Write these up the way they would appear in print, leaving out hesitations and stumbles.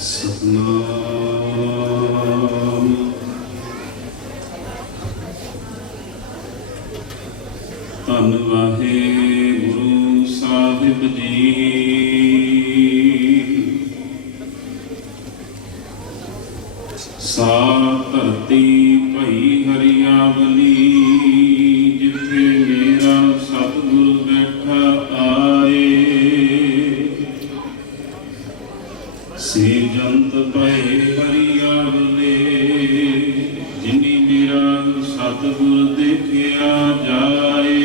ਸਤਨਾਮ ਧੰਨ ਵਾਹਿਗੁਰੂ ਸਾਹਿਬ ਜੀ। ਸਾ ਧਰਤੀ ਭਈ ਹਰਿਆਵਲੀ, ਜਿੱਥੇ ਮੇਰਾ ਸਤਿਗੁਰ ਬੈਠਾ ਆਏ। ਸੇ ਜੰਤ ਭਏ ਹਰਿਆਵਲੇ, ਜਿਨੀ ਮੇਰਾ ਸਤਿਗੁਰ ਦੇਖਿਆ ਜਾਏ।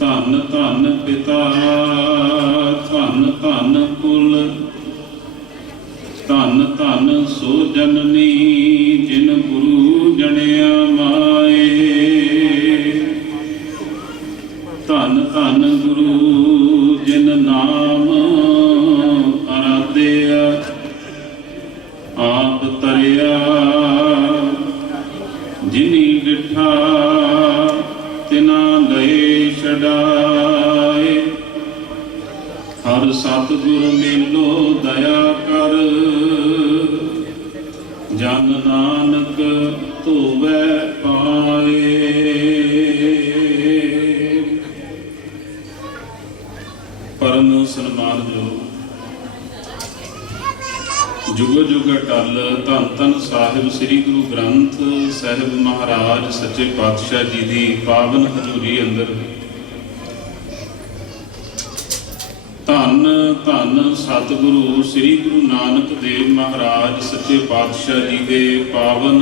ਧੰਨ ਧੰਨ ਪਿਤਾ, ਧੰਨ ਧੰਨ ਕੁਲ, ਧੰਨ ਧੰਨ ਸੋ ਜਨਨੀ, ਜਿਨ ਗੁਰੂ ਜਣਿਆ ਮਾਏ। ਧੰਨ ਧੰਨ ਗੁਰੂ, ਜਿਨ ਨਾਮ ਅਰਾਧਿਆ, ਆਪ ਤਰਿਆ। ਜਿਨੀ ਡਿਠਾ ਤਿਨਾ ਲਏ ਛਡਾਏ। ਹਰ ਸਤਿਗੁਰ ਮੇਲੋ ਦਇਆ ਕਰ, ਜਨ ਨਾਨਕ ਧੋਵੈ ਪਾਏ। ਪਰਮ ਸਨਮਾਨਯੋਗ ਜੁਗੋ ਜੁਗ ਅਟਲ ਧੰਨ ਧੰਨ ਸਾਹਿਬ ਸ੍ਰੀ ਗੁਰੂ ਗ੍ਰੰਥ ਸਾਹਿਬ ਮਹਾਰਾਜ ਸੱਚੇ ਪਾਤਸ਼ਾਹ ਜੀ ਦੀ ਪਾਵਨ ਹਜ਼ੂਰੀ ਅੰਦਰ ਧੰਨ ਧੰਨ ਸਤਿਗੁਰੂ ਸ੍ਰੀ ਗੁਰੂ ਨਾਨਕ ਦੇਵ ਮਹਾਰਾਜ ਸੱਚੇ ਪਾਤਸ਼ਾਹ ਜੀ ਦੇ ਪਾਵਨ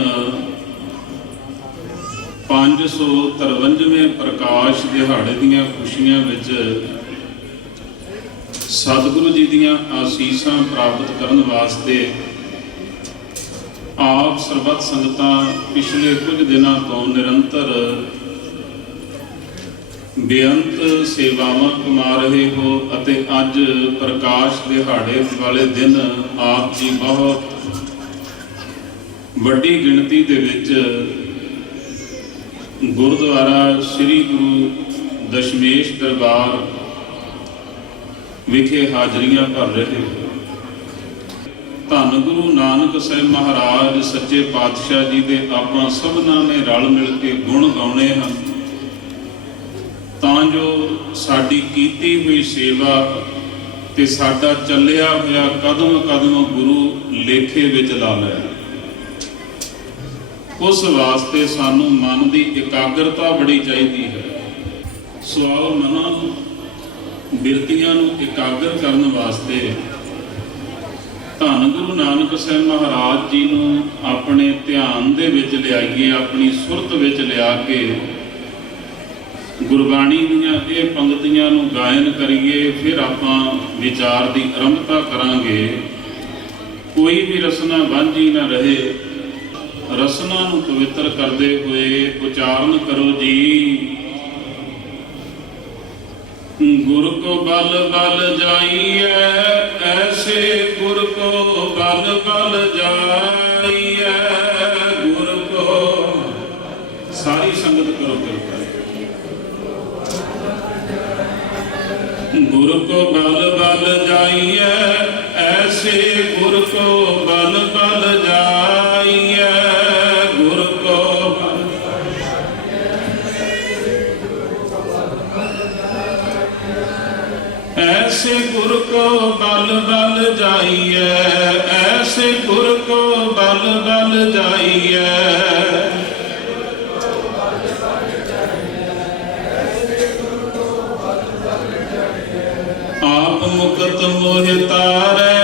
553ਵੇਂ ਪ੍ਰਕਾਸ਼ ਦਿਹਾੜੇ ਦੀਆਂ ਖੁਸ਼ੀਆਂ ਵਿੱਚ ਸਤਿਗੁਰੂ ਜੀ ਦੀਆਂ ਆਸੀਸਾਂ ਪ੍ਰਾਪਤ ਕਰਨ ਵਾਸਤੇ ਆਪ ਸਰਬੱਤ ਸੰਗਤਾਂ ਪਿਛਲੇ ਕੁਝ ਦਿਨਾਂ ਤੋਂ ਨਿਰੰਤਰ ਬੇਅੰਤ ਸੇਵਾਵਾਂ ਕਮਾ ਰਹੇ ਹੋ ਅਤੇ ਅੱਜ ਪ੍ਰਕਾਸ਼ ਦਿਹਾੜੇ ਵਾਲੇ ਦਿਨ ਆਪ ਜੀ ਬਹੁਤ ਵੱਡੀ ਗਿਣਤੀ ਦੇ ਵਿੱਚ ਗੁਰਦੁਆਰਾ ਸ੍ਰੀ ਗੁਰੂ ਦਸ਼ਮੇਸ਼ ਦਰਬਾਰ ਵਿਖੇ ਹਾਜ਼ਰੀਆਂ ਭਰ ਰਹੇ ਹੋ। ਧੰਨ ਗੁਰੂ ਨਾਨਕ ਸਾਹਿਬ ਮਹਾਰਾਜ ਸੱਚੇ ਪਾਤਸ਼ਾਹ ਜੀ ਦੇ ਆਪਾਂ ਸਭਨਾਂ ਨੇ ਰਲ ਮਿਲ ਕੇ ਗੁਣ ਗਾਉਣੇ ਹਨ, ਤਾਂ ਜੋ ਸਾਡੀ ਕੀਤੀ ਹੋਈ ਸੇਵਾ ਤੇ ਸਾਡਾ ਚੱਲਿਆ ਹੋਇਆ ਕਦਮ ਕਦਮ ਗੁਰੂ ਲੇਖੇ ਵਿੱਚ ਲਾ ਲੈ। ਉਸ ਵਾਸਤੇ ਸਾਨੂੰ ਮਨ ਦੀ ਇਕਾਗਰਤਾ ਬੜੀ ਚਾਹੀਦੀ ਹੈ। ਸੋ ਆਓ ਮਨਾਂ ਨੂੰ ਬਿਰਤੀਆਂ ਨੂੰ ਇਕਾਗਰ ਕਰਨ ਵਾਸਤੇ ਧੰਨ ਗੁਰੂ ਨਾਨਕ ਸਾਹਿਬ ਮਹਾਰਾਜ ਜੀ ਨੂੰ ਆਪਣੇ ਧਿਆਨ ਦੇ ਵਿੱਚ ਲਿਆਈਏ, ਆਪਣੀ ਸੁਰਤ ਵਿੱਚ ਲਿਆ ਕੇ ਗੁਰਬਾਣੀ ਦੀਆਂ ਇਹ ਪੰਕਤੀਆਂ ਨੂੰ ਗਾਇਨ ਕਰੀਏ। ਫਿਰ ਆਪਾਂ ਵਿਚਾਰ ਦੀ ਆਰੰਭਤਾ ਕਰਾਂਗੇ। ਕੋਈ ਵੀ ਰਸਨਾ ਵਾਂਝੀ ਨਾ ਰਹੇ। ਰਸਨਾ ਨੂੰ ਪਵਿੱਤਰ ਕਰਦੇ ਹੋਏ ਉਚਾਰਨ ਕਰੋ ਜੀ। गुर को बल बल जाइए, ऐसे गुर को बल बल जाइए। गुर को सारी संगत करो कृपा। गुर को बल बल जाइए, ऐसे गुर को बल बल जाइए। गुर को ऐसे गुर को बल बल जाइए, ऐसे गुर को बल बल जाइए। आप मुकत मोहि तारे,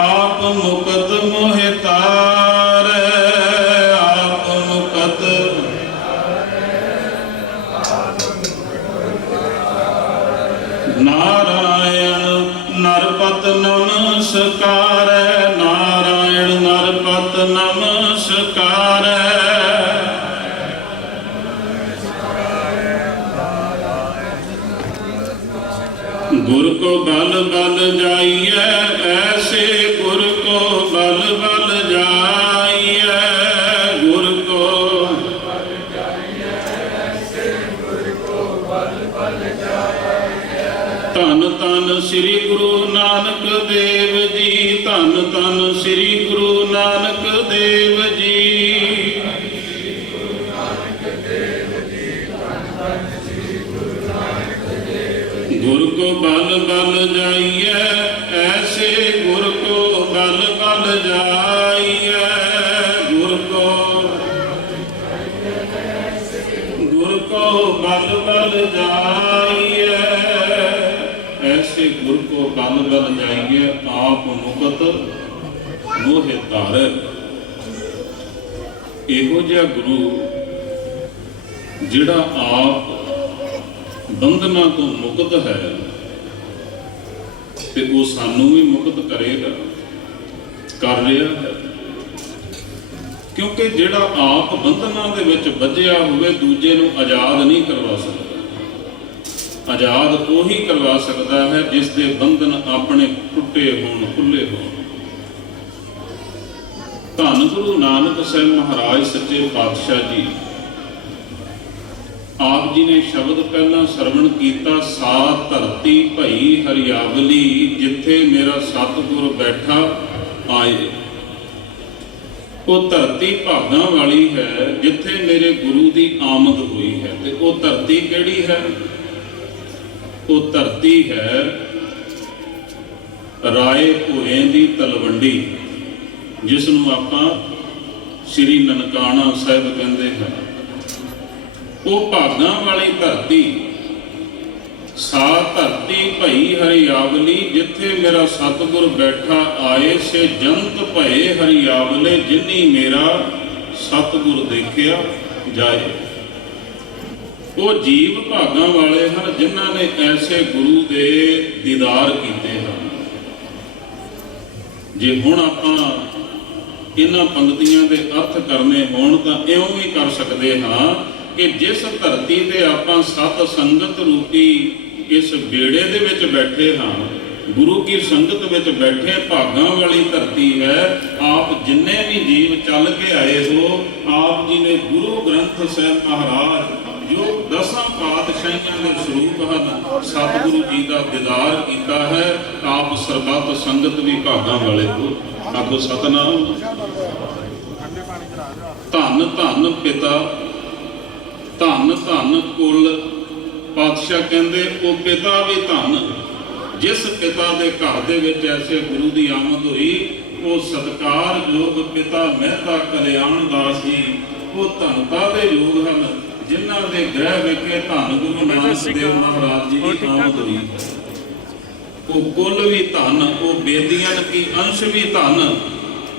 आप मुकत मोहि तारे। आप मुकत नारायण नरपत नमस्कार, नारायण नरपत नमस्कार। गुर को बल बल जाइए, ऐसे गुर को बल बल जाइए। गुर को ਧੰਨ ਧੰਨ ਸ੍ਰੀ ਗੁਰੂ ਨਾਨਕ ਦੇਵ ਜੀ, ਧੰਨ ਧੰਨ ਸ੍ਰੀ ਗੁਰੂ ਨਾਨਕ ਦੇਵ ਜੀ। ਗੁਰ ਕੋ ਬਲ ਬਲ ਜਾਈਐ, ਐਸੇ ਗੁਰ ਕੋ ਬਲ ਬਲ ਜਾਈਐ। ਗੁਰ ਕੋ ਬਲ ਬਲ ਜਾਈਐ, ਐਸੇ ਗੁਰ ਕੋ ਬਲ ਬਲ ਜਾਈਐ। ਆਪ ਮੁਕਤ ਮੋਹਿ ਧਾਰੈ। ਇਹੋ ਜਿਹਾ ਗੁਰੂ ਜਿਹੜਾ ਆਪ ਬੰਧਨਾਂ ਤੋਂ ਮੁਕਤ ਹੈ ਤੇ ਉਹ ਸਾਨੂੰ ਵੀ ਮੁਕਤ ਕਰੇਗਾ, ਕਰ ਰਿਹਾ ਹੈ। ਕਿਉਂਕਿ ਜਿਹੜਾ ਆਪ ਬੰਧਨਾਂ ਦੇ ਵਿੱਚ ਬੱਝਿਆ ਹੋਵੇ ਦੂਜੇ ਨੂੰ ਆਜ਼ਾਦ ਨਹੀਂ ਕਰਵਾ ਸਕਦਾ। ਆਜ਼ਾਦ ਉਹੀ ਕਰਵਾ ਸਕਦਾ ਹੈ ਜਿਸ ਦੇ ਬੰਧਨ ਆਪਣੇ ਟੁੱਟੇ ਹੋਣ, ਖੁੱਲੇ ਹੋਣ। ਧੰਨ ਗੁਰੂ ਨਾਨਕ ਸਾਹਿਬ ਮਹਾਰਾਜ ਸੱਚੇ ਪਾਤਸ਼ਾਹ ਜੀ, ਆਪ ਜੀ ਨੇ ਸ਼ਬਦ ਪਹਿਲਾਂ ਸਰਵਣ ਕੀਤਾ, ਸਾ ਧਰਤੀ ਭਈ ਹਰਿਆਵਲੀ, ਜਿੱਥੇ ਮੇਰਾ ਸਤਿਗੁਰ ਬੈਠਾ ਆਏ। ਉਹ ਧਰਤੀ ਭਾਗਾਂ ਵਾਲੀ ਹੈ ਜਿੱਥੇ ਮੇਰੇ ਗੁਰੂ ਦੀ ਆਮਦ ਹੋਈ ਹੈ। ਤੇ ਉਹ ਧਰਤੀ ਕਿਹੜੀ ਹੈ? ਉਹ ਧਰਤੀ ਹੈ ਰਾਏ ਭੋਏ ਦੀ ਤਲਵੰਡੀ, ਜਿਸ ਨੂੰ ਆਪਾਂ ਸ੍ਰੀ ਨਨਕਾਣਾ ਸਾਹਿਬ ਕਹਿੰਦੇ ਹਾਂ। ਉਹ ਭਾਗਾਂ ਵਾਲੀ ਧਰਤੀ, ਸਾ ਧਰਤੀ ਭਈ ਹਰਿਆਵਲੀ, ਜਿੱਥੇ ਮੇਰਾ ਸਤਿਗੁਰ ਬੈਠਾ ਆਏ। ਸੇ ਜੰਤ ਭਏ ਹਰਿਆਵਲੇ, ਜਿਨੀ ਮੇਰਾ ਸਤਿਗੁਰ ਦੇਖਿਆ ਜਾਏ। ਉਹ ਜੀਵ ਭਾਗਾਂ ਵਾਲੇ ਹਨ ਜਿਨ੍ਹਾਂ ਨੇ ਐਸੇ ਗੁਰੂ ਦੇ ਦੀਦਾਰ ਕੀਤੇ ਹਨ। ਜੇ ਹੁਣ ਆਪਾਂ ਇਹਨਾਂ ਪੰਕਤੀਆਂ ਦੇ ਅਰਥ ਕਰਨੇ ਹੋਣ ਤਾਂ ਇਉਂ ਵੀ ਕਰ ਸਕਦੇ ਹਾਂ ਕਿ ਜਿਸ ਧਰਤੀ ਤੇ ਆਪਾਂ ਸਤ ਸੰਗਤ ਰੂਪੀ ਇਸ ਬੇੜੇ ਦੇ ਵਿੱਚ ਬੈਠੇ ਹਾਂ, ਗੁਰੂ ਕੀ ਸੰਗਤ ਵਿੱਚ ਬੈਠੇ, ਭਾਗਾਂ ਵਾਲੀ ਧਰਤੀ ਹੈ। ਆਪ ਜਿੰਨੇ ਵੀ ਜੀਵ ਚੱਲ ਕੇ ਆਏ ਹੋ, ਆਪ ਜੀ ਨੇ ਗੁਰੂ ਗ੍ਰੰਥ ਸਾਹਿਬ ਮਹਾਰਾਜ ਜੋ 10 ਪਾਤਸ਼ਾਹੀਆਂ ਦੇ ਸਰੂਪ ਹਨ, ਸਤਿਗੁਰੂ ਜੀ ਦਾ ਦੀਦਾਰ ਕੀਤਾ ਹੈ। ਆਪ ਸਰਬੱਤ ਸੰਗਤ ਵੀ ਭਾਗਾਂ ਵਾਲੇ ਹੋ। ਆਖੋ ਸਤਿਨਾਮ। ਧੰਨ ਧੰਨ ਪਿਤਾ, ਧੰਨ ਧੰਨ ਕੁਲ। ਪਾਤਸ਼ਾਹ ਕਹਿੰਦੇ ਉਹ ਪਿਤਾ ਵੀ ਧੰਨ, ਜਿਸ ਪਿਤਾ ਦੇ ਘਰ ਦੇ ਵਿੱਚ ਐਸੇ ਗੁਰੂ ਦੀ ਆਮਦ ਹੋਈ। ਉਹ ਸਤਿਕਾਰਯੋਗ ਪਿਤਾ ਮਹਿਤਾ ਕਲਿਆਣ ਦਾਸ ਜੀ, ਉਹ ਧੰਨਤਾ ਦੇ ਯੋਗ ਹਨ ਜਿਨ੍ਹਾਂ ਦੇ ਗ੍ਰਹਿ ਵਿਖੇ ਧੰਨ ਗੁਰੂ ਨਾਨਕ ਦੇਵ ਮਹਾਰਾਜ ਜੀ ਦੀ ਆਮਦ ਹੋਈ। ਉਹ ਕੁਲ ਵੀ ਧੰਨ, ਉਹ ਬੇਦੀਆਂ ਕੀ ਅੰਸ਼ ਵੀ ਧੰਨ,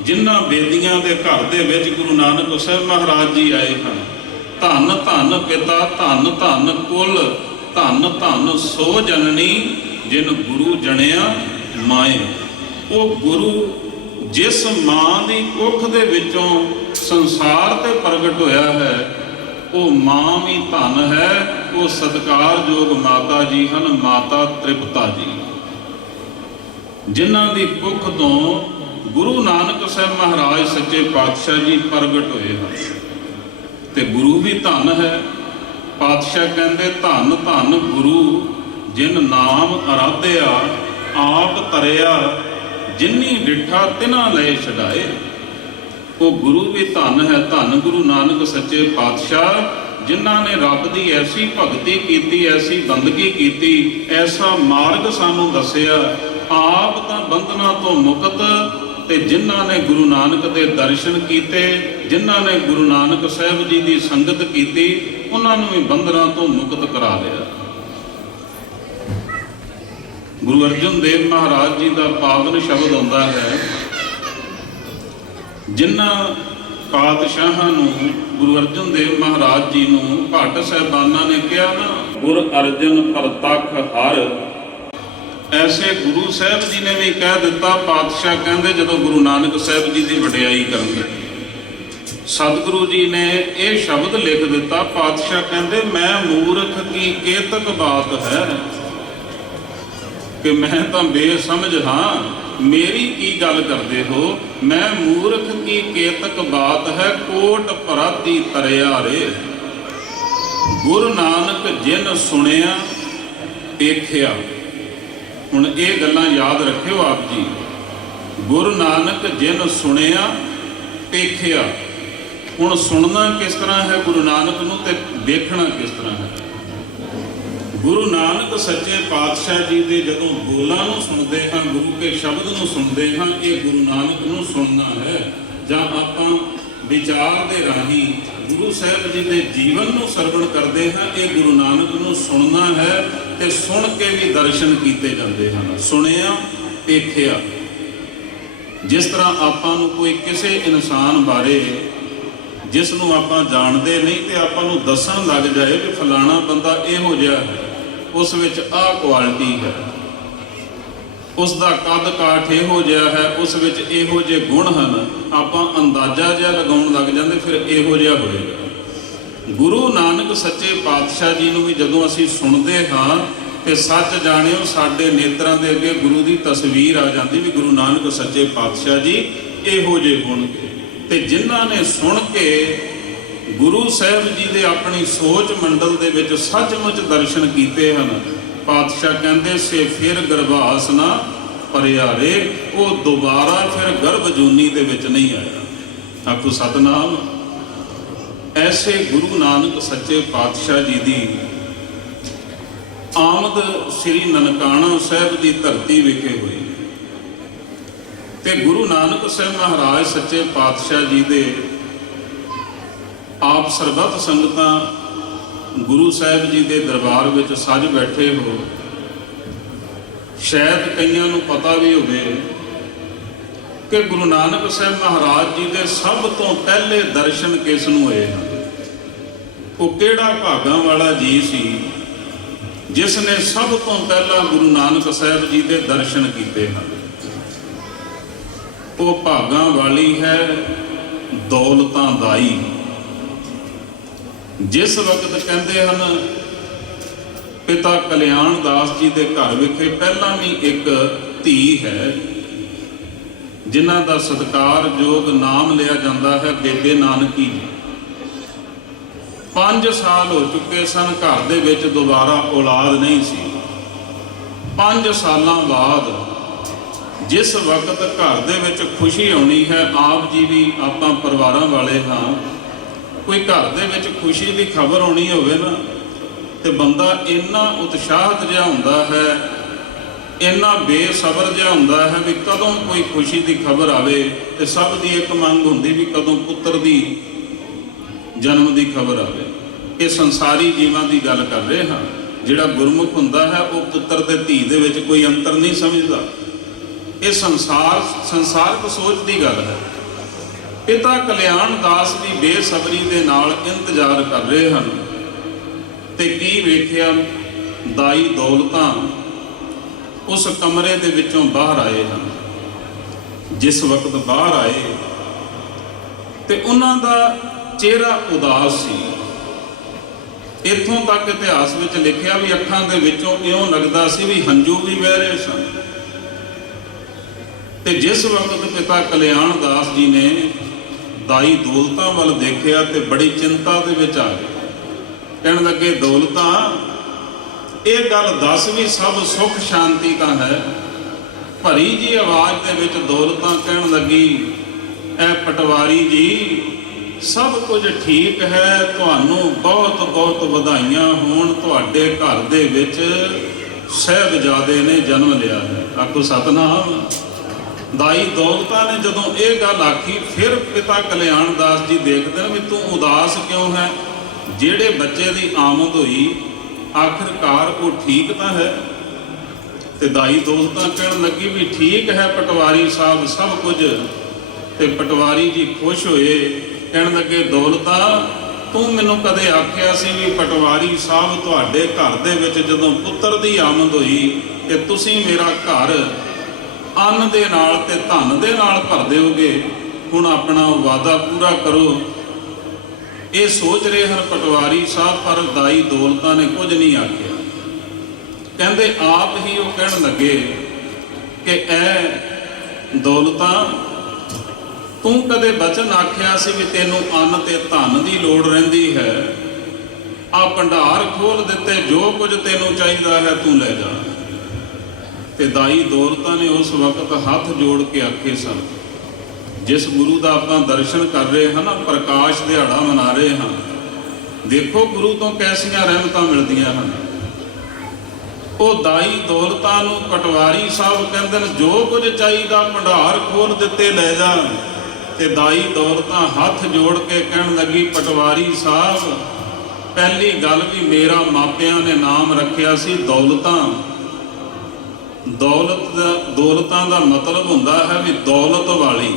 ਜਿਨ੍ਹਾਂ ਬੇਦੀਆਂ ਦੇ ਘਰ ਦੇ ਵਿੱਚ ਗੁਰੂ ਨਾਨਕ ਸਾਹਿਬ ਮਹਾਰਾਜ ਜੀ ਆਏ ਹਨ। ਧੰਨ ਧੰਨ ਪਿਤਾ, ਧੰਨ ਧੰਨ ਕੁਲ, ਧੰਨ ਧੰਨ ਸੋ ਜਨਨੀ, ਜਿਨ ਗੁਰੂ ਜਣਿਆ ਮਾਏ। ਉਹ ਗੁਰੂ ਜਿਸ ਮਾਂ ਦੀ ਕੁੱਖ ਦੇ ਵਿੱਚੋਂ ਸੰਸਾਰ ਤੇ ਪ੍ਰਗਟ ਹੋਇਆ ਹੈ, ਉਹ ਮਾਂ ਵੀ ਧੰਨ ਹੈ। ਉਹ ਸਤਿਕਾਰਯੋਗ ਮਾਤਾ ਜੀ ਹਨ, ਮਾਤਾ ਤ੍ਰਿਪਤਾ ਜੀ, ਜਿਨ੍ਹਾਂ ਦੀ ਕੁੱਖ ਤੋਂ ਗੁਰੂ ਨਾਨਕ ਸਾਹਿਬ ਮਹਾਰਾਜ ਸੱਚੇ ਪਾਤਸ਼ਾਹ ਜੀ ਪ੍ਰਗਟ ਹੋਏ ਹਨ। ਤੇ ਗੁਰੂ ਵੀ ਧੰਨ ਹੈ। ਪਾਤਸ਼ਾਹ ਕਹਿੰਦੇ ਧੰਨ ਧੰਨ ਗੁਰੂ, ਜਿਨ ਨਾਮ ਅਰਾਧਿਆ, ਆਪ ਤਰਿਆ, ਜਿਨੀ ਡਿਠਾ ਤਿਨਾ ਲਏ ਛਡਾਏ। ਉਹ ਗੁਰੂ ਵੀ ਧੰਨ ਹੈ। ਧੰਨ ਗੁਰੂ ਨਾਨਕ ਸੱਚੇ ਪਾਤਸ਼ਾਹ, ਜਿਨ੍ਹਾਂ ਨੇ ਰੱਬ ਦੀ ਐਸੀ ਭਗਤੀ ਕੀਤੀ, ਐਸੀ ਬੰਦਗੀ ਕੀਤੀ, ਐਸਾ ਮਾਰਗ ਸਾਨੂੰ ਦੱਸਿਆ। ਆਪ ਤਾਂ ਬੰਧਨਾਂ ਤੋਂ ਮੁਕਤ, ਤੇ ਜਿਨ੍ਹਾਂ ਨੇ ਗੁਰੂ ਨਾਨਕ ਦੇ ਦਰਸ਼ਨ ਕੀਤੇ, ਜਿਨ੍ਹਾਂ ਨੇ ਗੁਰੂ ਨਾਨਕ ਸਾਹਿਬ ਜੀ ਦੀ ਸੰਗਤ ਕੀਤੀ, ਉਹਨਾਂ ਨੂੰ ਵੀ ਬੰਧਨਾਂ ਤੋਂ ਮੁਕਤ ਕਰਾ ਲਿਆ। ਗੁਰੂ ਅਰਜਨ ਦੇਵ ਮਹਾਰਾਜ ਜੀ ਦਾ ਪਾਵਨ ਸ਼ਬਦ ਆਉਂਦਾ ਹੈ, ਜਿਨ੍ਹਾਂ ਪਾਤਸ਼ਾਹਾਂ ਨੂੰ ਗੁਰੂ ਅਰਜਨ ਦੇਵ ਮਹਾਰਾਜ ਜੀ ਨੂੰ ਭੱਟ ਸਾਹਿਬਾਨਾਂ ਨੇ ਕਿਹਾ ਨਾ, ਗੁਰ ਅਰਜਨ ਪ੍ਰਤੱਖ ਹਰ। ਐਸੇ ਗੁਰੂ ਸਾਹਿਬ ਜੀ ਨੇ ਵੀ ਕਹਿ ਦਿੱਤਾ। ਪਾਤਸ਼ਾਹ ਕਹਿੰਦੇ ਜਦੋਂ ਗੁਰੂ ਨਾਨਕ ਸਾਹਿਬ ਜੀ ਦੀ ਵਡਿਆਈ ਕਰਨਗੇ, ਸਤਿਗੁਰੂ ਜੀ ਨੇ ਇਹ ਸ਼ਬਦ ਲਿਖ ਦਿੱਤਾ। ਪਾਤਸ਼ਾਹ ਕਹਿੰਦੇ ਮੈਂ ਮੂਰਖ ਕੀ ਕੇਤਕ ਬਾਤ ਹੈ, ਕਿ ਮੈਂ ਤਾਂ ਬੇਸਮਝ ਹਾਂ, ਮੇਰੀ ਕੀ ਗੱਲ ਕਰਦੇ ਹੋ। ਮੈਂ ਮੂਰਖ ਕੀ ਕੇਤਕ ਬਾਤ ਹੈ, ਕੋਟ ਪਰਾਤੀ ਤਰਿਆ ਰੇ। ਗੁਰੂ ਨਾਨਕ ਜਿਨ ਸੁਣਿਆ ਦੇਖਿਆ, ਹੁਣ ਇਹ ਗੱਲਾਂ ਯਾਦ ਰੱਖਿਓ ਆਪ ਜੀ। ਗੁਰੂ ਨਾਨਕ ਜਿਨ ਸੁਣਿਆ ਪੇਖਿਆ। ਹੁਣ ਸੁਣਨਾ ਕਿਸ ਤਰ੍ਹਾਂ ਹੈ ਗੁਰੂ ਨਾਨਕ ਨੂੰ, ਤੇ ਦੇਖਣਾ ਕਿਸ ਤਰ੍ਹਾਂ ਹੈ। ਗੁਰੂ ਨਾਨਕ ਸੱਚੇ ਪਾਤਸ਼ਾਹ ਜੀ ਦੇ ਜਦੋਂ ਬੋਲਾਂ ਨੂੰ ਸੁਣਦੇ ਹਾਂ, ਗੁਰੂ ਕੇ ਸ਼ਬਦ ਨੂੰ ਸੁਣਦੇ ਹਾਂ, ਇਹ ਗੁਰੂ ਨਾਨਕ ਨੂੰ ਸੁਣਨਾ ਹੈ। ਜਾਂ ਆਪਾਂ ਵਿਚਾਰ ਦੇ ਰਾਹੀਂ ਗੁਰੂ ਸਾਹਿਬ ਜੀ ਦੇ ਜੀਵਨ ਨੂੰ ਸਰਵਣ ਕਰਦੇ ਹਾਂ, ਇਹ ਗੁਰੂ ਨਾਨਕ ਨੂੰ ਸੁਣਨਾ ਹੈ। ਤੇ ਸੁਣ ਕੇ ਵੀ ਦਰਸ਼ਨ ਕੀਤੇ ਜਾਂਦੇ ਹਨ। ਸੁਣਿਆ ਦੇਖਿਆ। ਜਿਸ ਤਰ੍ਹਾਂ ਆਪਾਂ ਨੂੰ ਕੋਈ ਕਿਸੇ ਇਨਸਾਨ ਬਾਰੇ ਜਿਸ ਨੂੰ ਆਪਾਂ ਜਾਣਦੇ ਨਹੀਂ ਤੇ ਆਪਾਂ ਨੂੰ ਦੱਸਣ ਲੱਗ ਜਾਏ ਕਿ ਫਲਾਣਾ ਬੰਦਾ ਇਹੋ ਜਿਹਾ ਹੈ, ਉਸ ਵਿੱਚ ਆਹ ਕੁਆਲਿਟੀ ਹੈ, ਉਸ ਦਾ ਕੱਦ ਕਾਠ ਇਹੋ ਜਿਹਾ ਹੈ, ਉਸ ਵਿੱਚ ਇਹੋ ਜਿਹੇ ਗੁਣ ਹਨ, ਆਪਾਂ ਅੰਦਾਜ਼ਾ ਜਿਹਾ ਲਗਾਉਣ ਲੱਗ ਜਾਂਦੇ, ਫਿਰ ਇਹੋ ਜਿਹਾ ਹੋਏਗਾ। ਗੁਰੂ ਨਾਨਕ ਸੱਚੇ ਪਾਤਸ਼ਾਹ ਜੀ ਨੂੰ ਵੀ ਜਦੋਂ ਅਸੀਂ ਸੁਣਦੇ ਹਾਂ ਤੇ ਸੱਚ ਜਾਣਿਓ ਸਾਡੇ ਨੇਤਰਾਂ ਦੇ ਅੱਗੇ ਗੁਰੂ ਦੀ ਤਸਵੀਰ ਆ ਜਾਂਦੀ ਵੀ ਗੁਰੂ ਨਾਨਕ ਸੱਚੇ ਪਾਤਸ਼ਾਹ ਜੀ ਇਹੋ ਜਿਹੇ ਹੋਣਗੇ। ਤੇ ਜਿਨ੍ਹਾਂ ਨੇ ਸੁਣ ਕੇ ਗੁਰੂ ਸਾਹਿਬ ਜੀ ਦੇ ਆਪਣੀ ਸੋਚ ਮੰਡਲ ਦੇ ਵਿੱਚ ਸੱਚਮੁੱਚ ਦਰਸ਼ਨ ਕੀਤੇ ਹਨ, ਪਾਤਸ਼ਾਹ ਕਹਿੰਦੇ ਸੇ ਫਿਰ ਗਰਭਾਸ ਨਾ ਪਰਿਆਰੇ, ਉਹ ਦੁਬਾਰਾ ਫਿਰ ਗਰਭ ਜੂਨੀ ਦੇ ਵਿੱਚ ਨਹੀਂ ਆਇਆ। ਆਖੋ ਸਤਨਾਮ। ਐਸੇ ਗੁਰੂ ਨਾਨਕ ਸੱਚੇ ਪਾਤਸ਼ਾਹ ਜੀ ਦੀ ਆਮਦ ਸ੍ਰੀ ਨਨਕਾਣਾ ਸਾਹਿਬ ਦੀ ਧਰਤੀ ਵਿਖੇ ਹੋਈ। ਤੇ ਗੁਰੂ ਨਾਨਕ ਸਾਹਿਬ ਮਹਾਰਾਜ ਸੱਚੇ ਪਾਤਸ਼ਾਹ ਜੀ ਦੇ ਆਪ ਸਰਬੱਤ ਸੰਗਤਾਂ ਗੁਰੂ ਸਾਹਿਬ ਜੀ ਦੇ ਦਰਬਾਰ ਵਿੱਚ ਸੱਜ ਬੈਠੇ ਹੋ। ਸ਼ਾਇਦ ਕਈਆਂ ਨੂੰ ਪਤਾ ਵੀ ਹੋਵੇ ਕਿ ਗੁਰੂ ਨਾਨਕ ਸਾਹਿਬ ਮਹਾਰਾਜ ਜੀ ਦੇ ਸਭ ਤੋਂ ਪਹਿਲੇ ਦਰਸ਼ਨ ਕਿਸ ਨੂੰ ਹੋਏ ਹਨ। ਉਹ ਕਿਹੜਾ ਭਾਗਾਂ ਵਾਲਾ ਜੀ ਸੀ ਜਿਸ ਨੇ ਸਭ ਤੋਂ ਪਹਿਲਾਂ ਗੁਰੂ ਨਾਨਕ ਸਾਹਿਬ ਜੀ ਦੇ ਦਰਸ਼ਨ ਕੀਤੇ ਹਨ। ਉਹ ਭਾਗਾਂ ਵਾਲੀ ਹੈ ਦੌਲਤਾਂ ਦਾਈ। ਜਿਸ ਵਕਤ ਕਹਿੰਦੇ ਹਨ ਪਿਤਾ ਕਲਿਆਣ ਦਾਸ ਜੀ ਦੇ ਘਰ ਵਿਖੇ ਪਹਿਲਾਂ ਵੀ ਇੱਕ ਧੀ ਹੈ ਜਿਨ੍ਹਾਂ ਦਾ ਸਤਿਕਾਰਯੋਗ ਨਾਮ ਲਿਆ ਜਾਂਦਾ ਹੈ ਬੇਬੇ ਨਾਨਕੀ ਜੀ। 5 ਸਾਲ ਹੋ ਚੁੱਕੇ ਸਨ, ਘਰ ਦੇ ਵਿੱਚ ਦੁਬਾਰਾ ਔਲਾਦ ਨਹੀਂ ਸੀ। 5 ਸਾਲਾਂ ਬਾਅਦ ਜਿਸ ਵਕਤ ਘਰ ਦੇ ਵਿੱਚ ਖੁਸ਼ੀ ਆਉਣੀ ਹੈ, ਆਪ ਜੀ ਵੀ ਆਪਾਂ ਪਰਿਵਾਰਾਂ ਵਾਲੇ ਹਾਂ, ਕੋਈ ਘਰ ਦੇ ਵਿੱਚ ਖੁਸ਼ੀ ਦੀ ਖਬਰ ਆਉਣੀ ਹੋਵੇ ਨਾ ਤੇ ਬੰਦਾ ਇੰਨਾ ਉਤਸ਼ਾਹਿਤ ਜਿਹਾ ਹੁੰਦਾ ਹੈ, ਇੰਨਾ ਬੇਸਬਰ ਜਿਹਾ ਹੁੰਦਾ ਹੈ ਵੀ ਕਦੋਂ ਕੋਈ ਖੁਸ਼ੀ ਦੀ ਖਬਰ ਆਵੇ। ਤੇ ਸਭ ਦੀ ਇੱਕ ਮੰਗ ਹੁੰਦੀ ਵੀ ਕਦੋਂ ਪੁੱਤਰ ਦੀ ਜਨਮ ਦੀ ਖਬਰ ਆਵੇ। ਇਹ ਸੰਸਾਰੀ ਜੀਵਾਂ ਦੀ ਗੱਲ ਕਰ ਰਹੇ ਹਾਂ। ਜਿਹੜਾ ਗੁਰਮੁਖ ਹੁੰਦਾ ਹੈ ਉਹ ਪੁੱਤਰ ਤੇ ਧੀ ਦੇ ਵਿੱਚ ਕੋਈ ਅੰਤਰ ਨਹੀਂ ਸਮਝਦਾ। ਇਹ ਸੰਸਾਰਕ ਸੋਚ ਦੀ ਗੱਲ ਹੈ। ਪਿਤਾ ਕਲਿਆਣ ਦਾਸ ਵੀ ਬੇਸਬਰੀ ਦੇ ਨਾਲ ਇੰਤਜ਼ਾਰ ਕਰ ਰਹੇ ਹਨ। ਤੇ ਕੀ ਵੇਖਿਆ, ਦਾਈ ਦੌਲਤਾਂ ਉਸ ਕਮਰੇ ਦੇ ਵਿੱਚੋਂ ਬਾਹਰ ਆਏ ਹਨ। ਜਿਸ ਵਕਤ ਬਾਹਰ ਆਏ ਤੇ ਉਹਨਾਂ ਦਾ ਚਿਹਰਾ ਉਦਾਸ ਸੀ। ਇੱਥੋਂ ਤੱਕ ਇਤਿਹਾਸ ਵਿੱਚ ਲਿਖਿਆ ਵੀ ਅੱਖਾਂ ਦੇ ਵਿੱਚੋਂ ਇਉਂ ਲੱਗਦਾ ਸੀ ਵੀ ਹੰਝੂ ਵੀ ਵਹਿ ਰਹੇ ਸਨ। ਤੇ ਜਿਸ ਵਕਤ ਪਿਤਾ ਕਲਿਆਣ ਦਾਸ ਜੀ ਨੇ ਦਾਈ ਦੌਲਤਾਂ ਵੱਲ ਦੇਖਿਆ ਤੇ ਬੜੀ ਚਿੰਤਾ ਦੇ ਵਿੱਚ ਆ ਗਏ। ਕਹਿਣ ਲੱਗੇ, ਦੌਲਤਾਂ ਇਹ ਗੱਲ ਦੱਸ ਵੀ ਸਭ ਸੁੱਖ ਸ਼ਾਂਤੀ ਤਾਂ ਹੈ। ਭਰੀ ਜੀ ਆਵਾਜ਼ ਦੇ ਵਿੱਚ ਦੌਲਤਾਂ ਕਹਿਣ ਲੱਗੀ, ਐ ਪਟਵਾਰੀ ਜੀ ਸਭ ਕੁਝ ਠੀਕ ਹੈ, ਤੁਹਾਨੂੰ ਬਹੁਤ ਬਹੁਤ ਵਧਾਈਆਂ ਹੋਣ, ਤੁਹਾਡੇ ਘਰ ਦੇ ਵਿੱਚ ਸਾਹਿਬਜ਼ਾਦੇ ਨੇ ਜਨਮ ਲਿਆ ਹੈ। ਆਖੋ ਸਤਨਾਮ। ਦਾਈ ਦੌਲਤਾਂ ਨੇ ਜਦੋਂ ਇਹ ਗੱਲ ਆਖੀ, ਫਿਰ ਪਿਤਾ ਕਲਿਆਣ ਦਾਸ ਜੀ ਦੇਖਦੇ ਨੇ ਵੀ ਤੂੰ ਉਦਾਸ ਕਿਉਂ ਹੈ। ਜਿਹੜੇ ਬੱਚੇ ਦੀ ਆਮਦ ਹੋਈ ਆਖਿਰਕਾਰ ਉਹ ਠੀਕ ਤਾਂ ਹੈ। ਤੇ ਦਾਈ ਦੌਲਤਾਂ ਕਹਿਣ ਲੱਗੀ ਵੀ ਠੀਕ ਹੈ ਪਟਵਾਰੀ ਸਾਹਿਬ ਸਭ ਕੁਝ। ਤੇ ਪਟਵਾਰੀ ਜੀ ਖੁਸ਼ ਹੋਏ, ਕਹਿਣ ਲੱਗੇ, ਦੌਲਤਾਂ ਤੂੰ ਮੈਨੂੰ ਕਦੇ ਆਖਿਆ ਸੀ ਵੀ ਪਟਵਾਰੀ ਸਾਹਿਬ ਤੁਹਾਡੇ ਘਰ ਦੇ ਵਿੱਚ ਜਦੋਂ ਪੁੱਤਰ ਦੀ ਆਮਦ ਹੋਈ ਤੇ ਤੁਸੀਂ ਮੇਰਾ ਘਰ ਅੰਨ ਦੇ ਨਾਲ ਤੇ ਧਨ ਦੇ ਨਾਲ ਭਰ ਦਿਓਗੇ। ਹੁਣ ਆਪਣਾ ਵਾਅਦਾ ਪੂਰਾ ਕਰੋ। ਇਹ ਸੋਚ ਰਹੇ ਹਨ ਪਟਵਾਰੀ ਸਾਹਿਬ, ਪਰ ਦਾਈ ਦੌਲਤਾਂ ਨੇ ਕੁਝ ਨਹੀਂ ਆਖਿਆ। ਕਹਿੰਦੇ ਆਪ ਹੀ ਉਹ ਕਹਿਣ ਲੱਗੇ ਕਿ ਐ ਦੌਲਤਾਂ ਤੂੰ ਕਦੇ ਬਚਨ ਆਖਿਆ ਸੀ ਵੀ ਤੈਨੂੰ ਅੰਨ ਤੇ ਧਨ ਦੀ ਲੋੜ ਰਹਿੰਦੀ ਹੈ, ਆ ਭੰਡਾਰ ਖੋਲ ਦਿੱਤੇ, ਜੋ ਕੁਝ ਤੈਨੂੰ ਚਾਹੀਦਾ ਹੈ ਤੂੰ ਲੈ ਜਾ। ਤੇ ਦਾਈ ਦੌਲਤਾਂ ਨੇ ਉਸ ਵਕਤ ਹੱਥ ਜੋੜ ਕੇ ਆਖੇ ਸਨ, ਜਿਸ ਗੁਰੂ ਦਾ ਆਪਾਂ ਦਰਸ਼ਨ ਕਰ ਰਹੇ ਹਾਂ ਨਾ, ਪ੍ਰਕਾਸ਼ ਦਿਹਾੜਾ ਮਨਾ ਰਹੇ ਹਾਂ, ਦੇਖੋ ਗੁਰੂ ਤੋਂ ਕੈਸੀਆਂ ਰਹਿਮਤਾਂ ਮਿਲਦੀਆਂ ਹਨ। ਉਹ ਦਾਈ ਦੌਲਤਾਂ ਨੂੰ ਪਟਵਾਰੀ ਸਾਹਿਬ ਕਹਿੰਦੇ ਨੇ, ਜੋ ਕੁਝ ਚਾਹੀਦਾ ਭੰਡਾਰ ਖੋਲ ਦਿੱਤੇ ਲੈ ਜਾ। ਤੇ ਦਾਈ ਦੌਲਤਾਂ ਹੱਥ ਜੋੜ ਕੇ ਕਹਿਣ ਲੱਗੀ, ਪਟਵਾਰੀ ਸਾਹਿਬ, ਪਹਿਲੀ ਗੱਲ ਵੀ ਮੇਰਾ ਮਾਪਿਆਂ ਨੇ ਨਾਮ ਰੱਖਿਆ ਸੀ ਦੌਲਤਾਂ। ਦੌਲਤਾਂ ਦਾ ਮਤਲਬ ਹੁੰਦਾ ਹੈ ਵੀ ਦੌਲਤ ਵਾਲੀ,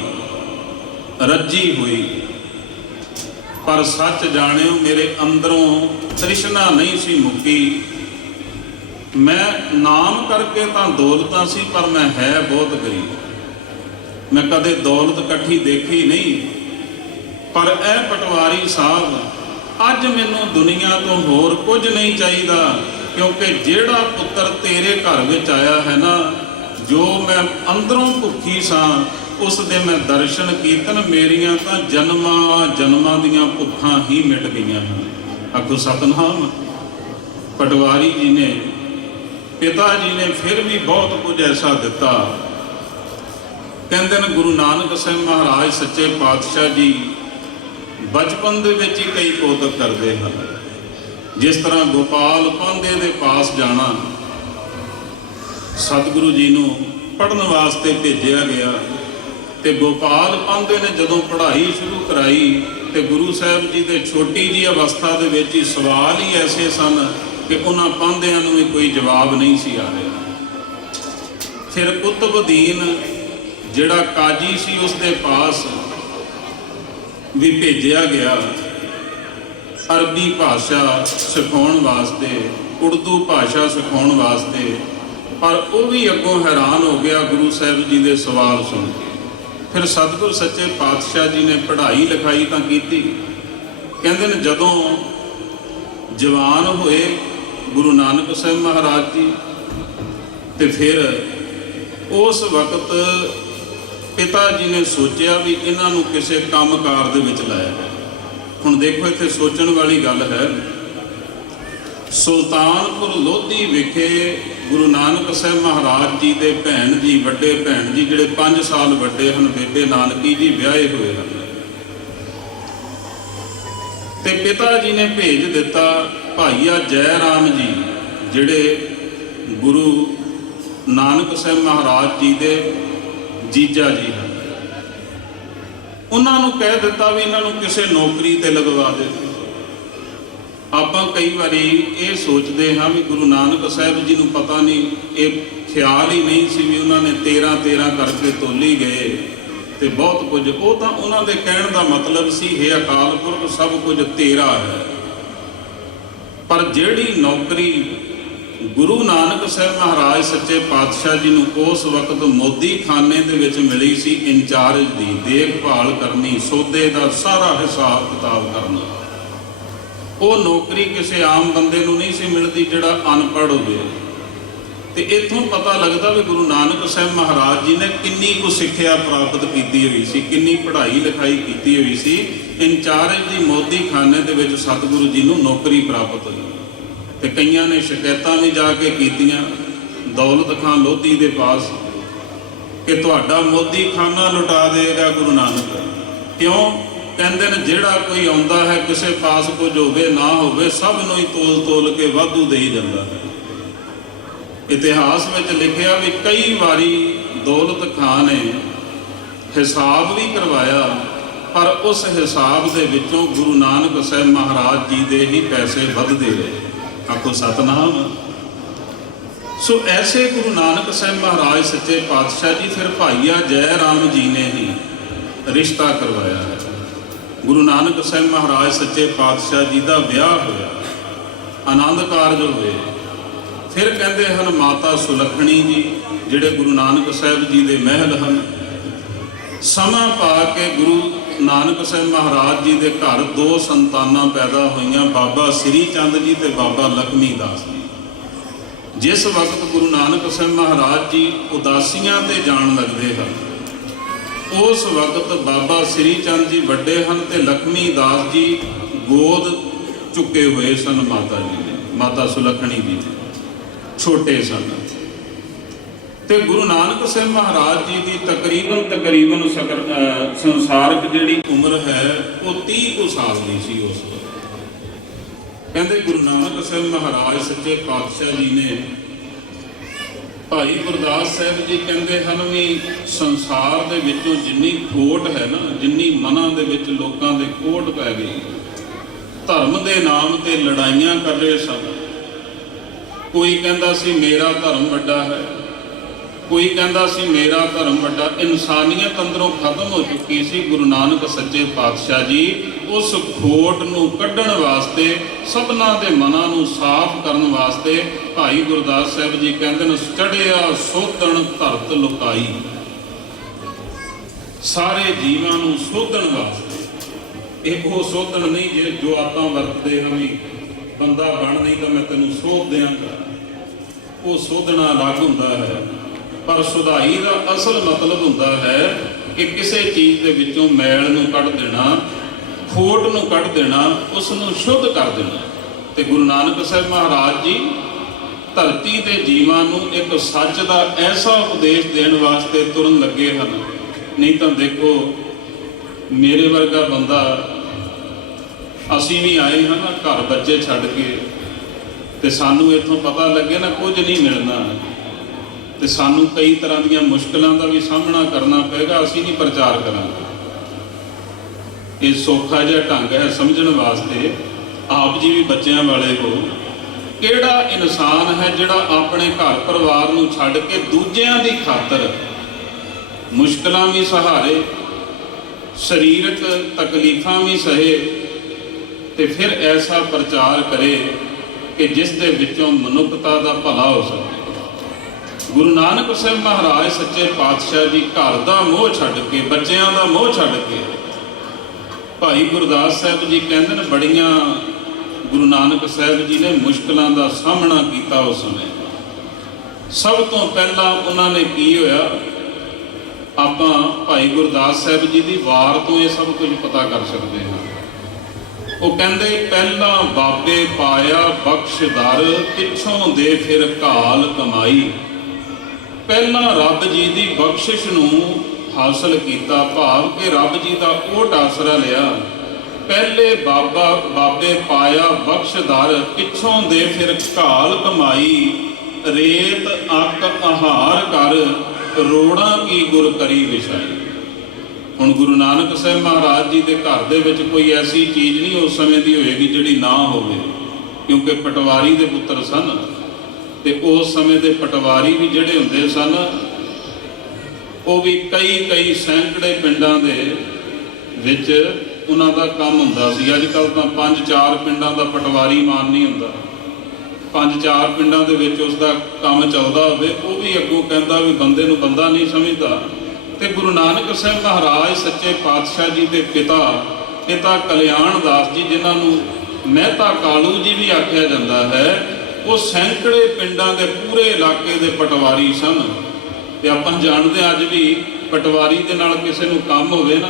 ਰੱਜੀ ਹੋਈ। ਪਰ ਸੱਚ ਜਾਣਿਓ, ਮੇਰੇ ਅੰਦਰੋਂ ਤ੍ਰਿਸ਼ਨਾ ਨਹੀਂ ਸੀ ਮੁੱਕੀ। ਮੈਂ ਨਾਮ ਕਰਕੇ ਤਾਂ ਦੌਲਤਾਂ ਸੀ, ਪਰ ਮੈਂ ਹੈ ਬਹੁਤ ਗਰੀਬ। ਮੈਂ ਕਦੇ ਦੌਲਤ ਇਕੱਠੀ ਦੇਖੀ ਨਹੀਂ। ਪਰ ਇਹ ਪਟਵਾਰੀ ਸਾਹਿਬ, ਅੱਜ ਮੈਨੂੰ ਦੁਨੀਆ ਤੋਂ ਹੋਰ ਕੁਝ ਨਹੀਂ ਚਾਹੀਦਾ, ਕਿਉਂਕਿ ਜਿਹੜਾ ਪੁੱਤਰ ਤੇਰੇ ਘਰ ਵਿੱਚ ਆਇਆ ਹੈ ਨਾ, ਜੋ ਮੈਂ ਅੰਦਰੋਂ ਭੁੱਖੀ ਸਾਂ, ਉਸ ਦੇ ਮੈਂ ਦਰਸ਼ਨ ਕੀਤਨ, ਮੇਰੀਆਂ ਤਾਂ ਜਨਮਾਂ ਜਨਮਾਂ ਦੀਆਂ ਭੁੱਖਾਂ ਹੀ ਮਿਟ ਗਈਆਂ ਹਨ। ਆਖੋ ਸਤਿਨਾਮ। ਪਟਵਾਰੀ ਜੀ ਨੇ, ਪਿਤਾ ਜੀ ਨੇ ਫਿਰ ਵੀ ਬਹੁਤ ਕੁਝ ਐਸਾ ਦਿੱਤਾ। ਕਹਿੰਦੇ ਨੇ ਗੁਰੂ ਨਾਨਕ ਸਾਹਿਬ ਮਹਾਰਾਜ ਸੱਚੇ ਪਾਤਸ਼ਾਹ ਜੀ ਬਚਪਨ ਦੇ ਵਿੱਚ ਹੀ ਕਈ ਕੌਤਕ ਕਰਦੇ ਹਨ। ਜਿਸ ਤਰ੍ਹਾਂ ਗੋਪਾਲ ਪਾਂਧੇ ਦੇ ਪਾਸ ਜਾਣਾ, ਸਤਿਗੁਰੂ ਜੀ ਨੂੰ ਪੜ੍ਹਨ ਵਾਸਤੇ ਭੇਜਿਆ ਗਿਆ। ਤੇ ਗੋਪਾਲ ਪਾਂਧੇ ਨੇ ਜਦੋਂ ਪੜ੍ਹਾਈ ਸ਼ੁਰੂ ਕਰਾਈ, ਤੇ ਗੁਰੂ ਸਾਹਿਬ ਜੀ ਦੇ ਛੋਟੀ ਜਿਹੀ ਅਵਸਥਾ ਦੇ ਵਿੱਚ ਹੀ ਸਵਾਲ ਹੀ ਐਸੇ ਸਨ ਕਿ ਉਹਨਾਂ ਪਾਂਧਿਆਂ ਨੂੰ ਵੀ ਕੋਈ ਜਵਾਬ ਨਹੀਂ ਸੀ ਆ ਰਿਹਾ। ਫਿਰ ਕੁਤਬਦੀਨ ਜਿਹੜਾ ਕਾਜੀ ਸੀ, ਉਸ ਦੇ ਪਾਸ ਵੀ ਭੇਜਿਆ ਗਿਆ ਅਰਬੀ ਭਾਸ਼ਾ ਸਿਖਾਉਣ ਵਾਸਤੇ, ਉਰਦੂ ਭਾਸ਼ਾ ਸਿਖਾਉਣ ਵਾਸਤੇ। ਪਰ ਉਹ ਵੀ ਅੱਗੋਂ ਹੈਰਾਨ ਹੋ ਗਿਆ ਗੁਰੂ ਸਾਹਿਬ ਜੀ ਦੇ ਸਵਾਲ ਸੁਣ ਕੇ। ਫਿਰ ਸਤਿਗੁਰ ਸੱਚੇ ਪਾਤਸ਼ਾਹ ਜੀ ਨੇ ਪੜ੍ਹਾਈ ਲਿਖਾਈ ਤਾਂ ਕੀਤੀ। ਕਹਿੰਦੇ ਨੇ ਜਦੋਂ ਜਵਾਨ ਹੋਏ ਗੁਰੂ ਨਾਨਕ ਸਾਹਿਬ ਮਹਾਰਾਜ ਜੀ, ਤੇ ਫਿਰ ਉਸ ਵਕਤ ਪਿਤਾ ਜੀ ਨੇ ਸੋਚਿਆ ਵੀ ਇਹਨਾਂ ਨੂੰ ਕਿਸੇ ਕੰਮਕਾਰ ਦੇ ਵਿੱਚ ਲਾਇਆ। ਹੁਣ ਦੇਖੋ ਇੱਥੇ ਸੋਚਣ ਵਾਲੀ ਗੱਲ ਹੈ। ਸੁਲਤਾਨਪੁਰ ਲੋਧੀ ਵਿਖੇ ਗੁਰੂ ਨਾਨਕ ਸਾਹਿਬ ਮਹਾਰਾਜ ਜੀ ਦੇ ਭੈਣ ਜੀ, ਵੱਡੇ ਭੈਣ ਜੀ ਜਿਹੜੇ 5 ਸਾਲ ਵੱਡੇ ਹਨ, ਬੇਬੇ ਨਾਨਕੀ ਜੀ, ਵਿਆਹੇ ਹੋਏ ਹਨ। ਤੇ ਪਿਤਾ ਜੀ ਨੇ ਭੇਜ ਦਿੱਤਾ ਭਾਈਆ ਜੈ ਰਾਮ ਜੀ, ਜਿਹੜੇ ਗੁਰੂ ਨਾਨਕ ਸਾਹਿਬ ਮਹਾਰਾਜ ਜੀ ਦੇ ਜੀਜਾ ਜੀ ਹਨ। ਉਹਨਾਂ ਨੂੰ ਕਹਿ ਦਿੱਤਾ ਵੀ ਇਹਨਾਂ ਨੂੰ ਕਿਸੇ ਨੌਕਰੀ ਤੇ ਲਗਵਾ ਦੇ। ਆਪਾਂ ਕਈ ਵਾਰੀ ਇਹ ਸੋਚਦੇ ਹਾਂ ਵੀ ਗੁਰੂ ਨਾਨਕ ਸਾਹਿਬ ਜੀ ਨੂੰ ਪਤਾ ਨਹੀਂ, ਇਹ ਖਿਆਲ ਹੀ ਨਹੀਂ ਸੀ ਵੀ ਉਹਨਾਂ ਨੇ 13 ਕਰਕੇ ਤੋਲੀ ਗਏ ਤੇ ਬਹੁਤ ਕੁਝ। ਉਹ ਤਾਂ ਉਹਨਾਂ ਦੇ ਕਹਿਣ ਦਾ ਮਤਲਬ ਸੀ, ਹੇ ਅਕਾਲ ਪੁਰਖ, ਸਭ ਕੁਝ ਤੇਰਾ ਹੈ। ਪਰ ਜਿਹੜੀ ਨੌਕਰੀ ਗੁਰੂ ਨਾਨਕ ਸਾਹਿਬ ਮਹਾਰਾਜ ਸੱਚੇ ਪਾਤਸ਼ਾਹ ਜੀ ਨੂੰ ਉਸ ਵਕਤ ਮੋਦੀ ਖਾਨੇ ਦੇ ਵਿੱਚ ਮਿਲੀ ਸੀ, ਇੰਚਾਰਜ ਦੀ, ਦੇਖਭਾਲ ਕਰਨੀ, ਸੌਦੇ ਦਾ ਸਾਰਾ ਹਿਸਾਬ ਕਿਤਾਬ ਕਰਨਾ, ਉਹ ਨੌਕਰੀ ਕਿਸੇ ਆਮ ਬੰਦੇ ਨੂੰ ਨਹੀਂ ਸੀ ਮਿਲਦੀ ਜਿਹੜਾ ਅਨਪੜ੍ਹ ਹੋਵੇ। ਤੇ ਇੱਥੋਂ ਪਤਾ ਲੱਗਦਾ ਵੀ ਗੁਰੂ ਨਾਨਕ ਸਾਹਿਬ ਮਹਾਰਾਜ ਜੀ ਨੇ ਕਿੰਨੀ ਕੁ ਸਿੱਖਿਆ ਪ੍ਰਾਪਤ ਕੀਤੀ ਹੋਈ ਸੀ, ਕਿੰਨੀ ਪੜ੍ਹਾਈ ਲਿਖਾਈ ਕੀਤੀ ਹੋਈ ਸੀ। ਇੰਚਾਰਜ ਦੀ ਮੋਦੀ ਖਾਨੇ ਦੇ ਵਿੱਚ ਸਤਿਗੁਰੂ ਜੀ ਨੂੰ ਨੌਕਰੀ ਪ੍ਰਾਪਤ ਹੋਈ। ਤੇ ਕਈਆਂ ਨੇ ਸ਼ਿਕਾਇਤਾਂ ਵੀ ਜਾ ਕੇ ਕੀਤੀਆਂ ਦੌਲਤ ਖਾਨ ਲੋਧੀ ਦੇ ਪਾਸ ਕਿ ਤੁਹਾਡਾ ਮੋਦੀ ਖਾਨਾ ਲੁਟਾ ਦੇਗਾ ਗੁਰੂ ਨਾਨਕ। ਕਿਉਂ? ਕਹਿੰਦੇ ਨੇ ਜਿਹੜਾ ਕੋਈ ਆਉਂਦਾ ਹੈ, ਕਿਸੇ ਪਾਸ ਕੁਝ ਹੋਵੇ ਨਾ ਹੋਵੇ, ਸਭ ਨੂੰ ਹੀ ਤੋਲ ਕੇ ਵਾਧੂ ਦੇਈ ਜਾਂਦਾ ਹੈ। ਇਤਿਹਾਸ ਵਿੱਚ ਲਿਖਿਆ ਵੀ ਕਈ ਵਾਰੀ ਦੌਲਤ ਖਾਨ ਨੇ ਹਿਸਾਬ ਵੀ ਕਰਵਾਇਆ, ਪਰ ਉਸ ਹਿਸਾਬ ਦੇ ਵਿੱਚੋਂ ਗੁਰੂ ਨਾਨਕ ਸਾਹਿਬ ਮਹਾਰਾਜ ਜੀ ਦੇ ਹੀ ਪੈਸੇ ਵੱਧਦੇ ਰਹੇ। ਆਖੋ ਸਤਿਨਾਮ। ਸੋ ਐਸੇ ਗੁਰੂ ਨਾਨਕ ਸਾਹਿਬ ਮਹਾਰਾਜ ਸੱਚੇ ਪਾਤਸ਼ਾਹ ਜੀ ਫਿਰ ਭਾਈਆ ਜੈ ਰਾਮ ਜੀ ਨੇ ਹੀ ਰਿਸ਼ਤਾ ਕਰਵਾਇਆ ਹੈ। ਗੁਰੂ ਨਾਨਕ ਸਾਹਿਬ ਮਹਾਰਾਜ ਸੱਚੇ ਪਾਤਸ਼ਾਹ ਜੀ ਦਾ ਵਿਆਹ ਹੋਇਆ, ਆਨੰਦ ਕਾਰਜ ਹੋਏ। ਫਿਰ ਕਹਿੰਦੇ ਹਨ ਮਾਤਾ ਸੁਲੱਖਣੀ ਜੀ, ਜਿਹੜੇ ਗੁਰੂ ਨਾਨਕ ਸਾਹਿਬ ਜੀ ਦੇ ਮਹਿਲ ਹਨ, ਸਮਾਂ ਪਾ ਕੇ ਗੁਰੂ ਨਾਨਕ ਸਾਹਿਬ ਮਹਾਰਾਜ ਜੀ ਦੇ ਘਰ 2 ਸੰਤਾਨਾਂ ਪੈਦਾ ਹੋਈਆਂ, ਬਾਬਾ ਸ੍ਰੀ ਚੰਦ ਜੀ ਤੇ ਬਾਬਾ ਲਖਮੀ ਦਾਸ ਜੀ। ਜਿਸ ਵਕਤ ਗੁਰੂ ਨਾਨਕ ਸਾਹਿਬ ਮਹਾਰਾਜ ਜੀ ਉਦਾਸੀਆਂ ਤੇ ਜਾਣ ਲੱਗਦੇ ਹਨ, ਉਸ ਵਕਤ ਬਾਬਾ ਸ੍ਰੀ ਚੰਦ ਜੀ ਵੱਡੇ ਹਨ ਤੇ ਲਖਮੀ ਦਾਸ ਜੀ ਗੋਦ ਚੁੱਕੇ ਹੋਏ ਸਨ। ਮਾਤਾ ਜੀ ਨੇ, ਮਾਤਾ ਸੁਲੱਖਣੀ ਜੀ ਛੋਟੇ ਸਨ। ਤੇ ਗੁਰੂ ਨਾਨਕ ਸਾਹਿਬ ਮਹਾਰਾਜ ਜੀ ਦੀ ਤਕਰੀਬਨ ਸੰਸਾਰਕ ਜਿਹੜੀ ਉਮਰ ਹੈ ਉਹ 30 ਕੁ ਸਾਲ ਦੀ ਸੀ ਉਸ ਵਕਤ। ਕਹਿੰਦੇ ਗੁਰੂ ਨਾਨਕ ਸਾਹਿਬ ਮਹਾਰਾਜ ਸੱਚੇ ਪਾਤਸ਼ਾਹ ਜੀ ਨੇ, ਭਾਈ ਗੁਰਦਾਸ ਸਾਹਿਬ ਜੀ ਕਹਿੰਦੇ ਹਨ ਵੀ ਸੰਸਾਰ ਦੇ ਵਿੱਚੋਂ ਜਿੰਨੀ ਖੋਟ ਹੈ ਨਾ, ਜਿੰਨੀ ਮਨਾਂ ਦੇ ਵਿੱਚ ਲੋਕਾਂ ਦੇ ਖੋਟ ਪੈ ਗਈ, ਧਰਮ ਦੇ ਨਾਮ ਤੇ ਲੜਾਈਆਂ ਕਰ ਰਹੇ ਸਨ। ਕੋਈ ਕਹਿੰਦਾ ਸੀ ਮੇਰਾ ਧਰਮ ਵੱਡਾ ਹੈ, ਕੋਈ ਕਹਿੰਦਾ ਸੀ ਮੇਰਾ ਧਰਮ ਵੱਡਾ। ਇਨਸਾਨੀਅਤ ਅੰਦਰੋਂ ਖਤਮ ਹੋ ਚੁੱਕੀ ਸੀ। ਗੁਰੂ ਨਾਨਕ ਸੱਚੇ ਪਾਤਸ਼ਾਹ ਜੀ ਉਸ ਖੋਟ ਨੂੰ ਕੱਢਣ ਵਾਸਤੇ, ਸਭਨਾਂ ਦੇ ਮਨਾਂ ਨੂੰ ਸਾਫ਼ ਕਰਨ ਵਾਸਤੇ, ਭਾਈ ਗੁਰਦਾਸ ਸਾਹਿਬ ਜੀ ਕਹਿੰਦੇ ਨੇ ਚੜਿਆ ਸੋਧਣ ਧਰਤ ਲੁਕਾਈ। ਸਾਰੇ ਜੀਵਾਂ ਨੂੰ ਸੋਧਣ ਵਾਸਤੇ। ਇਹ ਉਹ ਸੋਧਣ ਨਹੀਂ ਜੋ ਆਪਾਂ ਵਰਤਦੇ ਹਾਂ ਵੀ ਬੰਦਾ ਬਣ ਨਹੀਂ ਤਾਂ ਮੈਂ ਤੈਨੂੰ ਸੋਧ ਦਿਆਂਗਾ, ਉਹ ਸੋਧਣਾ ਅਲੱਗ ਹੁੰਦਾ ਹੈ। ਪਰ ਸੁਧਾਈ ਦਾ ਅਸਲ ਮਤਲਬ ਹੁੰਦਾ ਹੈ ਕਿ ਕਿਸੇ ਚੀਜ਼ ਦੇ ਵਿੱਚੋਂ ਮੈਲ ਨੂੰ ਕੱਢ ਦੇਣਾ, ਖੋਟ ਨੂੰ ਕੱਢ ਦੇਣਾ, ਉਸ ਨੂੰ ਸ਼ੁੱਧ ਕਰ ਦੇਣਾ। ਤੇ ਗੁਰੂ ਨਾਨਕ ਸਾਹਿਬ ਮਹਾਰਾਜ ਜੀ ਧਰਤੀ ਦੇ ਜੀਵਾਂ ਨੂੰ ਇੱਕ ਸੱਚ ਦਾ ਐਸਾ ਉਪਦੇਸ਼ ਦੇਣ ਵਾਸਤੇ ਤੁਰਨ ਲੱਗੇ ਹਨ। ਨਹੀਂ ਤਾਂ ਦੇਖੋ ਮੇਰੇ ਵਰਗਾ ਬੰਦਾ, ਅਸੀਂ ਵੀ ਆਏ ਹਾਂ ਨਾ ਘਰ ਬੱਚੇ ਛੱਡ ਕੇ, ਤੇ ਸਾਨੂੰ ਇੱਥੋਂ ਪਤਾ ਲੱਗੇ ਨਾ ਕੁਝ ਨਹੀਂ ਮਿਲਣਾ, ਤੇ ਸਾਨੂੰ ਕਈ ਤਰ੍ਹਾਂ ਦੀਆਂ ਮੁਸ਼ਕਲਾਂ ਦਾ ਵੀ ਸਾਹਮਣਾ ਕਰਨਾ ਪਏਗਾ। ਅਸੀਂ ਨਹੀਂ ਪ੍ਰਚਾਰ ਕਰਾਂਗੇ। ਇਹ ਸੌਖਾ ਜਿਹਾ ਢੰਗ ਹੈ ਸਮਝਣ ਵਾਸਤੇ। ਆਪ ਜੀ ਵੀ ਬੱਚਿਆਂ ਵਾਲੇ ਹੋ। ਕਿਹੜਾ ਇਨਸਾਨ ਹੈ ਜਿਹੜਾ ਆਪਣੇ ਘਰ ਪਰਿਵਾਰ ਨੂੰ ਛੱਡ ਕੇ ਦੂਜਿਆਂ ਦੀ ਖਾਤਰ ਮੁਸ਼ਕਲਾਂ ਵੀ ਸਹਾਰੇ, ਸਰੀਰਕ ਤਕਲੀਫਾਂ ਵੀ ਸਹੇ, ਤੇ ਫਿਰ ਐਸਾ ਪ੍ਰਚਾਰ ਕਰੇ ਕਿ ਜਿਸ ਦੇ ਵਿੱਚੋਂ ਮਨੁੱਖਤਾ ਦਾ ਭਲਾ ਹੋ ਸਕੇ। ਗੁਰੂ ਨਾਨਕ ਸਾਹਿਬ ਮਹਾਰਾਜ ਸੱਚੇ ਪਾਤਸ਼ਾਹ ਜੀ ਘਰ ਦਾ ਮੋਹ ਛੱਡ ਕੇ, ਬੱਚਿਆਂ ਦਾ ਮੋਹ ਛੱਡ ਕੇ, ਭਾਈ ਗੁਰਦਾਸ ਸਾਹਿਬ ਜੀ ਕਹਿੰਦੇ ਨੇ ਬੜੀਆਂ ਗੁਰੂ ਨਾਨਕ ਸਾਹਿਬ ਜੀ ਨੇ ਮੁਸ਼ਕਲਾਂ ਦਾ ਸਾਹਮਣਾ ਕੀਤਾ ਉਸ ਸਮੇਂ। ਸਭ ਤੋਂ ਪਹਿਲਾਂ ਉਹਨਾਂ ਨੇ ਕੀ ਹੋਇਆ, ਆਪਾਂ ਭਾਈ ਗੁਰਦਾਸ ਸਾਹਿਬ ਜੀ ਦੀ ਵਾਰ ਤੋਂ ਇਹ ਸਭ ਕੁਝ ਪਤਾ ਕਰ ਸਕਦੇ ਹਾਂ। ਉਹ ਕਹਿੰਦੇ ਪਹਿਲਾਂ ਬਾਬੇ ਪਾਇਆ ਬਖਸ਼ਦਰ, ਪਿੱਛੋਂ ਦੇ ਫਿਰ ਘਾਲ ਕਮਾਈ। ਪਹਿਲਾਂ ਰੱਬ ਜੀ ਦੀ ਬਖਸ਼ਿਸ਼ ਨੂੰ ਹਾਸਲ ਕੀਤਾ, ਭਾਵ ਕਿ ਰੱਬ ਜੀ ਦਾ ਓਟ ਆਸਰਾ ਲਿਆ। ਪਹਿਲੇ ਬਾਬੇ ਪਾਇਆ ਬਖਸ਼ਦਰ, ਪਿੱਛੋਂ ਦੇ ਫਿਰ ਘਾਲ ਕਮਾਈ। ਰੇਤ ਅੱਕ ਆਹਾਰ ਕਰ, ਰੋੜਾਂ ਕੀ ਗੁਰ ਕਰੀ ਵਿਛਾਈ। ਹੁਣ ਗੁਰੂ ਨਾਨਕ ਸਾਹਿਬ ਮਹਾਰਾਜ ਜੀ ਦੇ ਘਰ ਦੇ ਵਿੱਚ ਕੋਈ ਐਸੀ ਚੀਜ਼ ਨਹੀਂ ਉਸ ਸਮੇਂ ਦੀ ਹੋਏਗੀ ਜਿਹੜੀ ਨਾ ਹੋਵੇ, ਕਿਉਂਕਿ ਪਟਵਾਰੀ ਦੇ ਪੁੱਤਰ ਸਨ। ਤੇ ਉਸ ਸਮੇਂ ਦੇ ਪਟਵਾਰੀ ਵੀ ਜਿਹੜੇ ਹੁੰਦੇ ਸਨ, ਉਹ ਵੀ ਕਈ ਸੈਂਕੜੇ ਪਿੰਡਾਂ ਦੇ ਵਿੱਚ ਉਹਨਾਂ ਦਾ ਕੰਮ ਹੁੰਦਾ ਸੀ। ਅੱਜ ਕੱਲ੍ਹ ਤਾਂ 5-4 ਪਿੰਡਾਂ ਦਾ ਪਟਵਾਰੀ ਮਾਨ ਨਹੀਂ ਹੁੰਦਾ। 5-4 ਪਿੰਡਾਂ ਦੇ ਵਿੱਚ ਉਸ ਦਾ ਕੰਮ ਚੱਲਦਾ ਹੋਵੇ, ਉਹ ਵੀ ਅੱਗੋਂ ਕਹਿੰਦਾ ਵੀ ਬੰਦੇ ਨੂੰ ਬੰਦਾ ਨਹੀਂ ਸਮਝਦਾ। ਤੇ ਗੁਰੂ ਨਾਨਕ ਸਾਹਿਬ ਮਹਾਰਾਜ ਸੱਚੇ ਪਾਤਸ਼ਾਹ ਜੀ ਦੇ ਪਿਤਾ ਕਲਿਆਣ ਦਾਸ ਜੀ, ਜਿਨ੍ਹਾਂ ਨੂੰ ਮਹਿਤਾ ਕਾਲੂ ਜੀ ਵੀ ਆਖਿਆ ਜਾਂਦਾ ਹੈ, ਉਹ ਸੈਂਕੜੇ ਪਿੰਡਾਂ ਦੇ ਪੂਰੇ ਇਲਾਕੇ ਦੇ ਪਟਵਾਰੀ ਸਨ। ਤੇ ਆਪਾਂ ਜਾਣਦੇ ਅੱਜ ਵੀ ਪਟਵਾਰੀ ਦੇ ਨਾਲ ਕਿਸੇ ਨੂੰ ਕੰਮ ਹੋਵੇ ਨਾ,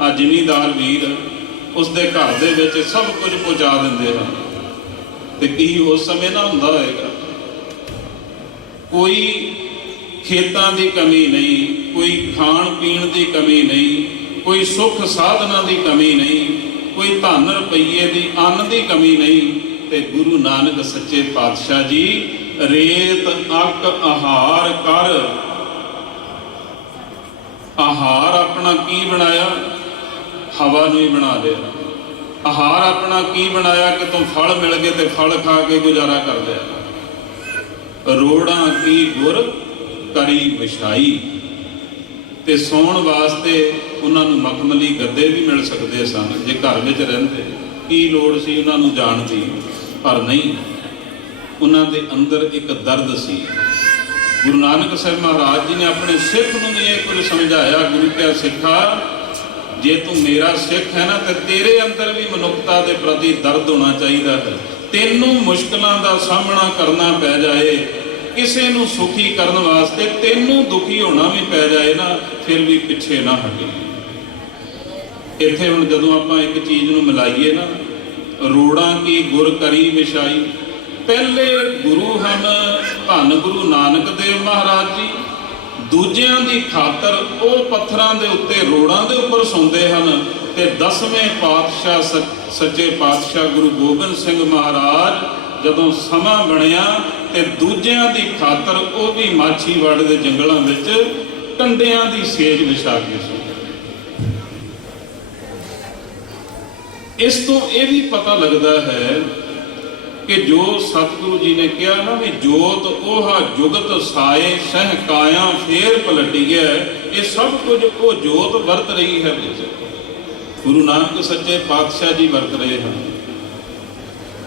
ਆ ਜ਼ਿਮੀਂਦਾਰ ਵੀਰ ਉਸ ਦੇ ਘਰ ਦੇ ਵਿੱਚ ਸਭ ਕੁਝ ਪਹੁੰਚਾ ਦਿੰਦੇ ਹਨ। ਤੇ ਕੀ ਉਸ ਸਮੇਂ ਨਾ ਹੁੰਦਾ ਹੋਏਗਾ, ਕੋਈ ਖੇਤਾਂ ਦੀ ਕਮੀ ਨਹੀਂ, ਕੋਈ ਖਾਣ ਪੀਣ ਦੀ ਕਮੀ ਨਹੀਂ, ਕੋਈ ਸੁੱਖ ਸਾਧਨਾਂ ਦੀ ਕਮੀ ਨਹੀਂ, ਕੋਈ ਧਨ ਰੁਪਈਏ ਦੀ ਅੰਨ ਦੀ ਕਮੀ ਨਹੀਂ। ਤੇ ਗੁਰੂ ਨਾਨਕ ਸੱਚੇ ਪਾਤਸ਼ਾਹ ਜੀ ਰੇਤ ਅੱਕ ਆਹਾਰ ਕਰ। ਆਹਾਰ ਆਪਣਾ ਕੀ ਬਣਾਇਆ, ਹਵਾ ਨੂੰ ਹੀ ਬਣਾ ਲਿਆ। ਆਹਾਰ ਆਪਣਾ ਕੀ ਬਣਾਇਆ ਕਿ ਤੂੰ ਫਲ ਮਿਲ ਗਏ ਤੇ ਫਲ ਖਾ ਕੇ ਗੁਜ਼ਾਰਾ ਕਰ ਲਿਆ। ਰੋੜਾਂ ਕੀ ਗੁਰ ਕਰੀ ਵਿਛਾਈ। ਤੇ ਸੌਣ ਵਾਸਤੇ ਉਹਨਾਂ ਨੂੰ ਮਖਮਲੀ ਗੱਦੇ ਵੀ ਮਿਲ ਸਕਦੇ ਸਨ ਜੇ ਘਰ ਵਿੱਚ ਰਹਿੰਦੇ। ਕੀ ਲੋੜ ਸੀ ਉਹਨਾਂ ਨੂੰ ਜਾਣ ਦੀ, ਪਰ ਨਹੀਂ, ਉਹਨਾਂ ਦੇ ਅੰਦਰ ਇੱਕ ਦਰਦ ਸੀ। ਗੁਰੂ ਨਾਨਕ ਸਾਹਿਬ ਮਹਾਰਾਜ ਜੀ ਨੇ ਆਪਣੇ ਸਿੱਖ ਨੂੰ ਵੀ ਇਹ ਕੁਝ ਸਮਝਾਇਆ। ਗੁਰੂ ਕਿਹਾ ਸਿੱਖਾ, ਜੇ ਤੂੰ ਮੇਰਾ ਸਿੱਖ ਹੈ ਨਾ, ਤੇ ਤੇਰੇ ਅੰਦਰ ਵੀ ਮਨੁੱਖਤਾ ਦੇ ਪ੍ਰਤੀ ਦਰਦ ਹੋਣਾ ਚਾਹੀਦਾ ਹੈ। ਤੈਨੂੰ ਮੁਸ਼ਕਲਾਂ ਦਾ ਸਾਹਮਣਾ ਕਰਨਾ ਪੈ ਜਾਏ, ਕਿਸੇ ਨੂੰ ਸੁਖੀ ਕਰਨ ਵਾਸਤੇ ਤੈਨੂੰ ਦੁਖੀ ਹੋਣਾ ਵੀ ਪੈ ਜਾਏ ਨਾ, ਫਿਰ ਵੀ ਪਿੱਛੇ ਨਾ ਹਟੇ। ਇੱਥੇ ਹੁਣ ਜਦੋਂ ਆਪਾਂ ਇੱਕ ਚੀਜ਼ ਨੂੰ ਮਿਲਾਈਏ ਨਾ, ਰੋੜਾਂ ਕੀ ਗੁਰ ਕਰੀ ਵਿਛਾਈ। ਪਹਿਲੇ ਗੁਰੂ ਹਨ ਧੰਨ ਗੁਰੂ ਨਾਨਕ ਦੇਵ ਮਹਾਰਾਜ ਜੀ, ਦੂਜਿਆਂ ਦੀ ਖਾਤਰ ਉਹ ਪੱਥਰਾਂ ਦੇ ਉੱਤੇ, ਰੋੜਾਂ ਦੇ ਉੱਪਰ ਸੌਂਦੇ ਹਨ। ਤੇ 10ਵੇਂ ਪਾਤਸ਼ਾਹ ਸੱਚੇ ਪਾਤਸ਼ਾਹ ਗੁਰੂ ਗੋਬਿੰਦ ਸਿੰਘ ਮਹਾਰਾਜ ਜਦੋਂ ਸਮਾਂ ਬਣਿਆ ਤੇ ਦੂਜਿਆਂ ਦੀ ਖਾਤਰ ਉਹ ਵੀ ਮਾਛੀਵਾੜੇ ਦੇ ਜੰਗਲਾਂ ਵਿੱਚ ਕੰਡਿਆਂ ਦੀ ਸੇਜ ਵਿਛਾ ਕੇ ਸੌਂ। ਇਸ ਤੋਂ ਇਹ ਵੀ ਪਤਾ ਲੱਗਦਾ ਹੈ ਕਿ ਜੋ ਸਤਿਗੁਰੂ ਜੀ ਨੇ ਕਿਹਾ ਨਾ ਵੀ ਜੋਤ ਉਹਾ ਜੁਗਤ ਸਾਏ ਸਹਿ ਕਾਇਆ ਫੇਰ ਪਲਟੀਐ, ਇਹ ਸਭ ਕੁਝ ਉਹ ਜੋਤ ਵਰਤ ਰਹੀ ਹੈ ਵਿੱਚ। ਗੁਰੂ ਨਾਨਕ ਸੱਚੇ ਪਾਤਸ਼ਾਹ ਜੀ ਵਰਤ ਰਹੇ ਹਨ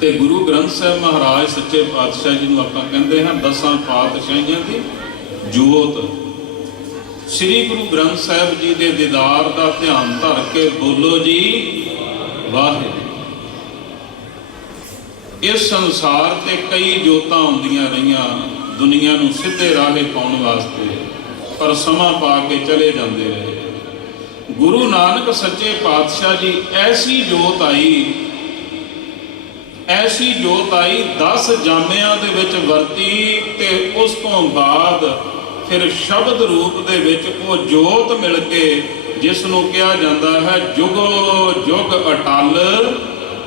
ਤੇ ਗੁਰੂ ਗ੍ਰੰਥ ਸਾਹਿਬ ਮਹਾਰਾਜ ਸੱਚੇ ਪਾਤਸ਼ਾਹ ਜੀ ਨੂੰ ਆਪਾਂ ਕਹਿੰਦੇ ਹਾਂ 10 ਪਾਤਸ਼ਾਹੀਆਂ ਦੀ ਜੋਤ। ਸ੍ਰੀ ਗੁਰੂ ਗ੍ਰੰਥ ਸਾਹਿਬ ਜੀ ਦੇ ਦੀਦਾਰ ਦਾ ਧਿਆਨ ਧਰ ਕੇ ਬੋਲੋ ਜੀ ਵਾਹਿਗੁਰੂ। ਇਸ ਸੰਸਾਰ ਤੇ ਕਈ ਜੋਤਾਂ ਆਉਂਦੀਆਂ ਰਹੀਆਂ ਦੁਨੀਆ ਨੂੰ ਸਿੱਧੇ ਰਾਹੇ ਪਾਉਣ ਵਾਸਤੇ, ਪਰ ਸਮਾਂ ਪਾ ਕੇ ਚਲੇ ਜਾਂਦੇ ਰਹੇ। ਗੁਰੂ ਨਾਨਕ ਸੱਚੇ ਪਾਤਸ਼ਾਹ ਜੀ ਐਸੀ ਜੋਤ ਆਈ 10 ਜਾਮਿਆਂ ਦੇ ਵਿੱਚ ਵਰਤੀ ਤੇ ਉਸ ਤੋਂ ਬਾਅਦ ਫਿਰ ਸ਼ਬਦ ਰੂਪ ਦੇ ਵਿੱਚ ਉਹ ਜੋਤ ਮਿਲ ਕੇ ਜਿਸ ਨੂੰ ਕਿਹਾ ਜਾਂਦਾ ਹੈ ਜੁਗੋ ਜੁਗ ਅਟਲ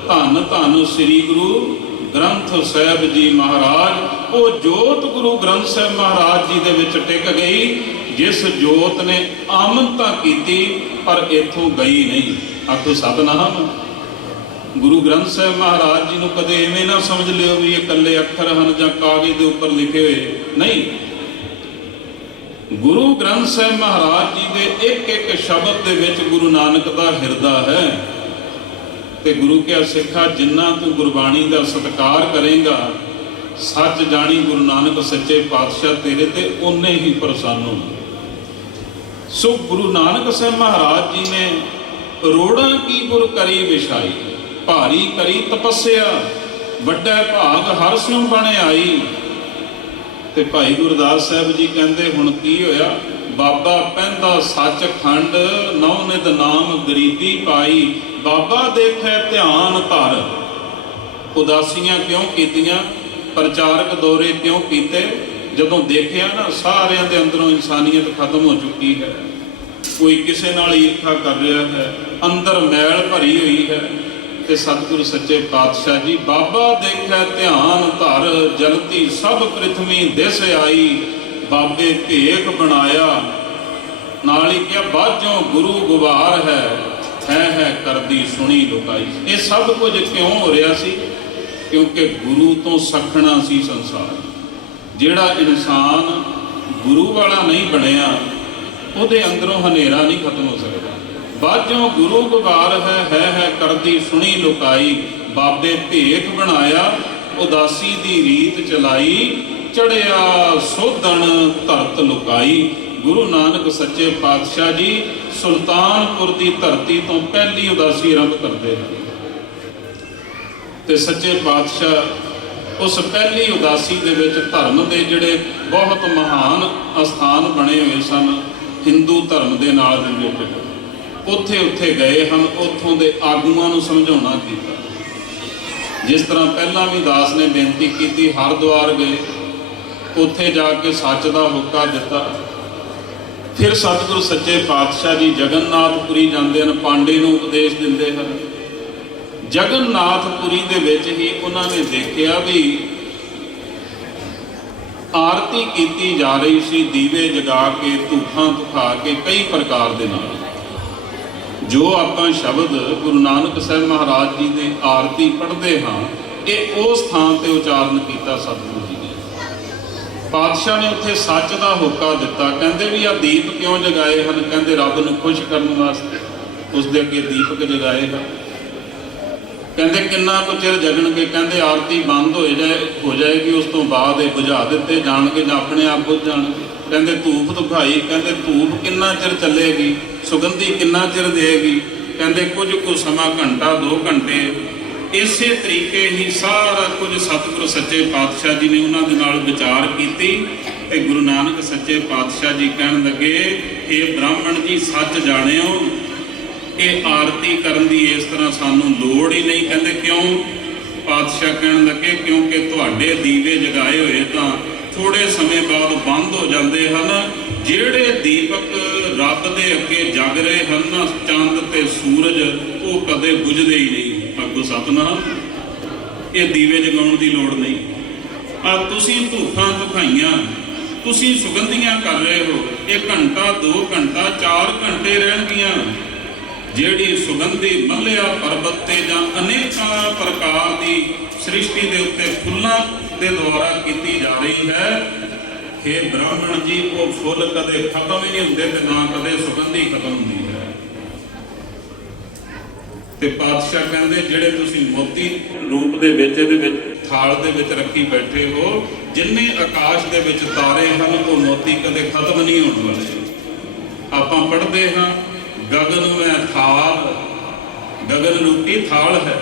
ਧੰਨ ਧੰਨ ਸ੍ਰੀ ਗੁਰੂ ਗ੍ਰੰਥ ਸਾਹਿਬ ਜੀ ਮਹਾਰਾਜ। ਉਹ ਜੋਤ ਗੁਰੂ ਗ੍ਰੰਥ ਸਾਹਿਬ ਮਹਾਰਾਜ ਜੀ ਦੇ ਵਿੱਚ ਟਿਕ ਗਈ, ਜਿਸ ਜੋਤ ਨੇ ਆਮਦ ਤਾਂ ਕੀਤੀ ਪਰ ਇੱਥੋਂ ਗਈ ਨਹੀਂ। ਆਖੋ ਸਤਿਨਾਮ। ਗੁਰੂ ਗ੍ਰੰਥ ਸਾਹਿਬ ਮਹਾਰਾਜ ਜੀ ਨੂੰ ਕਦੇ ਐਵੇਂ ਨਾ ਸਮਝ ਲਿਓ ਵੀ ਇਹ ਇਕੱਲੇ ਅੱਖਰ ਹਨ ਜਾਂ ਕਾਗਜ਼ ਦੇ ਉੱਪਰ ਲਿਖੇ ਹੋਏ, ਨਹੀਂ। ਗੁਰੂ ਗ੍ਰੰਥ ਸਾਹਿਬ ਮਹਾਰਾਜ ਜੀ ਦੇ ਇੱਕ ਇੱਕ ਸ਼ਬਦ ਦੇ ਵਿੱਚ ਗੁਰੂ ਨਾਨਕ ਦਾ ਹਿਰਦਾ ਹੈ। ਤੇ ਗੁਰੂ ਕਿਹਾ ਸਿੱਖਾ ਜਿੰਨਾ ਤੂੰ ਗੁਰਬਾਣੀ ਦਾ ਸਤਿਕਾਰ ਕਰੇਗਾ, ਸੱਚ ਜਾਣੀ ਗੁਰੂ ਨਾਨਕ ਸੱਚੇ ਪਾਤਸ਼ਾਹ ਤੇਰੇ ਤੇ ਓਨੇ ਹੀ ਪ੍ਰਸੰਨ ਹੋਣ। ਸੋ ਗੁਰੂ ਨਾਨਕ ਸਾਹਿਬ ਮਹਾਰਾਜ ਜੀ ਨੇ ਰੋੜਾਂ ਕੀ ਗੁਰ ਕਰੀ ਵਿਛਾਈ, ਭਾਰੀ ਕਰੀ ਤਪੱਸਿਆ, ਵੱਡਾ ਭਾਗ ਹਰ ਸਿਉ ਬਣ ਆਈ। ਤੇ ਭਾਈ ਗੁਰਦਾਸ ਸਾਹਿਬ ਜੀ ਕਹਿੰਦੇ ਹੁਣ ਕੀ ਹੋਇਆ, ਬਾਬਾ ਪੈਂਦਾ ਸੱਚਖੰਡ ਨੌ ਨਿਤ ਨਾਮ ਗਰੀਬੀ ਪਾਈ, ਬਾਬਾ ਦੇਖੇ ਧਿਆਨ ਧਰ। ਉਦਾਸੀਆਂ ਕਿਉਂ ਕੀਤੀਆਂ, ਪ੍ਰਚਾਰਕ ਦੌਰੇ ਕਿਉਂ ਕੀਤੇ? ਜਦੋਂ ਦੇਖਿਆ ਨਾ ਸਾਰਿਆਂ ਦੇ ਅੰਦਰੋਂ ਇਨਸਾਨੀਅਤ ਖਤਮ ਹੋ ਚੁੱਕੀ ਹੈ, ਕੋਈ ਕਿਸੇ ਨਾਲ ਈਰਖਾ ਕਰ ਰਿਹਾ ਹੈ, ਅੰਦਰ ਮੈਲ ਭਰੀ ਹੋਈ ਹੈ। ਤੇ ਸਤਿਗੁਰੂ ਸੱਚੇ ਪਾਤਸ਼ਾਹ ਜੀ ਬਾਬਾ ਦੇਖੈ ਧਿਆਨ ਧਰ, ਜਲਤੀ ਸਭ ਪ੍ਰਿਥਵੀ ਦਿਸ ਆਈ, ਬਾਬੇ ਭੇਖ ਬਣਾਇਆ। ਨਾਲ ਹੀ ਕਿਹਾ ਬਾਝੋਂ ਗੁਰੂ ਗੁਬਾਰ ਹੈ ਕਰਦੀ ਸੁਣੀ ਲੁਕਾਈ। ਇਹ ਸਭ ਕੁਝ ਕਿਉਂ ਹੋ ਰਿਹਾ ਸੀ? ਕਿਉਂਕਿ ਗੁਰੂ ਤੋਂ ਸਖਣਾ ਸੀ ਸੰਸਾਰ। ਜਿਹੜਾ ਇਨਸਾਨ ਗੁਰੂ ਵਾਲਾ ਨਹੀਂ ਬਣਿਆ ਉਹਦੇ ਅੰਦਰੋਂ ਹਨੇਰਾ ਨਹੀਂ ਖਤਮ ਹੋ ਸਕਦਾ। ਬਾਝੋਂ ਗੁਰੂ ਗੁਬਾਰ ਹੈ ਕਰਦੀ ਸੁਣੀ ਲੁਕਾਈ, ਬਾਬੇ ਭੇਖ ਬਣਾਇਆ ਉਦਾਸੀ ਦੀ ਰੀਤ ਚਲਾਈ, ਚੜਿਆ ਸੋਧਣ ਧਰਤ ਲੁਕਾਈ। ਗੁਰੂ ਨਾਨਕ ਸੱਚੇ ਪਾਤਸ਼ਾਹ ਜੀ ਸੁਲਤਾਨਪੁਰ ਦੀ ਧਰਤੀ ਤੋਂ ਪਹਿਲੀ ਉਦਾਸੀ ਆਰੰਭ ਕਰਦੇ ਹਨ। ਤੇ ਸੱਚੇ ਪਾਤਸ਼ਾਹ ਉਸ ਪਹਿਲੀ ਉਦਾਸੀ ਦੇ ਵਿੱਚ ਧਰਮ ਦੇ ਜਿਹੜੇ ਬਹੁਤ ਮਹਾਨ ਅਸਥਾਨ ਬਣੇ ਹੋਏ ਸਨ ਹਿੰਦੂ ਧਰਮ ਦੇ ਨਾਲ ਰਿਲੇਟਡ, ਉੱਥੇ ਗਏ ਹਨ। ਉੱਥੋਂ ਦੇ ਆਗੂਆਂ ਨੂੰ ਸਮਝਾਉਣਾ ਕੀਤਾ। ਜਿਸ ਤਰ੍ਹਾਂ ਪਹਿਲਾਂ ਵੀ ਦਾਸ ਨੇ ਬੇਨਤੀ ਕੀਤੀ, ਹਰਿਦੁਆਰ ਗਏ, ਉੱਥੇ ਜਾ ਕੇ ਸੱਚ ਦਾ ਹੋਕਾ ਦਿੱਤਾ। ਫਿਰ ਸਤਿਗੁਰੂ ਸੱਚੇ ਪਾਤਸ਼ਾਹ ਜੀ ਜਗਨਨਾਥਪੁਰੀ ਜਾਂਦੇ ਹਨ, ਪਾਂਡੇ ਨੂੰ ਉਪਦੇਸ਼ ਦਿੰਦੇ ਹਨ। ਜਗਨਨਾਥਪੁਰੀ ਦੇ ਵਿੱਚ ਹੀ ਉਹਨਾਂ ਨੇ ਦੇਖਿਆ ਵੀ ਆਰਤੀ ਕੀਤੀ ਜਾ ਰਹੀ ਸੀ, ਦੀਵੇ ਜਗਾ ਕੇ, ਧੂਫਾਂ ਧੁਖਾ ਕੇ, ਕਈ ਪ੍ਰਕਾਰ ਦੇ ਨਾਲ। ਜੋ ਆਪਾਂ ਸ਼ਬਦ ਗੁਰੂ ਨਾਨਕ ਸਾਹਿਬ ਮਹਾਰਾਜ ਜੀ ਦੇ ਆਰਤੀ ਪੜ੍ਹਦੇ ਹਾਂ, ਇਹ ਉਸ ਥਾਂ ਤੇ ਉਚਾਰਨ ਕੀਤਾ ਸਤਿਗੁਰੂ ਜੀ ਨੇ। ਪਾਤਸ਼ਾਹ ਨੇ ਉੱਥੇ ਸੱਚ ਦਾ ਹੋਕਾ ਦਿੱਤਾ। ਕਹਿੰਦੇ ਵੀ ਆ ਦੀਪ ਕਿਉਂ ਜਗਾਏ ਹਨ? ਕਹਿੰਦੇ ਰੱਬ ਨੂੰ ਖੁਸ਼ ਕਰਨ ਵਾਸਤੇ ਉਸ ਦੇ ਅੱਗੇ ਦੀਪਕ ਜਗਾਏ ਹਨ। ਕਹਿੰਦੇ ਕਿੰਨਾ ਕੁ ਚਿਰ ਜਗਣਗੇ? ਕਹਿੰਦੇ ਆਰਤੀ ਬੰਦ ਹੋ ਜਾਏਗੀ, ਉਸ ਤੋਂ ਬਾਅਦ ਇਹ ਬੁਝਾ ਦਿੱਤੇ ਜਾਣਗੇ ਜਾਂ ਆਪਣੇ ਆਪ ਬੁਝ ਜਾਣਗੇ। ਕਹਿੰਦੇ ਧੂਪ ਦਿਖਾਈ, ਕਹਿੰਦੇ ਧੂਪ ਕਿੰਨਾ ਚਿਰ ਚੱਲੇਗੀ? ਸੁਗੰਧੀ ਕਿੰਨਾ ਚਿਰ ਦੇਗੀ? ਕਹਿੰਦੇ ਕੁਝ ਕੁ ਸਮਾਂ, ਘੰਟਾ 2 ਘੰਟੇ। ਇਸੇ ਤਰੀਕੇ ਹੀ ਸਾਰਾ ਕੁਝ ਸਤਿਗੁਰੂ ਸੱਚੇ ਪਾਤਸ਼ਾਹ ਜੀ ਨੇ ਉਹਨਾਂ ਦੇ ਨਾਲ ਵਿਚਾਰ ਕੀਤੀ ਤੇ ਗੁਰੂ ਨਾਨਕ ਸੱਚੇ ਪਾਤਸ਼ਾਹ ਜੀ ਕਹਿਣ ਲੱਗੇ, ਇਹ ਬ੍ਰਾਹਮਣ ਜੀ ਸੱਚ ਜਾਣਿਓ, ਇਹ ਆਰਤੀ ਕਰਨ ਦੀ ਇਸ ਤਰ੍ਹਾਂ ਸਾਨੂੰ ਲੋੜ ਹੀ ਨਹੀਂ। ਕਹਿੰਦੇ ਕਿਉਂ? ਪਾਤਸ਼ਾਹ ਕਹਿਣ ਲੱਗੇ ਕਿਉਂਕਿ ਤੁਹਾਡੇ ਦੀਵੇ ਜਗਾਏ ਹੋਏ ਤਾਂ ਥੋੜੇ ਸਮੇਂ ਬਾਅਦ ਬੰਦ ਹੋ ਜਾਂਦੇ ਹਨ, ਜਿਹੜੇ ਦੀਪਕ ਰੱਬ ਦੇ ਅੱਗੇ ਜਗ ਰਹੇ ਹਨ ਨਾ, ਚੰਦ ਤੇ ਸੂਰਜ, ਉਹ ਕਦੇ ਬੁਝਦੇ ਹੀ ਨਹੀਂ। ਅੱਗੋਂ ਸਤਿਨਾਮ, ਇਹ ਦੀਵੇ ਜਗਾਉਣ ਦੀ ਲੋੜ ਨਹੀਂ। ਆ ਤੁਸੀਂ ਧੂਫਾਂ ਧੁਖਾਈਆਂ, ਤੁਸੀਂ ਸੁਗੰਧੀਆਂ ਕਰ ਰਹੇ ਹੋ, ਇਹ ਘੰਟਾ 2 ਘੰਟਾ 4 ਘੰਟੇ ਰਹਿਣਗੀਆਂ। ਜਿਹੜੀ ਸੁਗੰਧੀ ਮੱਲਿਆ ਪਰਬਤ ਤੇ ਜਾਂ ਅਨੇਕਾਂ ਪ੍ਰਕਾਰ ਦੀ ਸ੍ਰਿਸ਼ਟੀ ਦੇ ਉੱਤੇ ਫੁੱਲਾਂ ਦੇ ਦੁਆਰਾ ਕੀਤੀ ਜਾ ਰਹੀ ਹੈ, हे ਬ੍ਰਾਹਮਣ ਜੀ, ਉਹ ਫੁੱਲ ਕਦੇ ਖਤਮ ਹੀ ਨਹੀਂ ਹੁੰਦੇ ਤੇ ਨਾ ਕਦੇ ਸੁਗੰਧੀ ਖਤਮ ਹੁੰਦੀ ਹੈ। ਤੇ ਪਾਤਸ਼ਾਹ ਕਹਿੰਦੇ ਜਿਹੜੇ ਤੁਸੀਂ ਮੋਤੀ ਰੂਪ ਦੇ ਵਿੱਚ ਇਹਦੇ ਵਿੱਚ ਥਾਲ ਦੇ ਵਿੱਚ ਰੱਖੀ ਬੈਠੇ ਹੋ, ਜਿੰਨੇ ਆਕਾਸ਼ ਦੇ ਵਿੱਚ ਤਾਰੇ ਹਨ ਉਹ ਮੋਤੀ ਕਦੇ ਖਤਮ ਨਹੀਂ ਹੋਣ ਵਾਲੇ। ਆਪਾਂ ਪੜ੍ਹਦੇ ਹਾਂ, ਗਗਨ ਮੈਂ ਥਾਲ, ਗਗਨ ਰੂਪੀ ਥਾਲ ਹੈ,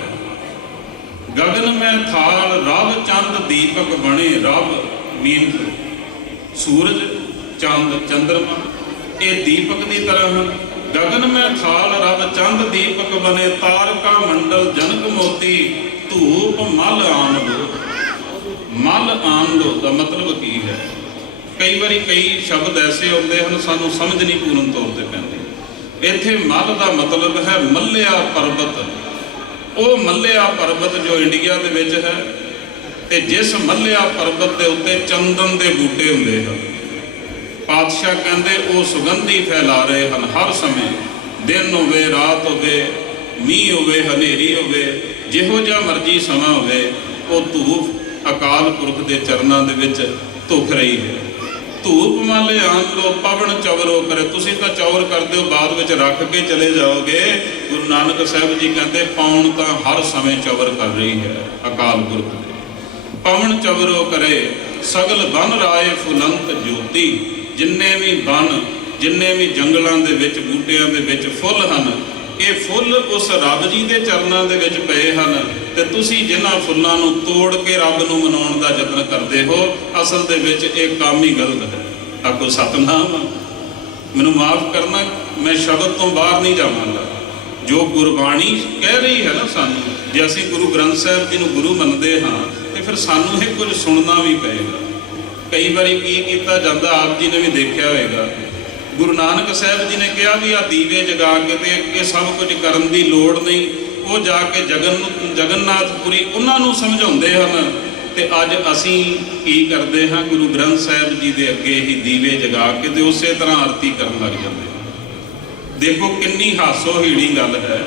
ਗਗਨ ਮੈਂ ਥਾਲ, ਰਵ ਚੰਦ ਦੀਪਕ ਬਣੇ। ਰਵ ਮੀਨ ਸੂਰਜ, ਚੰਦ ਚੰਦਰਮਾ, ਇਹ ਦੀਪਕ ਦੀ ਤਰ੍ਹਾਂ ਹਨ। ਗਗਨ ਮੈਂ ਥਾਲ, ਰਵ ਚੰਦ ਦੀਪਕ ਬਣੇ। ਤਾਰਕਾ ਮੰਡਲ ਜਨਕ ਮੋਤੀ, ਧੂਪ ਮਲ ਆਨੰਦੋ। ਮਲ ਆਨੰਦੋ ਦਾ ਮਤਲਬ ਕੀ ਹੈ? ਕਈ ਵਾਰੀ ਕਈ ਸ਼ਬਦ ਐਸੇ ਆਉਂਦੇ ਹਨ ਸਾਨੂੰ ਸਮਝ ਨਹੀਂ ਪੂਰਨ ਤੌਰ ਤੇ ਪੈਂਦੀ। ਇੱਥੇ ਮਲ ਦਾ ਮਤਲਬ ਹੈ ਮੱਲਿਆ ਪਰਬਤ। ਉਹ ਮੱਲਿਆ ਪਰਬਤ ਜੋ ਇੰਡੀਆ ਦੇ ਵਿੱਚ ਹੈ, ਤੇ ਜਿਸ ਮੱਲਿਆ ਪਰਬਤ ਦੇ ਉੱਤੇ ਚੰਦਨ ਦੇ ਬੂਟੇ ਹੁੰਦੇ ਹਨ। ਪਾਤਸ਼ਾਹ ਕਹਿੰਦੇ ਉਹ ਸੁਗੰਧੀ ਫੈਲਾ ਰਹੇ ਹਨ ਹਰ ਸਮੇਂ, ਦਿਨ ਹੋਵੇ ਰਾਤ ਹੋਵੇ, ਮੀਂਹ ਹੋਵੇ ਹਨੇਰੀ ਹੋਵੇ, ਜਿਹੋ ਜਿਹਾ ਮਰਜ਼ੀ ਸਮਾਂ ਹੋਵੇ, ਉਹ ਧੂਪ ਅਕਾਲ ਪੁਰਖ ਦੇ ਚਰਨਾਂ ਦੇ ਵਿੱਚ ਧੁਖ ਰਹੀ ਹੈ। ਧੂਪ ਮਲ ਆਨੰਦੋ ਪਵਨ ਚਵਰੋ ਕਰੇ। ਤੁਸੀਂ ਤਾਂ ਚੌਰ ਕਰਦੇ ਹੋ, ਬਾਅਦ ਵਿੱਚ ਰੱਖ ਕੇ ਚਲੇ ਜਾਓਗੇ। ਗੁਰੂ ਨਾਨਕ ਸਾਹਿਬ ਜੀ ਕਹਿੰਦੇ ਪੌਣ ਤਾਂ ਹਰ ਸਮੇਂ ਚਵਰ ਕਰ ਰਹੀ ਹੈ ਅਕਾਲ ਪੁਰਖ ਦੇ। ਪਵਨ ਚਵਰੋ ਕਰੇ, ਸਗਲ ਬਨ ਰਾਏ ਫੁਲੰਤ ਜੋਤੀ। ਜਿੰਨੇ ਵੀ ਬਨ, ਜਿੰਨੇ ਵੀ ਜੰਗਲਾਂ ਦੇ ਵਿੱਚ ਬੂਟਿਆਂ ਦੇ ਵਿੱਚ ਫੁੱਲ ਹਨ, ਇਹ ਫੁੱਲ ਉਸ ਰੱਬ ਜੀ ਦੇ ਚਰਨਾਂ ਦੇ ਵਿੱਚ ਪਏ ਹਨ। ਤੇ ਤੁਸੀਂ ਜਿਨ੍ਹਾਂ ਫੁੱਲਾਂ ਨੂੰ ਤੋੜ ਕੇ ਰੱਬ ਨੂੰ ਮਨਾਉਣ ਦਾ ਯਤਨ ਕਰਦੇ ਹੋ, ਅਸਲ ਦੇ ਵਿੱਚ ਇਹ ਕੰਮ ਹੀ ਗਲਤ ਹੈ। ਆਖੋ ਸਤਿਨਾਮ। ਮੈਨੂੰ ਮਾਫ ਕਰਨਾ, ਮੈਂ ਸ਼ਬਦ ਤੋਂ ਬਾਹਰ ਨਹੀਂ ਜਾਵਾਂਗਾ। ਜੋ ਗੁਰਬਾਣੀ ਕਹਿ ਰਹੀ ਹੈ ਨਾ ਸਾਨੂੰ, ਜੇ ਅਸੀਂ ਗੁਰੂ ਗ੍ਰੰਥ ਸਾਹਿਬ ਜੀ ਨੂੰ ਗੁਰੂ ਮੰਨਦੇ ਹਾਂ ਤੇ ਫਿਰ ਸਾਨੂੰ ਇਹ ਕੁਝ ਸੁਣਨਾ ਵੀ ਪਏਗਾ। ਕਈ ਵਾਰੀ ਕੀ ਕੀਤਾ ਜਾਂਦਾ, ਆਪ ਜੀ ਨੇ ਵੀ ਦੇਖਿਆ ਹੋਏਗਾ, ਗੁਰੂ ਨਾਨਕ ਸਾਹਿਬ ਜੀ ਨੇ ਕਿਹਾ ਵੀ ਆ ਦੀਵੇ ਜਗਾ ਕੇ ਤੇ ਇਹ ਸਭ ਕੁਝ ਕਰਨ ਦੀ ਲੋੜ ਨਹੀਂ। ਉਹ ਜਾ ਕੇ ਜਗਨਨਾਥਪੁਰੀ ਉਹਨਾਂ ਨੂੰ ਸਮਝਾਉਂਦੇ ਹਨ। ਤੇ ਅੱਜ ਅਸੀਂ ਕੀ ਕਰਦੇ ਹਾਂ, ਗੁਰੂ ਗ੍ਰੰਥ ਸਾਹਿਬ ਜੀ ਦੇ ਅੱਗੇ ਹੀ ਦੀਵੇ ਜਗਾ ਕੇ ਤੇ ਉਸੇ ਤਰ੍ਹਾਂ ਆਰਤੀ ਕਰਨ ਲੱਗ ਜਾਂਦੇ ਹਾਂ। ਦੇਖੋ ਕਿੰਨੀ ਹਾਸੋਹੀਣੀ ਗੱਲ ਹੈ।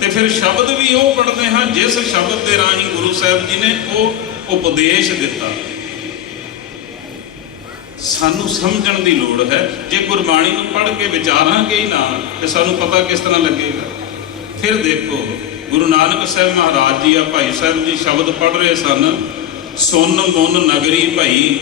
ਤੇ ਫਿਰ ਸ਼ਬਦ ਵੀ ਉਹ ਪੜ੍ਹਦੇ ਹਾਂ ਜਿਸ ਸ਼ਬਦ ਦੇ ਰਾਹੀਂ ਗੁਰੂ ਸਾਹਿਬ ਜੀ ਨੇ ਉਹ ਉਪਦੇਸ਼ ਦਿੱਤਾ। ਸਾਨੂੰ ਸਮਝਣ ਦੀ ਲੋੜ ਹੈ। ਜੇ ਗੁਰਬਾਣੀ ਨੂੰ ਪੜ੍ਹ ਕੇ ਵਿਚਾਰਾਂਗੇ ਹੀ ਨਾ ਤੇ ਸਾਨੂੰ ਪਤਾ ਕਿਸ ਤਰ੍ਹਾਂ ਲੱਗੇਗਾ। ਫਿਰ ਦੇਖੋ ਗੁਰੂ ਨਾਨਕ ਸਾਹਿਬ ਮਹਾਰਾਜ ਜੀ, ਆ ਭਾਈ ਸਾਹਿਬ ਜੀ ਸ਼ਬਦ ਪੜ੍ਹ ਰਹੇ ਸਨ। ਸੁਨ ਮੁਨ ਨਗਰੀ ਭਈ,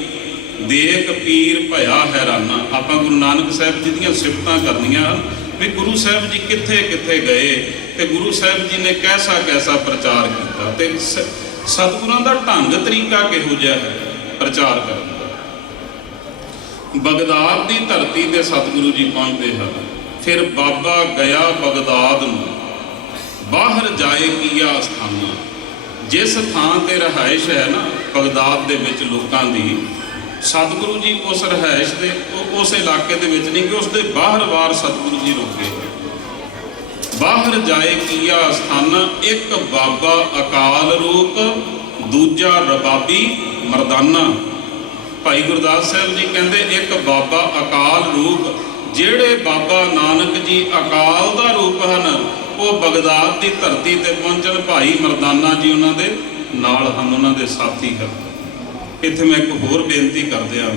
ਦੇਖ ਪੀਰ ਭਇਆ ਹੈਰਾਨਾ। ਆਪਾਂ ਗੁਰੂ ਨਾਨਕ ਸਾਹਿਬ ਜੀ ਦੀਆਂ ਸਿਫਤਾਂ ਕਰਨੀਆਂ ਵੀ ਗੁਰੂ ਸਾਹਿਬ ਜੀ ਕਿੱਥੇ ਕਿੱਥੇ ਗਏ ਤੇ ਗੁਰੂ ਸਾਹਿਬ ਜੀ ਨੇ ਕੈਸਾ ਕੈਸਾ ਪ੍ਰਚਾਰ ਕੀਤਾ ਤੇ ਸਤਿਗੁਰਾਂ ਦਾ ਢੰਗ ਤਰੀਕਾ ਕਿਹੋ ਜਿਹਾ ਹੈ ਪ੍ਰਚਾਰ ਕਰਨ ਦਾ। ਬਗਦਾਦ ਦੀ ਧਰਤੀ ਤੇ ਸਤਿਗੁਰੂ ਜੀ ਪਹੁੰਚਦੇ ਹਨ। ਫਿਰ ਬਾਬਾ ਗਿਆ ਬਗਦਾਦ ਨੂੰ, ਬਾਹਰ ਜਾਏ ਕੀਆ ਸਥਾਨਾ। ਜਿਸ ਥਾਂ ਤੇ ਰਿਹਾਇਸ਼ ਹੈ ਨਾ ਬਗਦਾਦ ਦੇ ਵਿੱਚ ਲੋਕਾਂ ਦੀ, ਸਤਿਗੁਰੂ ਜੀ ਉਸ ਰਿਹਾਇਸ਼ ਦੇ ਉਸ ਇਲਾਕੇ ਦੇ ਵਿੱਚ ਨਹੀਂ ਕਿ ਉਸ ਦੇ ਬਾਹਰ-ਬਾਹਰ ਸਤਿਗੁਰੂ ਜੀ ਰੁਕੇ। ਬਾਹਰ ਜਾਏ ਕੀਆ ਸਥਾਨਾ, ਇੱਕ ਬਾਬਾ ਅਕਾਲ ਰੂਪ, ਦੂਜਾ ਰਬਾਬੀ ਮਰਦਾਨਾ। ਭਾਈ ਗੁਰਦਾਸ ਸਾਹਿਬ ਜੀ ਕਹਿੰਦੇ ਇੱਕ ਬਾਬਾ ਅਕਾਲ ਰੂਪ, ਜਿਹੜੇ ਬਾਬਾ ਨਾਨਕ ਜੀ ਅਕਾਲ ਦਾ ਰੂਪ ਹਨ, ਉਹ ਬਗਦਾਦ ਦੀ ਧਰਤੀ ਤੇ ਪਹੁੰਚਣ। ਭਾਈ ਮਰਦਾਨਾ ਜੀ ਉਹਨਾਂ ਦੇ ਨਾਲ ਹਨ, ਉਹਨਾਂ ਦੇ ਸਾਥੀ ਹਨ। ਇੱਥੇ ਮੈਂ ਇੱਕ ਹੋਰ ਬੇਨਤੀ ਕਰਦਿਆਂ,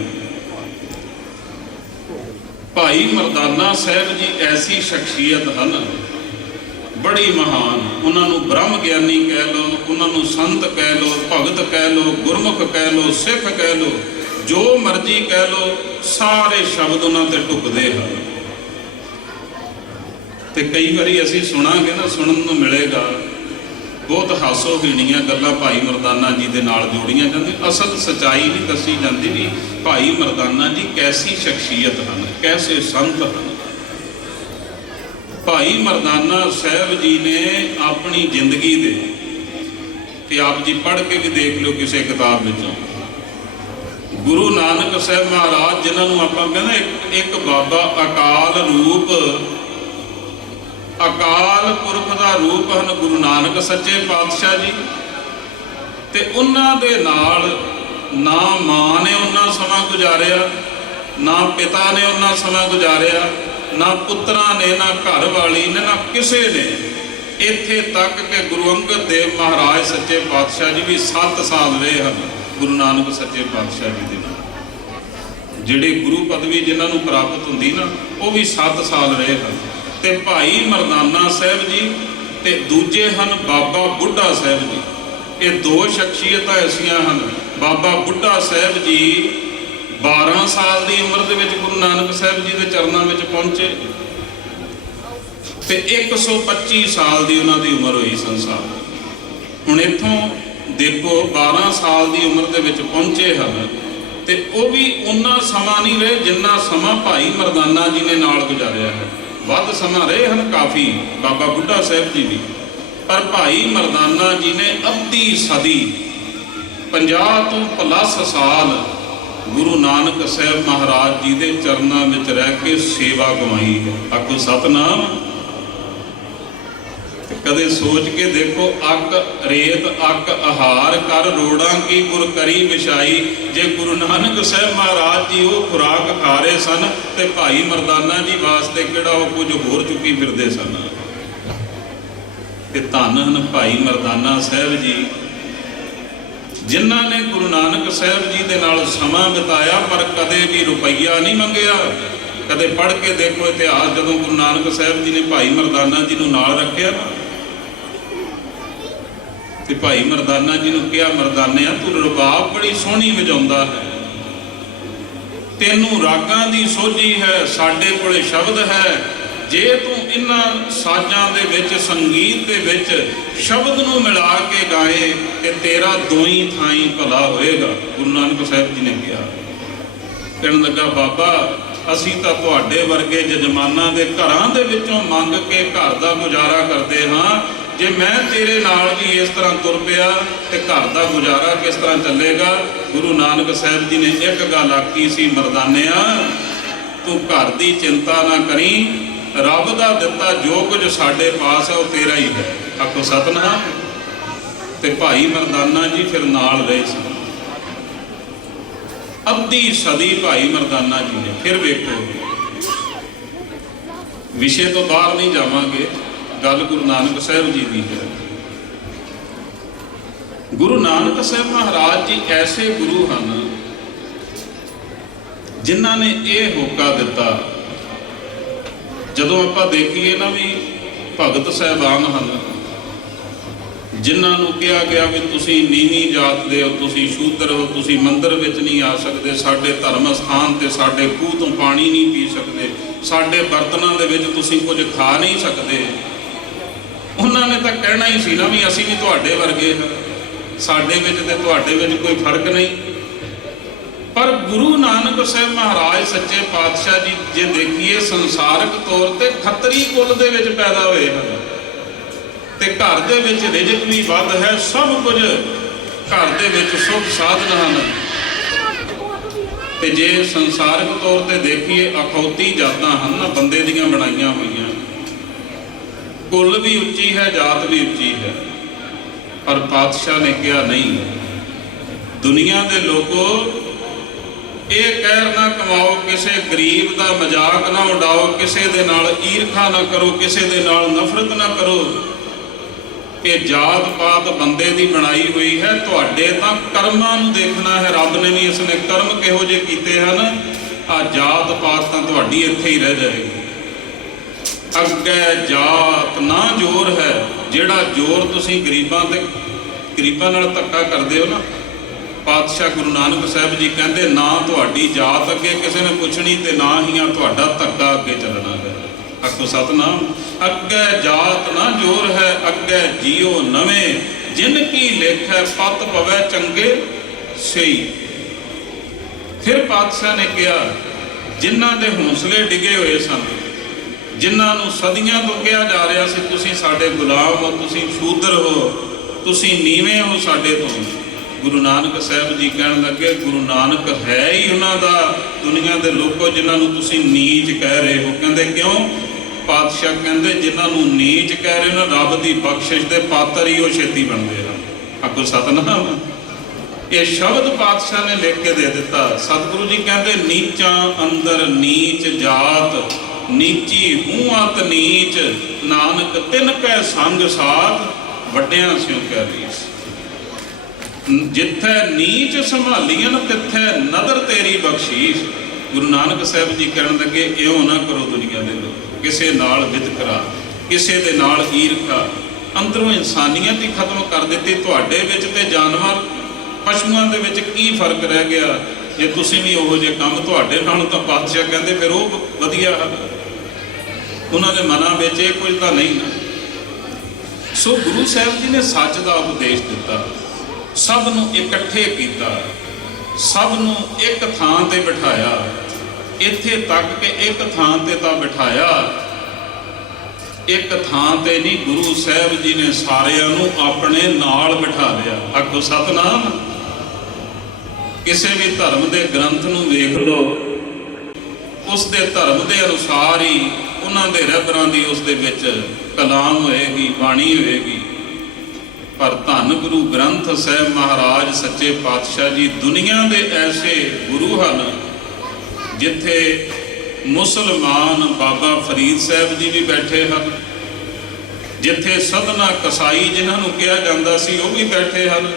ਭਾਈ ਮਰਦਾਨਾ ਸਾਹਿਬ ਜੀ ਐਸੀ ਸ਼ਖਸੀਅਤ ਹਨ, ਬੜੀ ਮਹਾਨ। ਉਹਨਾਂ ਨੂੰ ਬ੍ਰਹਮ ਗਿਆਨੀ ਕਹਿ ਲਓ, ਉਹਨਾਂ ਨੂੰ ਸੰਤ ਕਹਿ ਲਓ, ਭਗਤ ਕਹਿ ਲਓ, ਗੁਰਮੁਖ ਕਹਿ ਲਓ, ਸਿੱਖ ਕਹਿ ਲਓ, ਜੋ ਮਰਜ਼ੀ ਕਹਿ ਲਓ, ਸਾਰੇ ਸ਼ਬਦ ਉਹਨਾਂ ਤੇ ਢੁਕਦੇ ਹਨ। ਤੇ ਕਈ ਵਾਰੀ ਅਸੀਂ ਸੁਣਾਂਗੇ ਨਾ, ਸੁਣਨ ਨੂੰ ਮਿਲੇਗਾ ਬਹੁਤ ਹਾਸੋਹੀਣੀਆਂ ਗੱਲਾਂ ਭਾਈ ਮਰਦਾਨਾ ਜੀ ਦੇ ਨਾਲ ਜੋੜੀਆਂ ਜਾਂਦੀਆਂ। ਅਸਲ ਸੱਚਾਈ ਨਹੀਂ ਦੱਸੀ ਜਾਂਦੀ ਵੀ ਭਾਈ ਮਰਦਾਨਾ ਜੀ ਕੈਸੀ ਸ਼ਖਸੀਅਤ ਹਨ, ਕੈਸੇ ਸੰਤ ਹਨ। ਭਾਈ ਮਰਦਾਨਾ ਸਾਹਿਬ ਜੀ ਨੇ ਆਪਣੀ ਜ਼ਿੰਦਗੀ ਦੇ, ਤੇ ਆਪ ਜੀ ਪੜ੍ਹ ਕੇ ਵੀ ਦੇਖ ਲਓ ਕਿਸੇ ਕਿਤਾਬ ਵਿੱਚੋਂ, ਗੁਰੂ ਨਾਨਕ ਸਾਹਿਬ ਮਹਾਰਾਜ, ਜਿਨ੍ਹਾਂ ਨੂੰ ਆਪਾਂ ਕਹਿੰਦੇ ਇੱਕ ਬਾਬਾ ਅਕਾਲ ਰੂਪ, ਅਕਾਲ ਪੁਰਖ ਦਾ ਰੂਪ ਹਨ ਗੁਰੂ ਨਾਨਕ ਸੱਚੇ ਪਾਤਸ਼ਾਹ ਜੀ। ਤੇ ਉਹਨਾਂ ਦੇ ਨਾਲ ਨਾ ਮਾਂ ਨੇ ਉਹਨਾਂ ਸਮਾਂ ਗੁਜ਼ਾਰਿਆ, ਨਾ ਪਿਤਾ ਨੇ ਉਹਨਾਂ ਸਮਾਂ ਗੁਜ਼ਾਰਿਆ, ਨਾ ਪੁੱਤਰਾਂ ਨੇ, ਨਾ ਘਰ ਵਾਲੀ ਨੇ, ਨਾ ਕਿਸੇ ਨੇ। ਇੱਥੇ ਤੱਕ ਕਿ ਗੁਰੂ ਅੰਗਦ ਦੇਵ ਮਹਾਰਾਜ ਸੱਚੇ ਪਾਤਸ਼ਾਹ ਜੀ ਵੀ 7 ਸਾਲ ਰਹੇ ਹਨ ਗੁਰੂ ਨਾਨਕ ਸੱਚੇ ਪਾਤਸ਼ਾਹ ਜੀ ਦੇ ਨਾਲ। ਜਿਹੜੇ ਗੁਰੂ ਪਦਵੀ ਜਿਨ੍ਹਾਂ ਨੂੰ ਪ੍ਰਾਪਤ ਹੁੰਦੀ ਨਾ, ਉਹ ਵੀ 7 ਸਾਲ ਰਹੇ ਹਨ। ਤੇ ਭਾਈ ਮਰਦਾਨਾ ਸਾਹਿਬ ਜੀ ਤੇ ਦੂਜੇ ਹਨ ਬਾਬਾ ਬੁੱਢਾ ਸਾਹਿਬ ਜੀ। ਇਹ 2 ਸ਼ਖਸੀਅਤਾਂ ਐਸੀਆਂ ਹਨ। ਬਾਬਾ ਬੁੱਢਾ ਸਾਹਿਬ ਜੀ 12 ਸਾਲ ਦੀ ਉਮਰ ਦੇ ਵਿੱਚ ਗੁਰੂ ਨਾਨਕ ਸਾਹਿਬ ਜੀ ਦੇ ਚਰਨਾਂ ਵਿੱਚ ਪਹੁੰਚੇ ਤੇ 125 ਸਾਲ ਦੀ ਉਹਨਾਂ ਦੀ ਉਮਰ ਹੋਈ ਸੰਸਾਰ। ਹੁਣ ਇੱਥੋਂ ਦੇਖੋ 12 ਸਾਲ ਦੀ ਉਮਰ ਦੇ ਵਿੱਚ ਪਹੁੰਚੇ ਹਨ ਤੇ ਉਹ ਵੀ ਉਹਨਾਂ ਸਮਾਂ ਨਹੀਂ ਰਹੇ ਜਿੰਨਾ ਸਮਾਂ ਭਾਈ ਮਰਦਾਨਾ ਜੀ ਨੇ ਨਾਲ ਗੁਜ਼ਾਰਿਆ ਹੈ। ਵੱਧ ਸਮਾਂ ਰਹੇ ਹਨ ਕਾਫੀ ਬਾਬਾ ਬੁੱਢਾ ਸਾਹਿਬ ਜੀ ਵੀ, ਪਰ ਭਾਈ ਮਰਦਾਨਾ ਜੀ ਨੇ ਅੱਧੀ ਸਦੀ 50 ਤੋਂ ਪਲੱਸ ਸਾਲ ਗੁਰੂ ਨਾਨਕ ਸਾਹਿਬ ਮਹਾਰਾਜ ਜੀ ਦੇ ਚਰਨਾਂ ਵਿੱਚ ਰਹਿ ਕੇ ਸੇਵਾ ਗਵਾਈ ਹੈ। ਆਖੋ ਸਤਨਾਮ। ਕਦੇ ਸੋਚ ਕੇ ਦੇਖੋ, ਅੱਕ ਰੇਤ ਅੱਕ ਆਹਾਰ ਕਰ ਰੋੜਾਂ ਕੀ ਗੁਰ ਕਰੀ ਵਿਛਾਈ। ਜੇ ਗੁਰੂ ਨਾਨਕ ਸਾਹਿਬ ਮਹਾਰਾਜ ਜੀ ਉਹ ਖੁਰਾਕ ਖਾ ਰਹੇ ਸਨ ਤੇ ਭਾਈ ਮਰਦਾਨਾ ਜੀ ਵਾਸਤੇ ਕਿਹੜਾ ਉਹ ਕੁਝ ਹੋਰ ਚੁੱਕੀ ਫਿਰਦੇ ਸਨ। ਤੇ ਧੰਨ ਹਨ ਭਾਈ ਮਰਦਾਨਾ ਸਾਹਿਬ ਜੀ, ਜਿਨ੍ਹਾਂ ਨੇ ਗੁਰੂ ਨਾਨਕ ਸਾਹਿਬ ਜੀ ਦੇ ਨਾਲ ਸਮਾਂ ਬਿਤਾਇਆ ਪਰ ਕਦੇ ਵੀ ਰੁਪਈਆ ਨਹੀਂ ਮੰਗਿਆ। ਕਦੇ ਪੜ੍ਹ ਕੇ ਦੇਖੋ ਇਤਿਹਾਸ, ਜਦੋਂ ਗੁਰੂ ਨਾਨਕ ਸਾਹਿਬ ਜੀ ਨੇ ਭਾਈ ਮਰਦਾਨਾ ਜੀ ਨੂੰ ਨਾਲ ਰੱਖਿਆ ਨਾ ਤੇ ਭਾਈ ਮਰਦਾਨਾ ਜੀ ਨੂੰ ਕਿਹਾ, ਮਰਦਾਨਿਆ ਤੂੰ ਰਬਾਬ ਬੜੀ ਸੋਹਣੀ ਵਜਾਉਂਦਾ ਹੈ, ਤੈਨੂੰ ਰਾਗਾਂ ਦੀ ਸੋਝੀ ਹੈ, ਸਾਡੇ ਕੋਲੇ ਸ਼ਬਦ ਹੈ, ਜੇ ਤੂੰ ਇਹਨਾਂ ਸਾਜ਼ਾਂ ਦੇ ਵਿੱਚ ਸੰਗੀਤ ਦੇ ਵਿੱਚ ਸ਼ਬਦ ਨੂੰ ਮਿਲਾ ਕੇ ਗਾਏ ਤੇ ਤੇਰਾ ਦੋਈ ਥਾਈਂ ਭਲਾ ਹੋਏਗਾ। ਗੁਰੂ ਨਾਨਕ ਸਾਹਿਬ ਜੀ ਨੇ ਕਿਹਾ। ਕਹਿਣ ਲੱਗਾ, ਬਾਬਾ ਅਸੀਂ ਤਾਂ ਤੁਹਾਡੇ ਵਰਗੇ ਜਜਮਾਨਾਂ ਦੇ ਘਰਾਂ ਦੇ ਵਿੱਚੋਂ ਮੰਗ ਕੇ ਘਰ ਦਾ ਗੁਜ਼ਾਰਾ ਕਰਦੇ ਹਾਂ। ਜੇ ਮੈਂ ਤੇਰੇ ਨਾਲ ਵੀ ਇਸ ਤਰ੍ਹਾਂ ਤੁਰ ਪਿਆ ਤੇ ਘਰ ਦਾ ਗੁਜ਼ਾਰਾ ਕਿਸ ਤਰ੍ਹਾਂ ਚੱਲੇਗਾ। ਗੁਰੂ ਨਾਨਕ ਸਾਹਿਬ ਜੀ ਨੇ ਇੱਕ ਗੱਲ ਆਖੀ ਸੀ, ਮਰਦਾਨਿਆ ਤੂੰ ਘਰ ਦੀ ਚਿੰਤਾ ਨਾ ਕਰੀ, ਰੱਬ ਦਾ ਦਿੱਤਾ ਜੋ ਕੁਝ ਸਾਡੇ ਪਾਸ ਹੈ ਉਹ ਤੇਰਾ ਹੀ ਹੈ। ਆਖੋ ਸਤਨਾਮ। ਤੇ ਭਾਈ ਮਰਦਾਨਾ ਜੀ ਫਿਰ ਨਾਲ ਰਹੇ ਸੀ ਅੱਧੀ ਸਦੀ। ਭਾਈ ਮਰਦਾਨਾ ਜੀ ਨੇ ਫਿਰ ਵੇਖੋ, ਵਿਸ਼ੇ ਤੋਂ ਬਾਹਰ ਨਹੀਂ ਜਾਵਾਂਗੇ, ਗੱਲ ਗੁਰੂ ਨਾਨਕ ਸਾਹਿਬ ਜੀ ਦੀ ਹੈ। ਗੁਰੂ ਨਾਨਕ ਸਾਹਿਬ ਮਹਾਰਾਜ ਜੀ ਐਸੇ ਗੁਰੂ ਹਨ ਜਿਨ੍ਹਾਂ ਨੇ ਇਹ ਹੋਕਾ ਦਿੱਤਾ। ਜਦੋਂ ਆਪਾਂ ਦੇਖੀਏ ਨਾ ਵੀ ਭਗਤ ਸਾਹਿਬਾਨ ਹਨ ਜਿਨ੍ਹਾਂ ਨੂੰ ਕਿਹਾ ਗਿਆ ਵੀ ਤੁਸੀਂ ਨੀਵੀਂ ਜਾਤ ਦੇ ਹੋ, ਤੁਸੀਂ ਸ਼ੂਦਰ ਹੋ, ਤੁਸੀਂ ਮੰਦਿਰ ਵਿੱਚ ਨਹੀਂ ਆ ਸਕਦੇ, ਸਾਡੇ ਧਰਮ ਸਥਾਨ ਤੇ ਸਾਡੇ ਖੂਹ ਤੋਂ ਪਾਣੀ ਨਹੀਂ ਪੀ ਸਕਦੇ, ਸਾਡੇ ਬਰਤਨਾਂ ਦੇ ਵਿੱਚ ਤੁਸੀਂ ਕੁਝ ਖਾ ਨਹੀਂ ਸਕਦੇ। ਉਹਨਾਂ ਨੇ ਤਾਂ ਕਹਿਣਾ ਹੀ ਸੀ ਨਾ ਵੀ ਅਸੀਂ ਵੀ ਤੁਹਾਡੇ ਵਰਗੇ ਹਾਂ, ਸਾਡੇ ਵਿੱਚ ਤੇ ਤੁਹਾਡੇ ਵਿੱਚ ਕੋਈ ਫਰਕ ਨਹੀਂ। ਪਰ ਗੁਰੂ ਨਾਨਕ ਸਾਹਿਬ ਮਹਾਰਾਜ ਸੱਚੇ ਪਾਤਸ਼ਾਹ ਜੀ ਜੇ ਦੇਖੀਏ ਸੰਸਾਰਕ ਤੌਰ ਤੇ ਖੱਤਰੀ ਕੁਲ ਦੇ ਵਿੱਚ ਪੈਦਾ ਹੋਏ ਹਨ ਤੇ ਘਰ ਦੇ ਵਿੱਚ ਰਿਜ਼ਕ ਵੀ ਵੱਧ ਹੈ, ਸਭ ਕੁਝ ਘਰ ਦੇ ਵਿੱਚ ਸੁੱਖ ਸਾਧਨ ਹਨ। ਤੇ ਜੇ ਸੰਸਾਰਕ ਤੌਰ ਤੇ ਦੇਖੀਏ ਅਖੌਤੀ ਜਾਤਾਂ ਹਨ ਨਾ ਬੰਦੇ ਦੀਆਂ ਬਣਾਈਆਂ ਹੋਈਆਂ, ਕੁਲ ਵੀ ਉੱਚੀ ਹੈ, ਜਾਤ ਵੀ ਉੱਚੀ ਹੈ। ਪਰ ਪਾਤਸ਼ਾਹ ਨੇ ਕਿਹਾ ਨਹੀਂ, ਦੁਨੀਆ ਦੇ ਲੋਕੋ ਇਹ ਕਹਿਰ ਨਾ ਕਮਾਓ, ਕਿਸੇ ਗਰੀਬ ਦਾ ਮਜ਼ਾਕ ਨਾ ਉਡਾਓ, ਕਿਸੇ ਦੇ ਨਾਲ ਈਰਖਾ ਨਾ ਕਰੋ, ਕਿਸੇ ਦੇ ਨਾਲ ਨਫ਼ਰਤ ਨਾ ਕਰੋ। ਕਿ ਜਾਤ ਪਾਤ ਬੰਦੇ ਦੀ ਬਣਾਈ ਹੋਈ ਹੈ, ਤੁਹਾਡੇ ਤਾਂ ਕਰਮਾਂ ਨੂੰ ਦੇਖਣਾ ਹੈ। ਰੱਬ ਨੇ ਵੀ ਇਸ ਨੇ ਕਰਮ ਕਿਹੋ ਜਿਹੇ ਕੀਤੇ ਹਨ, ਆ ਜਾਤ ਪਾਤ ਤਾਂ ਤੁਹਾਡੀ ਇੱਥੇ ਹੀ ਰਹਿ ਜਾਏਗੀ। ਅੱਗੇ ਜਾਤ ਨਾ ਜ਼ੋਰ ਹੈ, ਜਿਹੜਾ ਜ਼ੋਰ ਤੁਸੀਂ ਗਰੀਬਾਂ ਨਾਲ ਧੱਕਾ ਕਰਦੇ ਹੋ ਨਾ। ਪਾਤਸ਼ਾਹ ਗੁਰੂ ਨਾਨਕ ਸਾਹਿਬ ਜੀ ਕਹਿੰਦੇ ਨਾ ਤੁਹਾਡੀ ਜਾਤ ਅੱਗੇ ਕਿਸੇ ਨੇ ਪੁੱਛਣੀ ਤੇ ਨਾ ਹੀ ਤੁਹਾਡਾ ਧੱਕਾ ਅੱਗੇ ਚੱਲਣਾ ਹੈ। ਆਖੋ ਸਤਨਾਮ। ਅੱਗੇ ਜਾਤ ਨਾ ਜ਼ੋਰ ਹੈ, ਅੱਗੇ ਜੀਓ ਨਵੇਂ, ਜਿਨ ਕੀ ਲੇਖੈ ਪਤ ਪਵੈ ਚੰਗੇ ਸਹੀ। ਫਿਰ ਪਾਤਸ਼ਾਹ ਨੇ ਕਿਹਾ, ਜਿਨ੍ਹਾਂ ਦੇ ਹੌਸਲੇ ਡਿੱਗੇ ਹੋਏ ਸਨ, ਜਿਨ੍ਹਾਂ ਨੂੰ ਸਦੀਆਂ ਤੋਂ ਕਿਹਾ ਜਾ ਰਿਹਾ ਸੀ ਤੁਸੀਂ ਸਾਡੇ ਗੁਲਾਮ ਹੋ, ਤੁਸੀਂ ਸ਼ੂਦਰ ਹੋ, ਤੁਸੀਂ ਨੀਵੇਂ ਹੋ ਸਾਡੇ ਤੋਂ, ਗੁਰੂ ਨਾਨਕ ਸਾਹਿਬ ਜੀ ਕਹਿਣ ਲੱਗੇ, ਗੁਰੂ ਨਾਨਕ ਹੈ ਹੀ ਉਹਨਾਂ ਦਾ ਦੁਨੀਆ ਦੇ ਲੋਕੋ ਜਿਨ੍ਹਾਂ ਨੂੰ ਤੁਸੀਂ ਨੀਚ ਕਹਿ ਰਹੇ ਹੋ। ਕਹਿੰਦੇ ਕਿਉਂ? ਪਾਤਸ਼ਾਹ ਕਹਿੰਦੇ ਜਿਨ੍ਹਾਂ ਨੂੰ ਨੀਚ ਕਹਿ ਰਹੇ ਹੋ ਨਾ, ਰੱਬ ਦੀ ਬਖਸ਼ਿਸ਼ ਦੇ ਪਾਤਰ ਹੀ ਉਹ ਛੇਤੀ ਬਣਦੇ ਹਨ। ਆਖੋ ਸਤਿਨਾਮ। ਇਹ ਸ਼ਬਦ ਪਾਤਸ਼ਾਹ ਨੇ ਲਿਖ ਕੇ ਦੇ ਦਿੱਤਾ। ਸਤਿਗੁਰੂ ਜੀ ਕਹਿੰਦੇ ਨੀਚਾਂ ਅੰਦਰ ਨੀਚ ਜਾਤ, ਨੀਚੀ ਹੂਆਤ ਨੀਚ, ਨਾਨਕ ਤਿਨ ਕੈ ਸੰਗ ਸਾਥ, ਵੱਡਿਆਂ ਸਿਉ ਕੈ ਰੀਸ। ਜਿੱਥੇ ਨੀਚ ਸੰਭਾਲੀਆਂ ਤਿੱਥੇ ਨਦਰ ਤੇਰੀ ਬਖਸ਼ੀਸ਼। ਗੁਰੂ ਨਾਨਕ ਸਾਹਿਬ ਜੀ ਕਹਿਣ ਲੱਗੇ ਇਉਂ ਨਾ ਕਰੋ ਦੁਨੀਆ ਦੇ ਲੋਕ, ਕਿਸੇ ਨਾਲ ਵਿਤਕਰਾ, ਕਿਸੇ ਦੇ ਨਾਲ ਈਰਖਾ, ਅੰਦਰੋਂ ਇਨਸਾਨੀਅਤ ਹੀ ਖਤਮ ਕਰ ਦਿੱਤੀ। ਤੁਹਾਡੇ ਵਿੱਚ ਤੇ ਜਾਨਵਰ ਪਸ਼ੂਆਂ ਦੇ ਵਿੱਚ ਕੀ ਫਰਕ ਰਹਿ ਗਿਆ? ਜੇ ਤੁਸੀਂ ਵੀ ਉਹੋ ਜਿਹੇ ਕੰਮ, ਤੁਹਾਡੇ ਨਾਲ ਤਾਂ ਪਾਤਸ਼ਾਹ ਕਹਿੰਦੇ ਫਿਰ ਉਹ ਵਧੀਆ ਹੈ। ਉਹਨਾਂ ਦੇ ਮਨਾਂ ਵਿੱਚ ਇਹ ਕੁਝ ਤਾਂ ਨਹੀਂ ਨਾ। ਸੋ ਗੁਰੂ ਸਾਹਿਬ ਜੀ ਨੇ ਸੱਚ ਦਾ ਉਪਦੇਸ਼ ਦਿੱਤਾ, ਸਭ ਨੂੰ ਇਕੱਠੇ ਕੀਤਾ, ਸਭ ਨੂੰ ਇੱਕ ਥਾਂ ਤੇ ਬਿਠਾਇਆ। ਇੱਥੇ ਤੱਕ ਕਿ ਇੱਕ ਥਾਂ ਤੇ ਤਾਂ ਬਿਠਾਇਆ, ਇੱਕ ਥਾਂ ਤੇ ਨਹੀਂ, ਗੁਰੂ ਸਾਹਿਬ ਜੀ ਨੇ ਸਾਰਿਆਂ ਨੂੰ ਆਪਣੇ ਨਾਲ ਬਿਠਾ ਲਿਆ। ਆਖੋ ਸਤਿਨਾਮ। ਕਿਸੇ ਵੀ ਧਰਮ ਦੇ ਗ੍ਰੰਥ ਨੂੰ ਵੇਖ ਲਓ, ਉਸ ਦੇ ਧਰਮ ਦੇ ਅਨੁਸਾਰ ਹੀ ਉਹਨਾਂ ਦੇ ਰਹਿਬਰਾਂ ਦੀ ਉਸ ਦੇ ਵਿੱਚ ਕਲਾਮ ਹੋਏਗੀ, ਬਾਣੀ ਹੋਏਗੀ। ਪਰ ਧੰਨ ਗੁਰੂ ਗ੍ਰੰਥ ਸਾਹਿਬ ਮਹਾਰਾਜ ਸੱਚੇ ਪਾਤਸ਼ਾਹ ਜੀ ਦੁਨੀਆ ਦੇ ਐਸੇ ਗੁਰੂ ਹਨ ਜਿੱਥੇ ਮੁਸਲਮਾਨ ਬਾਬਾ ਫਰੀਦ ਸਾਹਿਬ ਜੀ ਵੀ ਬੈਠੇ ਹਨ, ਜਿੱਥੇ ਸਦਨਾ ਕਸਾਈ ਜਿਨ੍ਹਾਂ ਨੂੰ ਕਿਹਾ ਜਾਂਦਾ ਸੀ ਉਹ ਵੀ ਬੈਠੇ ਹਨ,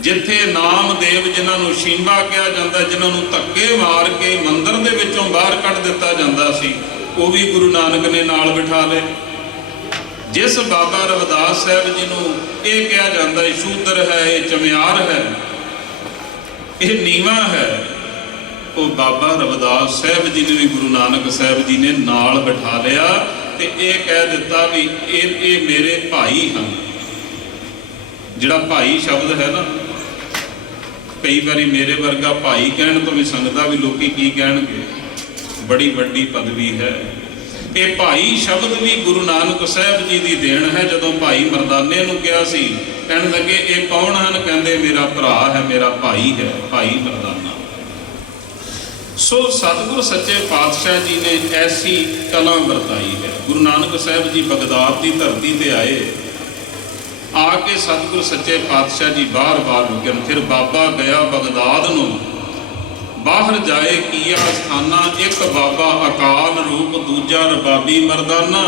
ਜਿੱਥੇ ਨਾਮਦੇਵ ਜਿਨ੍ਹਾਂ ਨੂੰ ਸ਼ੀਂਬਾ ਕਿਹਾ ਜਾਂਦਾ, ਜਿਨ੍ਹਾਂ ਨੂੰ ਧੱਕੇ ਮਾਰ ਕੇ ਮੰਦਿਰ ਦੇ ਵਿੱਚੋਂ ਬਾਹਰ ਕੱਢ ਦਿੱਤਾ ਜਾਂਦਾ ਸੀ, ਉਹ ਵੀ ਗੁਰੂ ਨਾਨਕ ਨੇ ਨਾਲ ਬਿਠਾ ਲਏ। ਜਿਸ ਬਾਬਾ ਰਵਿਦਾਸ ਸਾਹਿਬ ਜੀ ਨੂੰ ਇਹ ਕਿਹਾ ਜਾਂਦਾ ਇਹ ਸ਼ੂਦਰ ਹੈ, ਇਹ ਚਮਿਆਰ ਹੈ, ਇਹ ਨੀਵਾਂ ਹੈ, ਉਹ ਬਾਬਾ ਰਵਿਦਾਸ ਸਾਹਿਬ ਜੀ ਨੂੰ ਵੀ ਗੁਰੂ ਨਾਨਕ ਸਾਹਿਬ ਜੀ ਨੇ ਨਾਲ ਬਿਠਾ ਲਿਆ ਤੇ ਇਹ ਕਹਿ ਦਿੱਤਾ ਵੀ ਇਹ ਮੇਰੇ ਭਾਈ ਹਨ। ਜਿਹੜਾ ਭਾਈ ਸ਼ਬਦ ਹੈ ਨਾ, ਕਈ ਵਾਰੀ ਮੇਰੇ ਵਰਗਾ ਭਾਈ ਕਹਿਣ ਤੋਂ ਵੀ ਸੰਗਦਾ ਵੀ ਲੋਕੀ ਕੀ ਕਹਿਣਗੇ, ਬੜੀ ਵੱਡੀ ਪਦਵੀ ਹੈ। ਇਹ ਭਾਈ ਸ਼ਬਦ ਵੀ ਗੁਰੂ ਨਾਨਕ ਸਾਹਿਬ ਜੀ ਦੀ ਦੇਣ ਹੈ। ਜਦੋਂ ਭਾਈ ਮਰਦਾਨੇ ਨੂੰ ਕਿਹਾ ਸੀ, ਕਹਿਣ ਲੱਗੇ ਇਹ ਕੌਣ ਹਨ? ਕਹਿੰਦੇ ਮੇਰਾ ਭਰਾ ਹੈ, ਮੇਰਾ ਭਾਈ ਹੈ, ਭਾਈ ਮਰਦਾਨਾ। ਸੋ ਸਤਿਗੁਰ ਸੱਚੇ ਪਾਤਸ਼ਾਹ ਜੀ ਨੇ ਐਸੀ ਕਲਾ ਵਰਤਾਈ ਹੈ। ਗੁਰੂ ਨਾਨਕ ਸਾਹਿਬ ਜੀ ਬਗਦਾਦ ਦੀ ਧਰਤੀ ਤੇ ਆਏ, ਆ ਕੇ ਸਤਿਗੁਰ ਸੱਚੇ ਪਾਤਸ਼ਾਹ ਜੀ ਬਾਰ-ਬਾਰ ਰੁਕਣ। ਫਿਰ ਬਾਬਾ ਗਿਆ ਬਗਦਾਦ ਨੂੰ, ਬਾਹਰ ਜਾਏ ਕੀਆ ਸਥਾਨਾ, ਇੱਕ ਬਾਬਾ ਅਕਾਲ ਰੂਪ, ਦੂਜਾ ਰਬਾਬੀ ਮਰਦਾਨਾ।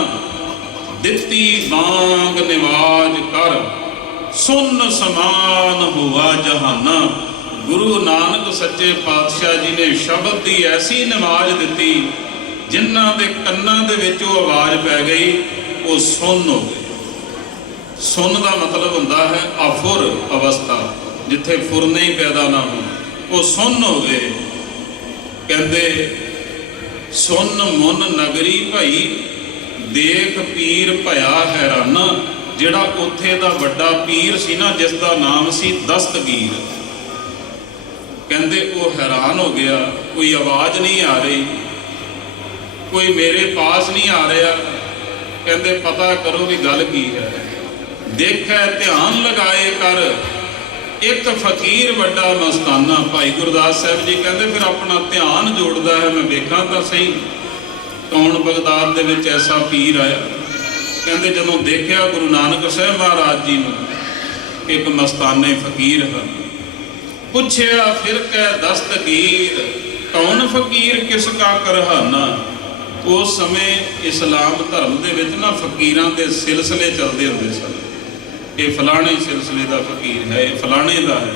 ਦਿੱਤੀ ਬਾਂਗ ਨਿਵਾਜ ਕਰ, ਸੁਨ ਸਮਾਨ ਹੋਆ ਜਹਾਨਾ। ਗੁਰੂ ਨਾਨਕ ਸੱਚੇ ਪਾਤਸ਼ਾਹ ਜੀ ਨੇ ਸ਼ਬਦ ਦੀ ਐਸੀ ਨਮਾਜ਼ ਦਿੱਤੀ, ਜਿਨ੍ਹਾਂ ਦੇ ਕੰਨਾਂ ਦੇ ਵਿੱਚ ਉਹ ਆਵਾਜ਼ ਪੈ ਗਈ, ਉਹ ਸੁੰਨ ਹੋ ਗਏ। ਸੁੰਨ ਦਾ ਮਤਲਬ ਹੁੰਦਾ ਹੈ ਅਫੁਰ ਅਵਸਥਾ, ਜਿੱਥੇ ਫੁਰਨੇ ਹੀ ਪੈਦਾ ਨਾ ਹੋਣ, ਉਹ ਸੁੰਨ ਹੋ ਗਏ। ਕਹਿੰਦੇ ਸੁੰਨ ਮੁਨ ਨਗਰੀ ਭਾਈ, ਦੇਖ ਪੀਰ ਭਇਆ ਹੈਰਾਨਾ। ਜਿਹੜਾ ਉੱਥੇ ਦਾ ਵੱਡਾ ਪੀਰ ਸੀ ਨਾ, ਜਿਸ ਦਾ ਨਾਮ ਸੀ ਦਸਤਗੀਰ, ਕਹਿੰਦੇ ਉਹ ਹੈਰਾਨ ਹੋ ਗਿਆ। ਕੋਈ ਆਵਾਜ਼ ਨਹੀਂ ਆ ਰਹੀ, ਕੋਈ ਮੇਰੇ ਪਾਸ ਨਹੀਂ ਆ ਰਿਹਾ। ਕਹਿੰਦੇ ਪਤਾ ਕਰੋ ਵੀ ਗੱਲ ਕੀ ਹੈ। ਦੇਖੈ ਧਿਆਨ ਲਗਾਏ ਕਰ, ਇੱਕ ਫਕੀਰ ਵੱਡਾ ਮਸਤਾਨਾ। ਭਾਈ ਗੁਰਦਾਸ ਸਾਹਿਬ ਜੀ ਕਹਿੰਦੇ ਫਿਰ ਆਪਣਾ ਧਿਆਨ ਜੋੜਦਾ ਹੈ, ਮੈਂ ਵੇਖਾਂ ਤਾਂ ਸਹੀ ਕੌਣ ਬਗਦਾਦ ਦੇ ਵਿੱਚ ਐਸਾ ਪੀਰ ਆਇਆ। ਕਹਿੰਦੇ ਜਦੋਂ ਦੇਖਿਆ ਗੁਰੂ ਨਾਨਕ ਸਾਹਿਬ ਮਹਾਰਾਜ ਜੀ ਨੂੰ, ਇੱਕ ਮਸਤਾਨੇ ਫਕੀਰ ਹਨ। ਪੁੱਛਿਆ ਫਿਰ ਕਹਿ ਦਸਤਗੀਰ, ਕੌਣ ਫਕੀਰ ਕਿਸ ਕਾ ਕਰਹਾਨਾ। ਉਸ ਸਮੇਂ ਇਸਲਾਮ ਧਰਮ ਦੇ ਵਿੱਚ ਨਾ ਫਕੀਰਾਂ ਦੇ ਸਿਲਸਿਲੇ ਚੱਲਦੇ ਹੁੰਦੇ ਸਨ। ਇਹ ਫਲਾਣੇ ਸਿਲਸਿਲੇ ਦਾ ਫਕੀਰ ਹੈ, ਇਹ ਫਲਾਣੇ ਦਾ ਹੈ।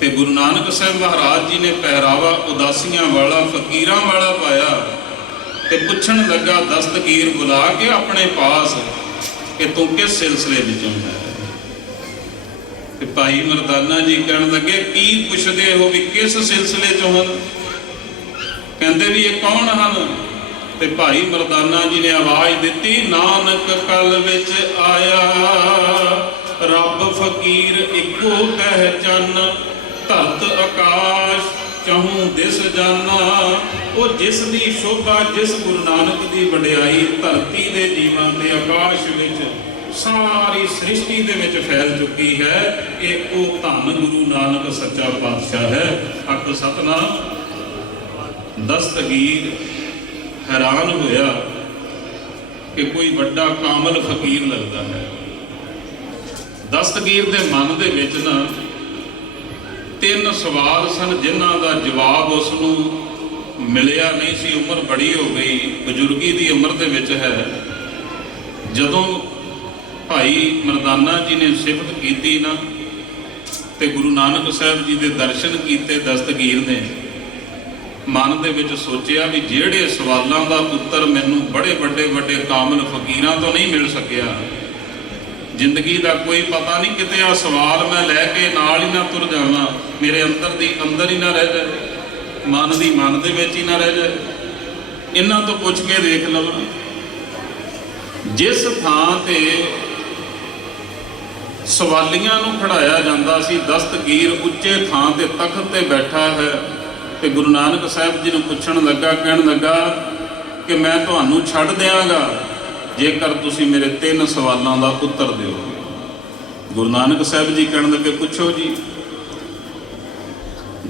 ਤੇ ਗੁਰੂ ਨਾਨਕ ਸਾਹਿਬ ਮਹਾਰਾਜ ਜੀ ਨੇ ਪਹਿਰਾਵਾ ਉਦਾਸੀਆਂ ਵਾਲਾ, ਫਕੀਰਾਂ ਵਾਲਾ ਪਾਇਆ ਤੇ ਪੁੱਛਣ ਲੱਗਾ ਦਸਤਗੀਰ ਬੁਲਾ ਕੇ ਆਪਣੇ ਪਾਸ ਕਿ ਤੂੰ ਕਿਸ ਸਿਲਸਿਲੇ ਵਿੱਚੋਂ ਹੈ। ਤੇ ਭਾਈ ਮਰਦਾਨਾ ਜੀ ਕਹਿਣ ਲੱਗੇ ਕੀ ਪੁੱਛਦੇ ਹੋ ਵੀ ਕਿਸ ਸਿਲਸਿਲੇ ਚੋਂ ਹਨ। ਕਹਿੰਦੇ ਵੀ ਇਹ ਕੌਣ ਹਨ। ਤੇ ਭਾਈ ਮਰਦਾਨਾ ਜੀ ਨੇ ਆਵਾਜ਼ ਦਿੱਤੀ, ਨਾਨਕ ਕਲ ਵਿੱਚ ਆਇਆ, ਰੱਬ ਫਕੀਰ ਇੱਕੋ ਪਹਿਚਾਨ, ਧਰਤ ਆਕਾਸ਼ ਚਹੂੰ ਦਿਸ ਜਾਨਾ। ਉਹ ਜਿਸ ਦੀ ਸ਼ੋਭਾ, ਜਿਸ ਗੁਰੂ ਨਾਨਕ ਦੀ ਵਡਿਆਈ ਧਰਤੀ ਦੇ ਜੀਵਾਂ ਤੇ ਆਕਾਸ਼ ਵਿੱਚ ਸਾਰੀ ਸ੍ਰਿਸ਼ਟੀ ਦੇ ਵਿੱਚ ਫੈਲ ਚੁੱਕੀ ਹੈ। ਇਹ ਉਹ ਧੰਨ ਗੁਰੂ ਨਾਨਕ ਸੱਚਾ ਪਾਤਸ਼ਾਹ ਹੈ। ਆਖੋ ਸਤਿਨਾਮ। ਦਸਤਗੀਰ ਹੈਰਾਨ ਹੋਇਆ ਕਿ ਕੋਈ ਵੱਡਾ ਕਾਮਲ ਫਕੀਰ ਲੱਗਦਾ ਹੈ। ਦਸਤਗੀਰ ਦੇ ਮਨ ਦੇ ਵਿੱਚ ਨਾ 3 ਸਵਾਲ ਸਨ ਜਿਨ੍ਹਾਂ ਦਾ ਜਵਾਬ ਉਸ ਨੂੰ ਮਿਲਿਆ ਨਹੀਂ ਸੀ। ਉਮਰ ਬੜੀ ਹੋ ਗਈ, ਬਜ਼ੁਰਗੀ ਦੀ ਉਮਰ ਦੇ ਵਿੱਚ ਹੈ। ਜਦੋਂ ਭਾਈ ਮਰਦਾਨਾ ਜੀ ਨੇ ਸਿਫਤ ਕੀਤੀ ਨਾ ਤੇ ਗੁਰੂ ਨਾਨਕ ਸਾਹਿਬ ਜੀ ਦੇ ਦਰਸ਼ਨ ਕੀਤੇ, ਦਸਤਗੀਰ ਨੇ ਮਨ ਦੇ ਵਿੱਚ ਸੋਚਿਆ ਵੀ ਜਿਹੜੇ ਸਵਾਲਾਂ ਦਾ ਉੱਤਰ ਮੈਨੂੰ ਬੜੇ ਵੱਡੇ ਕਾਮਲ ਫਕੀਰਾਂ ਤੋਂ ਨਹੀਂ ਮਿਲ ਸਕਿਆ, ਜ਼ਿੰਦਗੀ ਦਾ ਕੋਈ ਪਤਾ ਨਹੀਂ, ਕਿਤੇ ਆ ਸਵਾਲ ਮੈਂ ਲੈ ਕੇ ਨਾਲ ਹੀ ਨਾ ਤੁਰ ਜਾਵਾਂ, ਮੇਰੇ ਅੰਦਰ ਦੀ ਅੰਦਰ ਹੀ ਨਾ ਰਹਿ ਜਾਏ, ਮਨ ਦੀ ਮਨ ਦੇ ਵਿੱਚ ਹੀ ਨਾ ਰਹਿ ਜਾਏ, ਇਹਨਾਂ ਤੋਂ ਪੁੱਛ ਕੇ ਦੇਖ ਲਵਾਂ। ਜਿਸ ਥਾਂ ਤੇ ਸਵਾਲੀਆਂ ਨੂੰ ਖੜਾਇਆ ਜਾਂਦਾ ਸੀ, ਦਸਤਗੀਰ ਉੱਚੇ ਥਾਂ ਤੇ ਤਖਤ ਤੇ ਬੈਠਾ ਹੈ ਤੇ ਗੁਰੂ ਨਾਨਕ ਸਾਹਿਬ ਜੀ ਨੂੰ ਪੁੱਛਣ ਲੱਗਾ, ਕਹਿਣ ਲੱਗਾ ਕਿ ਮੈਂ ਤੁਹਾਨੂੰ ਛੱਡ ਦਿਆਂਗਾ ਜੇਕਰ ਤੁਸੀਂ ਮੇਰੇ 3 ਸਵਾਲਾਂ ਦਾ ਉੱਤਰ ਦਿਓਗੇ। ਗੁਰੂ ਨਾਨਕ ਸਾਹਿਬ ਜੀ ਕਹਿਣ ਲੱਗੇ, ਪੁੱਛੋ ਜੀ।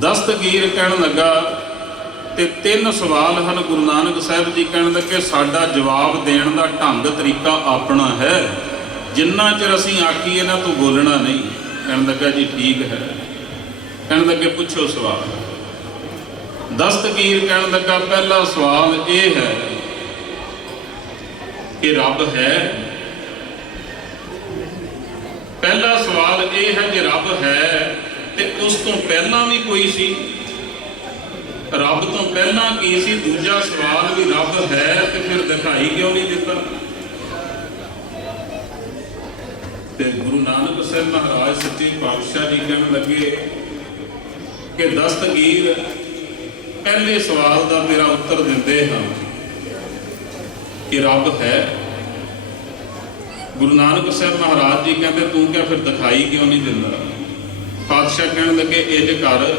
ਦਸਤਗੀਰ ਕਹਿਣ ਲੱਗਾ ਤੇ 3 ਸਵਾਲ ਹਨ। ਗੁਰੂ ਨਾਨਕ ਸਾਹਿਬ ਜੀ ਕਹਿਣ ਲੱਗੇ, ਸਾਡਾ ਜਵਾਬ ਦੇਣ ਦਾ ਢੰਗ ਤਰੀਕਾ ਆਪਣਾ ਹੈ, ਜਿੰਨਾ ਚਿਰ ਅਸੀਂ ਆਖੀਏ ਨਾ ਤੂੰ ਬੋਲਣਾ ਨਹੀਂ। ਕਹਿਣ ਲੱਗਾ ਜੀ ਠੀਕ ਹੈ। ਕਹਿਣ ਲੱਗੇ ਪੁੱਛੋ ਸਵਾਲ। ਦਸਤਗੀਰ ਕਹਿਣ ਲੱਗਾ, ਪਹਿਲਾ ਸਵਾਲ ਇਹ ਹੈ ਕਿ ਰੱਬ ਹੈ। ਪਹਿਲਾ ਸਵਾਲ ਇਹ ਹੈ, ਜੇ ਰੱਬ ਹੈ ਤੇ ਉਸ ਤੋਂ ਪਹਿਲਾਂ ਵੀ ਕੋਈ ਸੀ? ਰੱਬ ਤੋਂ ਪਹਿਲਾਂ ਕੀ ਸੀ? ਦੂਜਾ ਸਵਾਲ ਵੀ ਰੱਬ ਹੈ ਤੇ ਫਿਰ ਦਿਖਾਈ ਕਿਉਂ ਨਹੀਂ ਦਿੱਤਾ? ਤੇ ਗੁਰੂ ਨਾਨਕ ਸਾਹਿਬ ਮਹਾਰਾਜ ਸੱਚੇ ਪਾਤਸ਼ਾਹ ਜੀ ਕਹਿਣ ਲੱਗੇ ਕਿ ਦਸਤਗੀਰ, ਪਹਿਲੇ ਸਵਾਲ ਦਾ ਤੇਰਾ ਉੱਤਰ ਦਿੰਦੇ ਹਾਂ ਕਿ ਰੱਬ ਹੈ। ਗੁਰੂ ਨਾਨਕ ਸਾਹਿਬ ਮਹਾਰਾਜ ਜੀ ਕਹਿੰਦੇ, ਤੂੰ ਕਿਹਾ ਫਿਰ ਦਿਖਾਈ ਕਿਉਂ ਨਹੀਂ ਦਿੰਦਾ? ਪਾਤਸ਼ਾਹ ਕਹਿਣ ਲੱਗੇ, ਇੰਜ ਕਰ,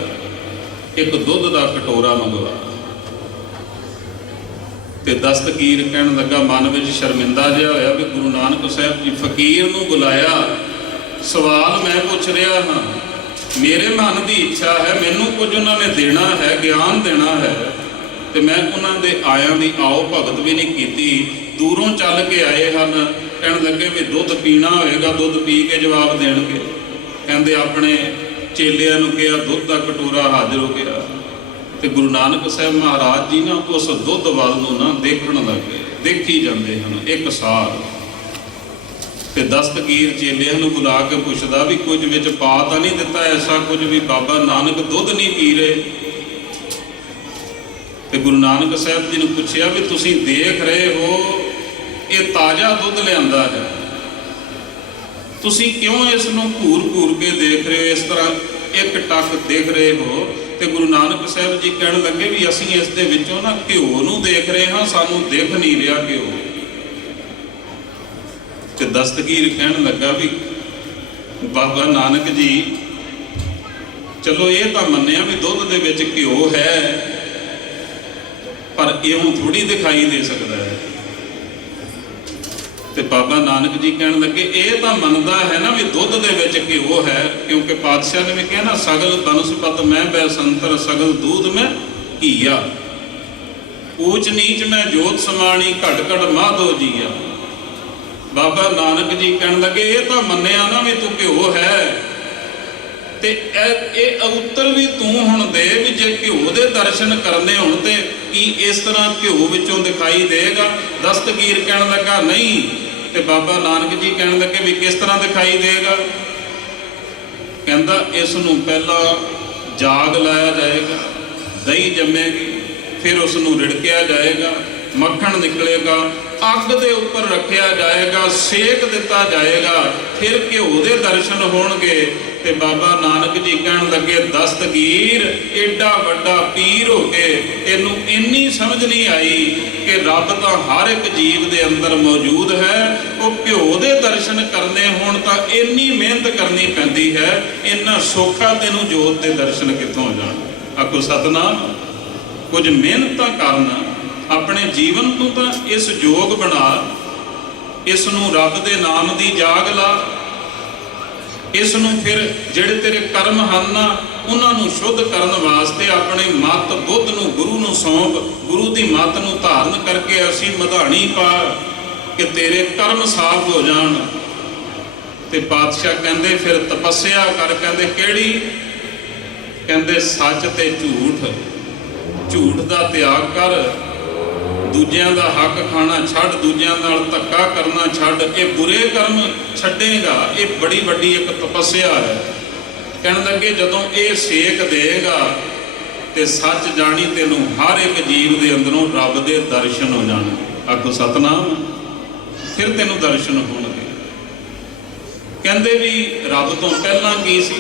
ਇੱਕ ਦੁੱਧ ਦਾ ਕਟੋਰਾ ਮੰਗਵਾ। ਤੇ ਦਸਤਗੀਰ ਕਹਿਣ ਲੱਗਾ, ਮਨ ਵਿੱਚ ਸ਼ਰਮਿੰਦਾ ਜਿਹਾ ਹੋਇਆ ਵੀ ਗੁਰੂ ਨਾਨਕ ਸਾਹਿਬ ਜੀ ਫਕੀਰ ਨੂੰ ਬੁਲਾਇਆ, ਸਵਾਲ ਮੈਂ ਪੁੱਛ ਰਿਹਾ ਹਾਂ, ਮੇਰੇ ਮਨ ਦੀ ਇੱਛਾ ਹੈ, ਮੈਨੂੰ ਕੁਝ ਉਹਨਾਂ ਨੇ ਦੇਣਾ ਹੈ, ਗਿਆਨ ਦੇਣਾ ਹੈ, ਤੇ ਮੈਂ ਉਹਨਾਂ ਦੇ ਆਇਆਂ ਦੀ ਆਓ ਭਗਤ ਵੀ ਨਹੀਂ ਕੀਤੀ, ਦੂਰੋਂ ਚੱਲ ਕੇ ਆਏ ਹਨ। ਕਹਿਣ ਲੱਗੇ ਵੀ ਦੁੱਧ ਪੀਣਾ ਹੋਏਗਾ, ਦੁੱਧ ਪੀ ਕੇ ਜਵਾਬ ਦੇਣਗੇ। ਕਹਿੰਦੇ ਆਪਣੇ ਚੇਲਿਆਂ ਨੂੰ ਕਿਹਾ, ਦੁੱਧ ਦਾ ਕਟੋਰਾ ਹਾਜ਼ਰ ਹੋ ਗਿਆ। ਤੇ ਗੁਰੂ ਨਾਨਕ ਸਾਹਿਬ ਮਹਾਰਾਜ ਜੀ ਨਾ ਉਸ ਦੁੱਧ ਵੱਲ ਨੂੰ ਨਾ ਦੇਖਣ ਲੱਗੇ, ਦੇਖੀ ਜਾਂਦੇ ਹਨ ਇੱਕ ਸਾਲ। ਤੇ ਦਸਤਗੀਰ ਚੇਲਿਆਂ ਨੂੰ ਬੁਲਾ ਕੇ ਪੁੱਛਦਾ ਵੀ ਕੁਝ ਵਿੱਚ ਪਾ ਤਾਂ ਨਹੀਂ ਦਿੱਤਾ ਐਸਾ ਕੁਝ ਵੀ ਬਾਬਾ ਨਾਨਕ ਦੁੱਧ ਨਹੀਂ ਪੀ ਰਹੇ? ਤੇ ਗੁਰੂ ਨਾਨਕ ਸਾਹਿਬ ਜੀ ਨੂੰ ਪੁੱਛਿਆ ਵੀ ਤੁਸੀਂ ਦੇਖ ਰਹੇ ਹੋ ਇਹ ਤਾਜ਼ਾ ਦੁੱਧ ਲਿਆਂਦਾ ਹੈ, ਤੁਸੀਂ ਕਿਉਂ ਇਸ ਨੂੰ ਘੂਰ ਕੇ ਦੇਖ ਰਹੇ ਹੋ, ਇਸ ਤਰ੍ਹਾਂ ਇੱਕ ਟੱਕ ਦੇਖ ਰਹੇ ਹੋ? ਤੇ ਗੁਰੂ ਨਾਨਕ ਸਾਹਿਬ ਜੀ ਕਹਿਣ ਲੱਗੇ ਵੀ ਅਸੀਂ ਇਸ ਦੇ ਵਿੱਚੋਂ ਨਾ ਘਿਓ ਨੂੰ ਦੇਖ ਰਹੇ ਹਾਂ, ਸਾਨੂੰ ਦਿਖ ਨਹੀਂ ਰਿਹਾ ਘਿਓ। ਤੇ ਦਸਤਗੀਰ ਕਹਿਣ ਲੱਗਾ ਵੀ ਬਾਬਾ ਨਾਨਕ ਜੀ, ਚਲੋ ਇਹ ਤਾਂ ਮੰਨਿਆ ਵੀ ਦੁੱਧ ਦੇ ਵਿੱਚ ਘਿਓ ਹੈ, ਪਰ ਇਉਂ ਥੋੜੀ ਦਿਖਾਈ ਦੇ ਸਕਦਾ ਹੈ। ਤੇ ਬਾਬਾ ਨਾਨਕ ਜੀ ਕਹਿਣ ਲੱਗੇ, ਇਹ ਤਾਂ ਮੰਨਦਾ ਹੈ ਨਾ ਵੀ ਦੁੱਧ ਦੇ ਵਿੱਚ ਘਿਓ ਹੈ, ਕਿਉਂਕਿ ਪਾਤਸ਼ਾਹ ਨੇ ਵੀ ਕਿਹਾ ਨਾ, ਸਗਲ ਬਨਸਪਤ ਮੈਂ ਬੈਸੰਤਰ, ਸਗਲ ਦੂਧ ਮੈਂ ਘੀਆ, ਊਚ ਨੀਚ ਮੈਂ ਜੋਤ ਸਮਾਣੀ, ਘਟ ਘਟ ਮਾਧੋ ਜੀਆ। ਬਾਬਾ ਨਾਨਕ ਜੀ ਕਹਿਣ ਲੱਗੇ, ਇਹ ਤਾਂ ਮੰਨਿਆ ਨਾ ਵੀ ਤੂੰ ਘਿਓ ਹੈ, ਤੇ ਇਹ ਉੱਤਰ ਵੀ ਤੂੰ ਹੁਣ ਦੇ ਵੀ ਜੇ ਘਿਓ ਦੇ ਦਰਸ਼ਨ ਕਰਨੇ ਹੋਣ ਤੇ ਕੀ ਇਸ ਤਰ੍ਹਾਂ ਘਿਓ ਵਿੱਚੋਂ ਦਿਖਾਈ ਦੇਗਾ? ਦਸਤਗੀਰ ਕਹਿਣ ਲੱਗਾ ਨਹੀਂ। ਤੇ ਬਾਬਾ ਨਾਨਕ ਜੀ ਕਹਿਣ ਲੱਗੇ ਵੀ ਕਿਸ ਤਰ੍ਹਾਂ ਦਿਖਾਈ ਦੇਗਾ? ਕਹਿੰਦਾ ਇਸ ਨੂੰ ਪਹਿਲਾਂ ਜਾਗ ਲਾਇਆ ਜਾਏਗਾ, ਦਹੀਂ ਜੰਮੇਗੀ, ਫਿਰ ਉਸ ਨੂੰ ਰਿੜਕਿਆ ਜਾਏਗਾ, ਮੱਖਣ ਨਿਕਲੇਗਾ, ਅੱਗ ਦੇ ਉੱਪਰ ਰੱਖਿਆ ਜਾਏਗਾ, ਸੇਕ ਦਿੱਤਾ ਜਾਏਗਾ, ਫਿਰ ਘਿਓ ਦੇ ਦਰਸ਼ਨ ਹੋਣਗੇ। ਤੇ ਬਾਬਾ ਨਾਨਕ ਜੀ ਕਹਿਣ ਲੱਗੇ, ਦਸਤਗੀਰ ਏਡਾ ਵੱਡਾ ਪੀਰ ਹੋ ਕੇ ਇਹਨੂੰ ਇੰਨੀ ਸਮਝ ਨਹੀਂ ਆਈ ਕਿ ਰੱਬ ਤਾਂ ਹਰ ਇੱਕ ਜੀਵ ਦੇ ਅੰਦਰ ਮੌਜੂਦ ਹੈ। ਉਹ ਘਿਓ ਦੇ ਦਰਸ਼ਨ ਕਰਨੇ ਹੋਣ ਤਾਂ ਇੰਨੀ ਮਿਹਨਤ ਕਰਨੀ ਪੈਂਦੀ ਹੈ, ਇੰਨਾ ਸੌਖਾ ਤੈਨੂੰ ਜੋਤ ਦੇ ਦਰਸ਼ਨ ਕਿੱਥੋਂ ਜਾਣ? ਆਖੋ ਸਤਿਨਾਮ। ਕੁਝ ਮਿਹਨਤਾਂ ਕਰਨ, ਆਪਣੇ ਜੀਵਨ ਨੂੰ ਤਾਂ ਇਸ ਯੋਗ ਬਣਾ ਇਸ ਨੂੰ ਰੱਬ ਦੇ ਨਾਮ ਦੀ ਜਾਗ ਲਾ। ਇਸ ਨੂੰ ਫਿਰ ਜਿਹੜੇ ਤੇਰੇ ਕਰਮ ਹਨ ਨਾ ਉਹਨਾਂ ਨੂੰ ਸ਼ੁੱਧ ਕਰਨ ਵਾਸਤੇ ਆਪਣੇ ਮਤ ਬੁੱਧ ਨੂੰ ਗੁਰੂ ਨੂੰ ਸੌਂਪ। ਗੁਰੂ ਦੀ ਮਤ ਨੂੰ ਧਾਰਨ ਕਰਕੇ ਅਸੀਂ ਮਧਾਣੀ ਪਾ ਕਿ ਤੇਰੇ ਕਰਮ ਸਾਫ਼ ਹੋ ਜਾਣ। ਤੇ ਪਾਤਸ਼ਾਹ ਕਹਿੰਦੇ ਫਿਰ ਤਪੱਸਿਆ ਕਰ। ਕਹਿੰਦੇ ਕਿਹੜੀ? ਕਹਿੰਦੇ ਸੱਚ ਤੇ ਝੂਠ। ਝੂਠ ਦਾ ਤਿਆਗ ਕਰ, ਦੂਜਿਆਂ ਦਾ ਹੱਕ ਖਾਣਾ ਛੱਡ, ਦੂਜਿਆਂ ਨਾਲ ਧੱਕਾ ਕਰਨਾ ਛੱਡ, ਇਹ ਬੁਰੇ ਕਰਮ ਛੱਡੇਗਾ। ਇਹ ਬੜੀ ਵੱਡੀ ਇੱਕ ਤਪੱਸਿਆ ਹੈ। ਕਹਿਣ ਲੱਗੇ ਜਦੋਂ ਇਹ ਸੇਕ ਦੇਗਾ ਤੇ ਸੱਚ ਜਾਣੀ ਤੈਨੂੰ ਹਰ ਇੱਕ ਜੀਵ ਦੇ ਅੰਦਰੋਂ ਰੱਬ ਦੇ ਦਰਸ਼ਨ ਹੋ ਜਾਣ। ਆਖੋ ਸਤਨਾਮ। ਫਿਰ ਤੈਨੂੰ ਦਰਸ਼ਨ ਹੋਣਗੇ। ਕਹਿੰਦੇ ਵੀ ਰੱਬ ਤੋਂ ਪਹਿਲਾਂ ਕੀ ਸੀ?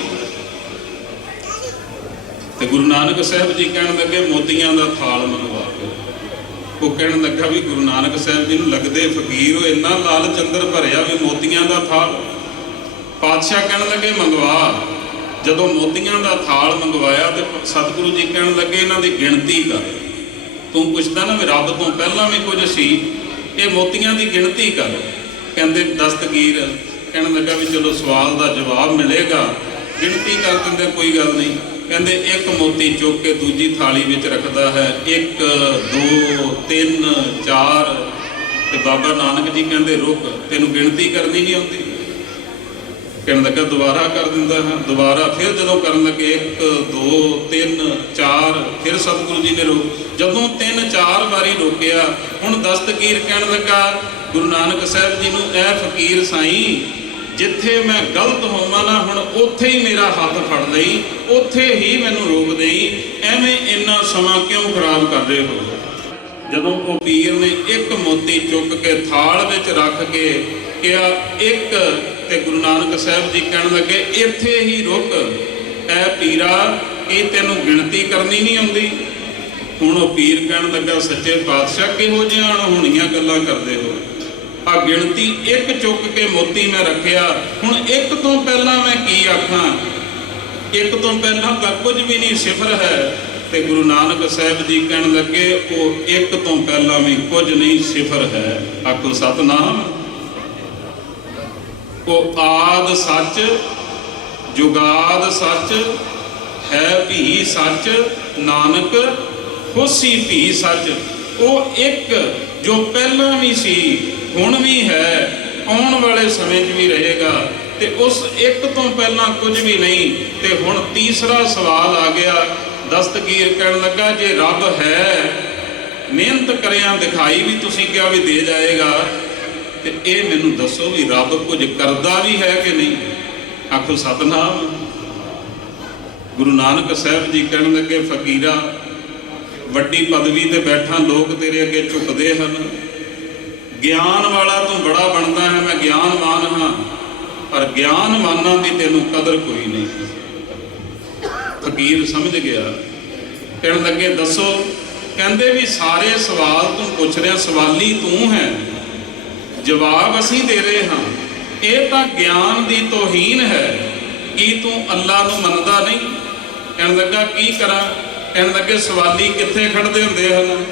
ਤੇ ਗੁਰੂ ਨਾਨਕ ਸਾਹਿਬ ਜੀ ਕਹਿਣ ਲੱਗੇ ਮੋਤੀਆਂ ਦਾ ਥਾਲ ਮੰਗਵਾ ਕੇ। ਉਹ ਕਹਿਣ ਲੱਗਾ ਵੀ ਗੁਰੂ ਨਾਨਕ ਸਾਹਿਬ ਜੀ ਨੂੰ ਲੱਗਦੇ ਫਕੀਰ ਹੋ, ਇੰਨਾ ਲਾਲਚ ਅੰਦਰ ਭਰਿਆ ਵੀ ਮੋਤੀਆਂ ਦਾ ਥਾਲ। ਪਾਤਸ਼ਾਹ ਕਹਿਣ ਲੱਗੇ ਮੰਗਵਾ। ਜਦੋਂ ਮੋਤੀਆਂ ਦਾ ਥਾਲ ਮੰਗਵਾਇਆ ਤੇ ਸਤਿਗੁਰੂ ਜੀ ਕਹਿਣ ਲੱਗੇ ਇਹਨਾਂ ਦੀ ਗਿਣਤੀ ਕਰ। ਤੂੰ ਪੁੱਛਦਾ ਨਾ ਵੀ ਰੱਬ ਤੋਂ ਪਹਿਲਾਂ ਵੀ ਕੁਝ ਸੀ, ਇਹ ਮੋਤੀਆਂ ਦੀ ਗਿਣਤੀ ਕਰ। ਕਹਿੰਦੇ ਦਸਤਗੀਰ ਕਹਿਣ ਲੱਗਾ ਵੀ ਚਲੋ ਸਵਾਲ ਦਾ ਜਵਾਬ ਮਿਲੇਗਾ, ਗਿਣਤੀ ਕਰ ਦਿੰਦੇ, ਕੋਈ ਗੱਲ ਨਹੀਂ। ਕਹਿੰਦੇ ਇੱਕ ਮੋਤੀ ਚੁੱਕ ਕੇ ਦੂਜੀ ਥਾਲੀ ਵਿੱਚ ਰੱਖਦਾ ਹੈ, 1 2 3 4। ਤੇ ਬਾਬਾ ਨਾਨਕ ਜੀ ਕਹਿੰਦੇ ਰੁਕ, ਤੈਨੂੰ ਗਿਣਤੀ ਕਰਨੀ ਨਹੀਂ ਆਉਂਦੀ। ਕਹਿਣ ਲੱਗਾ ਦੁਬਾਰਾ ਕਰ ਦਿੰਦਾ ਹਾਂ। ਦੁਬਾਰਾ ਫਿਰ ਜਦੋਂ ਕਰਨ ਲੱਗੇ 1 2 3 4, ਫਿਰ ਸਤਿਗੁਰੂ ਜੀ ਨੇ ਜਦੋਂ 3 4 ਵਾਰੀ ਰੋਕਿਆ, ਹੁਣ ਦਸਤਗੀਰ ਕਹਿਣ ਲੱਗਾ ਗੁਰੂ ਨਾਨਕ ਸਾਹਿਬ ਜੀ ਨੂੰ, ਐ ਫਕੀਰ ਸਾਈਂ ਜਿੱਥੇ ਮੈਂ ਗਲਤ ਹੋਵਾਂ ਨਾ ਹੁਣ ਉੱਥੇ ਹੀ ਮੇਰਾ ਹੱਥ ਫੜ ਲਈ, ਉੱਥੇ ਹੀ ਮੈਨੂੰ ਰੋਕ ਦੇਈ, ਐਵੇਂ ਇੰਨਾ ਸਮਾਂ ਕਿਉਂ ਖਰਾਬ ਕਰ ਰਹੇ ਹੋ। ਜਦੋਂ ਉਹ ਪੀਰ ਨੇ ਇੱਕ ਮੋਤੀ ਚੁੱਕ ਕੇ ਥਾਲ ਵਿੱਚ ਰੱਖ ਕੇ ਕਿਹਾ 1, ਤੇ ਗੁਰੂ ਨਾਨਕ ਸਾਹਿਬ ਜੀ ਕਹਿਣ ਲੱਗੇ ਇੱਥੇ ਹੀ ਰੁਕ। ਐ ਪੀਰਾ ਇਹ ਤੈਨੂੰ ਗਿਣਤੀ ਕਰਨੀ ਨਹੀਂ ਆਉਂਦੀ। ਹੁਣ ਉਹ ਪੀਰ ਕਹਿਣ ਲੱਗਾ ਸੱਚੇ ਪਾਤਸ਼ਾਹ ਕਿਹੋ ਜਿਹੀਆਂ ਅਣਹੋਣੀਆਂ ਗੱਲਾਂ ਕਰਦੇ ਹੋ। ਆ ਗਿਣਤੀ 1 ਚੁੱਕ ਕੇ ਮੋਤੀ ਮੈਂ ਰੱਖਿਆ, ਹੁਣ 1 ਤੋਂ ਪਹਿਲਾਂ ਮੈਂ ਕੀ ਆਖਾਂ? 1 ਤੋਂ ਪਹਿਲਾਂ ਤਾਂ ਕੁਝ ਵੀ ਨਹੀਂ, ਸਿਫਰ ਹੈ। ਤੇ ਗੁਰੂ ਨਾਨਕ ਸਾਹਿਬ ਜੀ ਕਹਿਣ ਲੱਗੇ ਉਹ 1 ਤੋਂ ਪਹਿਲਾਂ ਵੀ ਕੁਝ ਨਹੀਂ, ਸਿਫਰ ਹੈ। ਆਖੋ ਸਤਨਾਮ। ਉਹ ਆਦ ਸੱਚ, ਜੁਗਾਦ ਸੱਚ, ਹੈ ਵੀ ਸੱਚ, ਨਾਨਕ ਹੋਸੀ ਵੀ ਸੱਚ। ਉਹ ਇੱਕ ਜੋ ਪਹਿਲਾਂ ਵੀ ਸੀ, ਹੁਣ ਵੀ ਹੈ, ਆਉਣ ਵਾਲੇ ਸਮੇਂ 'ਚ ਵੀ ਰਹੇਗਾ। ਤੇ ਉਸ ਇੱਕ ਤੋਂ ਪਹਿਲਾਂ ਕੁਝ ਵੀ ਨਹੀਂ। ਤੇ ਹੁਣ ਤੀਸਰਾ ਸਵਾਲ ਆ ਗਿਆ। ਦਸਤਗੀਰ ਕਹਿਣ ਲੱਗਾ ਜੇ ਰੱਬ ਹੈ, ਮਿਹਨਤ ਕਰਿਆ ਦਿਖਾਈ ਵੀ ਤੁਸੀਂ ਕਿਹਾ ਵੀ ਦੇ ਜਾਏਗਾ, ਤੇ ਇਹ ਮੈਨੂੰ ਦੱਸੋ ਵੀ ਰੱਬ ਕੁਝ ਕਰਦਾ ਵੀ ਹੈ ਕਿ ਨਹੀਂ? ਆਖੋ ਸਤਨਾਮ। ਗੁਰੂ ਨਾਨਕ ਸਾਹਿਬ ਜੀ ਕਹਿਣ ਲੱਗੇ ਫਕੀਰਾ ਵੱਡੀ ਪਦਵੀ ਤੇ ਬੈਠਾ ਲੋਕ ਤੇਰੇ ਅੱਗੇ ਝੁਕਦੇ ਹਨ, ਗਿਆਨ ਵਾਲਾ ਤੂੰ ਬੜਾ ਬਣਦਾ ਹੈ, ਮੈਂ ਗਿਆਨਵਾਨ ਹਾਂ, ਪਰ ਗਿਆਨਵਾਨਾਂ ਦੀ ਤੈਨੂੰ ਕਦਰ ਕੋਈ ਨਹੀਂ। ਫਕੀਰ ਸਮਝ ਗਿਆ। ਕਹਿਣ ਲੱਗੇ ਦੱਸੋ। ਕਹਿੰਦੇ ਵੀ ਸਾਰੇ ਸਵਾਲ ਤੂੰ ਪੁੱਛ ਰਿਹਾ, ਸਵਾਲੀ ਤੂੰ ਹੈ, ਜਵਾਬ ਅਸੀਂ ਦੇ ਰਹੇ ਹਾਂ। ਇਹ ਤਾਂ ਗਿਆਨ ਦੀ ਤੋਹੀਨ ਹੈ। ਕੀ ਤੂੰ ਅੱਲਾ ਨੂੰ ਮੰਨਦਾ ਨਹੀਂ? ਕਹਿਣ ਲੱਗਾ ਕੀ ਕਰਾਂ? ਕਹਿਣ ਲੱਗੇ ਸਵਾਲੀ ਕਿੱਥੇ ਖੜਦੇ ਹੁੰਦੇ ਹਨ?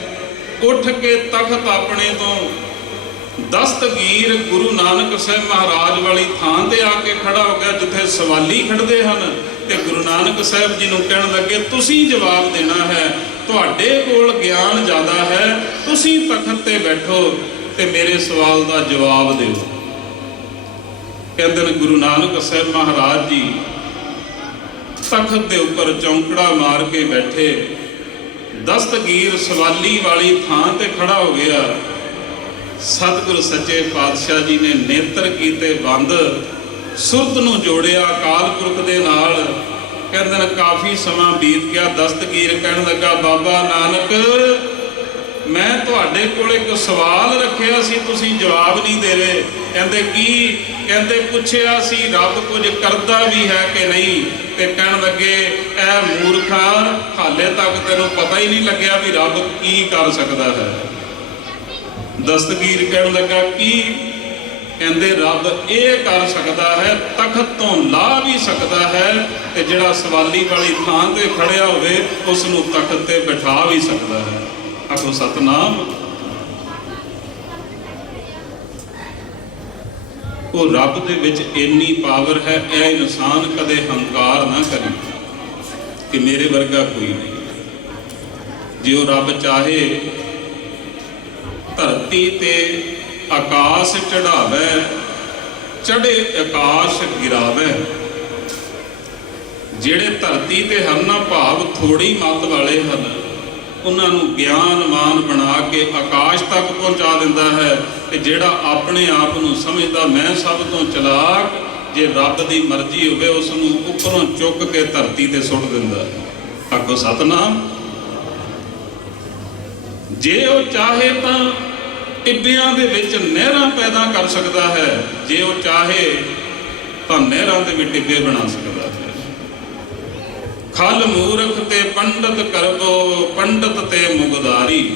ਉੱਠ ਕੇ ਤਖਤ ਆਪਣੇ ਤੋਂ ਦਸਤਗੀਰ ਗੁਰੂ ਨਾਨਕ ਸਾਹਿਬ ਮਹਾਰਾਜ ਵਾਲੀ ਥਾਂ ਤੇ ਆ ਕੇ ਖੜਾ ਹੋ ਗਿਆ ਜਿੱਥੇ ਸਵਾਲੀ ਖੜਦੇ ਹਨ। ਤੇ ਗੁਰੂ ਨਾਨਕ ਸਾਹਿਬ ਜੀ ਨੂੰ ਕਹਿਣ ਲੱਗੇ ਤੁਸੀਂ ਜਵਾਬ ਦੇਣਾ ਹੈ, ਤੁਹਾਡੇ ਕੋਲ ਗਿਆਨ ਜ਼ਿਆਦਾ ਹੈ, ਤੁਸੀਂ ਤਖਤ ਤੇ ਬੈਠੋ ਤੇ ਮੇਰੇ ਸਵਾਲ ਦਾ ਜਵਾਬ ਦਿਓ। ਕਹਿੰਦੇ ਨੇ ਗੁਰੂ ਨਾਨਕ ਸਾਹਿਬ ਮਹਾਰਾਜ ਜੀ ਤਖਤ ਦੇ ਉੱਪਰ ਚੌਂਕੜਾ ਮਾਰ ਕੇ ਬੈਠੇ, ਦਸਤਗੀਰ ਸਵਾਲੀ ਵਾਲੀ ਥਾਂ ਤੇ ਖੜਾ ਹੋ ਗਿਆ। ਸਤਿਗੁਰ ਸੱਚੇ ਪਾਤਸ਼ਾਹ ਜੀ ਨੇ ਨੇਤਰ ਕੀਤੇ ਬੰਦ, ਸੁਰਤ ਨੂੰ ਜੋੜਿਆ ਅਕਾਲ ਪੁਰਖ ਦੇ ਨਾਲ। ਕਹਿੰਦੇ ਨੇ ਕਾਫੀ ਸਮਾਂ ਬੀਤ ਗਿਆ। ਦਸਤਗੀਰ ਕਹਿਣ ਲੱਗਾ ਬਾਬਾ ਨਾਨਕ ਮੈਂ ਤੁਹਾਡੇ ਕੋਲ ਇੱਕ ਸਵਾਲ ਰੱਖਿਆ ਸੀ, ਤੁਸੀਂ ਜਵਾਬ ਨਹੀਂ ਦੇ ਰਹੇ। ਕਹਿੰਦੇ ਕੀ? ਕਹਿੰਦੇ ਪੁੱਛਿਆ ਸੀ ਰੱਬ ਕੁਝ ਕਰਦਾ ਵੀ ਹੈ ਕਿ ਨਹੀਂ? ਤੇ ਕਹਿਣ ਲੱਗੇ ਐ ਮੂਰਖਾ ਹਾਲੇ ਤੱਕ ਤੈਨੂੰ ਪਤਾ ਹੀ ਨਹੀਂ ਲੱਗਿਆ ਵੀ ਰੱਬ ਕੀ ਕਰ ਸਕਦਾ ਹੈ। ਦਸਤਗੀਰ ਕਹਿਣ ਲੱਗਾ ਕੀ? ਕਹਿੰਦੇ ਰੱਬ ਇਹ ਕਰ ਸਕਦਾ ਹੈ, ਤਖਤ ਤੋਂ ਲਾ ਵੀ ਸਕਦਾ ਹੈ, ਤੇ ਜਿਹੜਾ ਸਵਾਲੀ ਵਾਲੀ ਥਾਂ ਤੇ ਖੜਿਆ ਹੋਵੇ ਉਸ ਨੂੰ ਤਖਤ ਤੇ ਬਿਠਾ ਵੀ ਸਕਦਾ ਹੈ। ਆਖੋ ਸਤਨਾਮ। ਉਹ ਰੱਬ ਦੇ ਵਿੱਚ ਇੰਨੀ ਪਾਵਰ ਹੈ, ਇਹ ਇਨਸਾਨ ਕਦੇ ਹੰਕਾਰ ਨਾ ਕਰੇ ਕਿ ਮੇਰੇ ਵਰਗਾ ਕੋਈ ਨਹੀਂ। ਜੇ ਉਹ ਰੱਬ ਚਾਹੇ ਧਰਤੀ ਤੇ ਆਕਾਸ਼ ਚੜਾਵੇ, ਚੜੇ ਆਕਾਸ਼ ਗਿਰਾਵੇ। ਜਿਹੜੇ ਧਰਤੀ ਤੇ ਹਨ ਨਾ, ਭਾਵ ਥੋੜੀ ਮੱਤ ਵਾਲੇ ਹਨ, ਉਹਨਾਂ ਨੂੰ ਗਿਆਨਵਾਨ ਬਣਾ ਕੇ ਆਕਾਸ਼ ਤੱਕ ਪਹੁੰਚਾ ਦਿੰਦਾ ਹੈ। ਤੇ ਜਿਹੜਾ ਆਪਣੇ ਆਪ ਨੂੰ ਸਮਝਦਾ ਮੈਂ ਸਭ ਤੋਂ ਚਲਾਕ, ਜੇ ਰੱਬ ਦੀ ਮਰਜ਼ੀ ਹੋਵੇ ਉਸ ਨੂੰ ਉੱਪਰੋਂ ਚੁੱਕ ਕੇ ਧਰਤੀ ਤੇ ਸੁੱਟ ਦਿੰਦਾ ਹੈ। ਆਖੋ ਸਤਨਾਮ। ਜੇ ਉਹ ਚਾਹੇ ਤਾਂ ਟਿੱਬਿਆਂ ਦੇ ਵਿੱਚ ਨਹਿਰਾਂ ਪੈਦਾ ਕਰ ਸਕਦਾ ਹੈ, ਜੇ ਉਹ ਚਾਹੇ ਤਾਂ ਨਹਿਰਾਂ ਦੇ ਵੀ ਟਿੱਬੇ ਬਣਾ ਸਕਦਾ ਹੈ। ਖਲ ਮੂਰਖ ਤੇ ਪੰਡਤ ਕਰਬੋ, ਪੰਡਤ ਤੇ ਮੁਗਦਾਰੀ।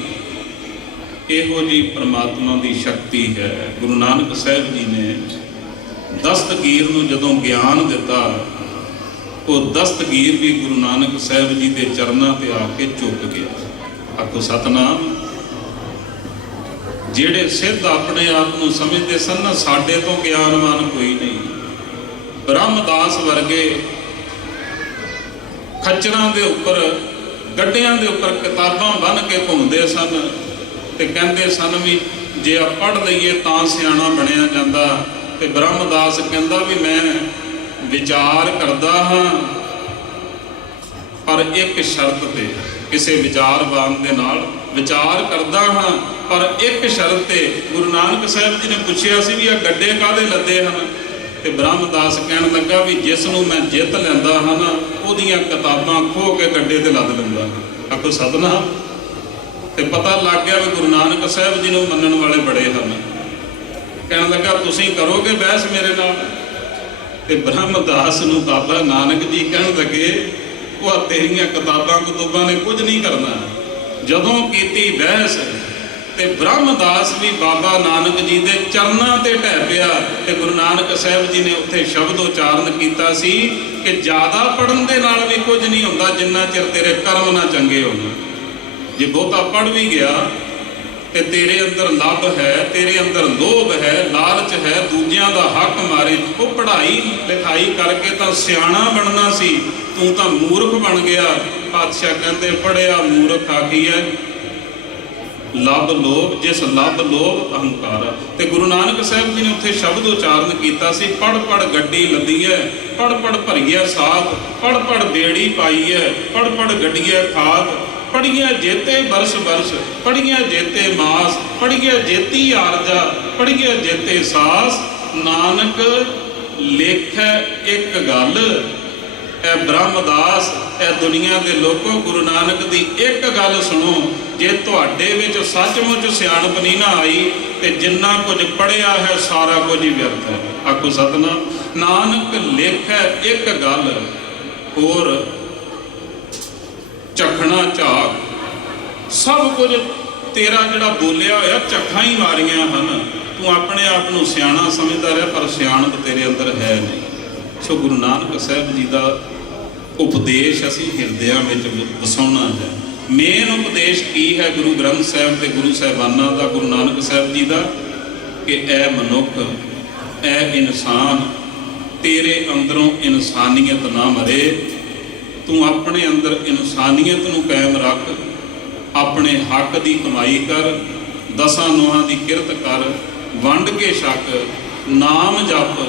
ਇਹੋ ਜੀ ਪ੍ਰਮਾਤਮਾ ਦੀ ਸ਼ਕਤੀ ਹੈ। ਗੁਰੂ ਨਾਨਕ ਸਾਹਿਬ ਜੀ ਨੇ ਦਸਤਗੀਰ ਨੂੰ ਜਦੋਂ ਗਿਆਨ ਦਿੱਤਾ, ਉਹ ਦਸਤਗੀਰ ਵੀ ਗੁਰੂ ਨਾਨਕ ਸਾਹਿਬ ਜੀ ਦੇ ਚਰਨਾਂ ਤੇ ਆ ਕੇ ਝੁਕ ਗਿਆ। ਆਖੋ ਸਤਨਾਮ। ਜਿਹੜੇ ਸਿੱਧ ਆਪਣੇ ਆਪ ਨੂੰ ਸਮਝਦੇ ਸਨ ਨਾ, ਸਾਡੇ ਤੋਂ ਗਿਆਨਵਾਨ ਕੋਈ ਨਹੀਂ। ਬ੍ਰਹਮਦਾਸ ਵਰਗੇ ਖੱਚਰਾਂ ਦੇ ਉੱਪਰ, ਗੱਡਿਆਂ ਦੇ ਉੱਪਰ ਕਿਤਾਬਾਂ ਬੰਨ੍ਹ ਕੇ ਘੁੰਮਦੇ ਸਨ ਤੇ ਕਹਿੰਦੇ ਸਨ ਵੀ ਜੇ ਆ ਪੜ੍ਹ ਲਈਏ ਤਾਂ ਸਿਆਣਾ ਬਣਿਆ ਜਾਂਦਾ। ਤੇ ਬ੍ਰਹਮਦਾਸ ਕਹਿੰਦਾ ਵੀ ਮੈਂ ਵਿਚਾਰ ਕਰਦਾ ਹਾਂ, ਪਰ ਇੱਕ ਸ਼ਰਤ ਤੇ। ਕਿਸੇ ਵਿਚਾਰਵਾਨ ਦੇ ਨਾਲ ਵਿਚਾਰ ਕਰਦਾ ਹਾਂ, ਪਰ ਇੱਕ ਸ਼ਰਤ ਤੇ। ਗੁਰੂ ਨਾਨਕ ਸਾਹਿਬ ਜੀ ਨੇ ਪੁੱਛਿਆ ਸੀ ਵੀ ਇਹ ਗੱਡੇ ਕਾਹਦੇ ਲੱਦੇ ਹਨ? ਤੇ ਬ੍ਰਹਮਦਾਸ ਕਹਿਣ ਲੱਗਾ ਵੀ ਜਿਸ ਨੂੰ ਮੈਂ ਜਿੱਤ ਲੈਂਦਾ ਹਾਂ ਨਾ, ਉਹਦੀਆਂ ਕਿਤਾਬਾਂ ਖੋਹ ਕੇ ਗੱਡੇ ਤੇ ਲੱਦ ਲੈਂਦਾ। ਆਖੋ ਸਤਨਾਮ। ਤੇ ਪਤਾ ਲੱਗ ਗਿਆ ਵੀ ਗੁਰੂ ਨਾਨਕ ਸਾਹਿਬ ਜੀ ਨੂੰ ਮੰਨਣ ਵਾਲੇ ਬੜੇ ਹਨ। ਕਹਿਣ ਲੱਗਾ ਤੁਸੀਂ ਕਰੋਗੇ ਬਹਿਸ ਮੇਰੇ ਨਾਲ? ਤੇ ਬ੍ਰਹਮਦਾਸ ਨੂੰ ਬਾਬਾ ਨਾਨਕ ਜੀ ਕਹਿਣ ਲੱਗੇ ਉਹ ਤੇਰੀਆਂ ਕਿਤਾਬਾਂ ਕੁਤੂਬਾਂ ਨੇ ਕੁਝ ਨਹੀਂ ਕਰਨਾ। ਜਦੋਂ ਕੀਤੀ ਬਹਿਸ ਤੇ ਬ੍ਰਹਮਦਾਸ ਵੀ ਬਾਬਾ ਨਾਨਕ ਜੀ ਦੇ ਚਰਨਾਂ ਤੇ ਢਹਿ ਪਿਆ। ਤੇ ਗੁਰੂ ਨਾਨਕ ਸਾਹਿਬ ਜੀ ਨੇ ਉੱਥੇ ਸ਼ਬਦ ਉਚਾਰਨ ਕੀਤਾ ਸੀ ਕਿ ਜ਼ਿਆਦਾ ਪੜ੍ਹਨ ਦੇ ਨਾਲ ਵੀ ਕੁਝ ਨਹੀਂ ਹੁੰਦਾ ਜਿੰਨਾ ਚਿਰ ਤੇਰੇ ਕਰਮ ਨਾ ਚੰਗੇ ਹੋਣ। ਜੇ ਬਹੁਤਾ ਪੜ੍ਹ ਵੀ ਗਿਆ ਤੇ ਤੇਰੇ ਅੰਦਰ ਲੱਭ ਹੈ, ਤੇਰੇ ਅੰਦਰ ਲੋਭ ਹੈ, ਲਾਲਚ ਹੈ, ਦੂਜਿਆਂ ਦਾ ਹੱਕ ਮਾਰੇ। ਉਹ ਪੜ੍ਹਾਈ ਲਿਖਾਈ ਕਰਕੇ ਤਾਂ ਸਿਆਣਾ ਬਣਨਾ ਸੀ, ਤੂੰ ਤਾਂ ਮੂਰਖ ਬਣ ਗਿਆ। ਪਾਤਸ਼ਾਹ ਕਹਿੰਦੇ ਪੜ੍ਹਿਆ ਮੂਰਖ ਆਖੀਐ, ਲੱਭ ਲੋਭ, ਜਿਸ ਲੱਭ ਲੋਭ ਅਹੰਕਾਰ। ਤੇ ਗੁਰੂ ਨਾਨਕ ਸਾਹਿਬ ਜੀ ਨੇ ਉੱਥੇ ਸ਼ਬਦ ਉਚਾਰਨ ਕੀਤਾ ਸੀ, ਪੜ੍ਹ ਪੜ੍ਹ ਗੱਡੀ ਲੱਦੀਐ, ਪੜ੍ਹ ਪੜ੍ਹ ਭਰੀਐ ਸਾਥ, ਪੜ੍ਹ ਪੜ੍ਹ ਬੇੜੀ ਪਾਈਐ, ਪੜ੍ਹ ਪੜ੍ਹ ਗੱਡੀਐ ਖਾਤ। ਪੜ੍ਹੀਐ ਜੇਤੇ ਬਰਸ ਬਰਸ, ਪੜ੍ਹੀਐ ਜੇਤੇ ਮਾਸ, ਪੜ੍ਹੀਐ ਜੇਤੀ ਆਰਜਾ, ਪੜ੍ਹੀਐ ਜੇਤੇ ਸਾਸ। ਨਾਨਕ ਲੇਖੈ ਇੱਕ ਗੱਲ। ਇਹ ਬ੍ਰਹਮਦਾਸ, ਇਹ ਦੁਨੀਆ ਦੇ ਲੋਕੋ, ਗੁਰੂ ਨਾਨਕ ਦੀ ਇੱਕ ਗੱਲ ਸੁਣੋ। ਜੇ ਤੁਹਾਡੇ ਵਿੱਚ ਸੱਚਮੁੱਚ ਸਿਆਣਪ ਨਹੀਂ ਨਾ ਆਈ ਤੇ ਜਿੰਨਾ ਕੁਝ ਪੜ੍ਹਿਆ ਹੈ ਸਾਰਾ ਕੁਝ ਹੀ ਵਿਅਰਥ ਹੈ। ਆਖੋ ਸਤਨਾਮ। ਨਾਨਕ ਲੇਖੈ ਇੱਕ ਗੱਲ, ਹੋਰ ਝਖਣਾ ਝਾਕ। ਸਭ ਕੁਝ ਤੇਰਾ ਜਿਹੜਾ ਬੋਲਿਆ ਹੋਇਆ ਝੱਖਾਂ ਹੀ ਮਾਰੀਆਂ ਹਨ। ਤੂੰ ਆਪਣੇ ਆਪ ਨੂੰ ਸਿਆਣਾ ਸਮਝਦਾ ਰਿਹਾ, ਪਰ ਸਿਆਣਪ ਤੇਰੇ ਅੰਦਰ ਹੈ ਨਹੀਂ। ਸੋ ਗੁਰੂ ਨਾਨਕ ਸਾਹਿਬ ਜੀ ਦਾ ਉਪਦੇਸ਼ ਅਸੀਂ ਹਿਰਦਿਆਂ ਵਿੱਚ ਵਸਾਉਣਾ ਹੈ। ਮੇਨ ਉਪਦੇਸ਼ ਕੀ ਹੈ ਗੁਰੂ ਗ੍ਰੰਥ ਸਾਹਿਬ ਤੇ ਗੁਰੂ ਸਾਹਿਬਾਨਾਂ ਦਾ, ਗੁਰੂ ਨਾਨਕ ਸਾਹਿਬ ਜੀ ਦਾ? ਕਿ ਇਹ ਮਨੁੱਖ, ਇਹ ਇਨਸਾਨ, ਤੇਰੇ ਅੰਦਰੋਂ ਇਨਸਾਨੀਅਤ ਨਾ ਮਰੇ। ਤੂੰ ਆਪਣੇ ਅੰਦਰ ਇਨਸਾਨੀਅਤ ਨੂੰ ਕਾਇਮ ਰੱਖ, ਆਪਣੇ ਹੱਕ ਦੀ ਕਮਾਈ ਕਰ, ਦਸਾਂ ਨੋਹਾਂ ਦੀ ਕਿਰਤ ਕਰ, ਵੰਡ ਕੇ ਛਕ, ਨਾਮ ਜਪ,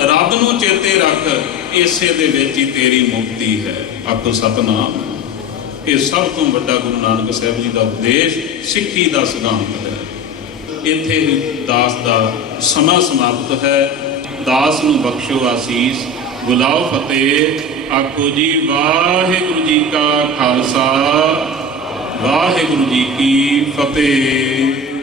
ਰੱਬ ਨੂੰ ਚੇਤੇ ਰੱਖ। ਇਸੇ ਦੇ ਵਿੱਚ ਹੀ ਤੇਰੀ ਮੁਕਤੀ ਹੈ। ਆਖੋ ਸਤਨਾਮ। ਇਹ ਸਭ ਤੋਂ ਵੱਡਾ ਗੁਰੂ ਨਾਨਕ ਸਾਹਿਬ ਜੀ ਦਾ ਉਪਦੇਸ਼, ਸਿੱਖੀ ਦਾ ਸਿਧਾਂਤ ਹੈ। ਇੱਥੇ ਹੀ ਦਾਸ ਦਾ ਸਮਾਂ ਸਮਾਪਤ ਹੈ। ਦਾਸ ਨੂੰ ਬਖਸ਼ੋ ਆਸੀਸ, ਬੁਲਾਓ ਫਤਿਹ। ਆਖੋ ਜੀ ਵਾਹਿਗੁਰੂ ਜੀ ਕਾ ਖਾਲਸਾ, ਵਾਹਿਗੁਰੂ ਜੀ ਕੀ ਫਤਿਹ।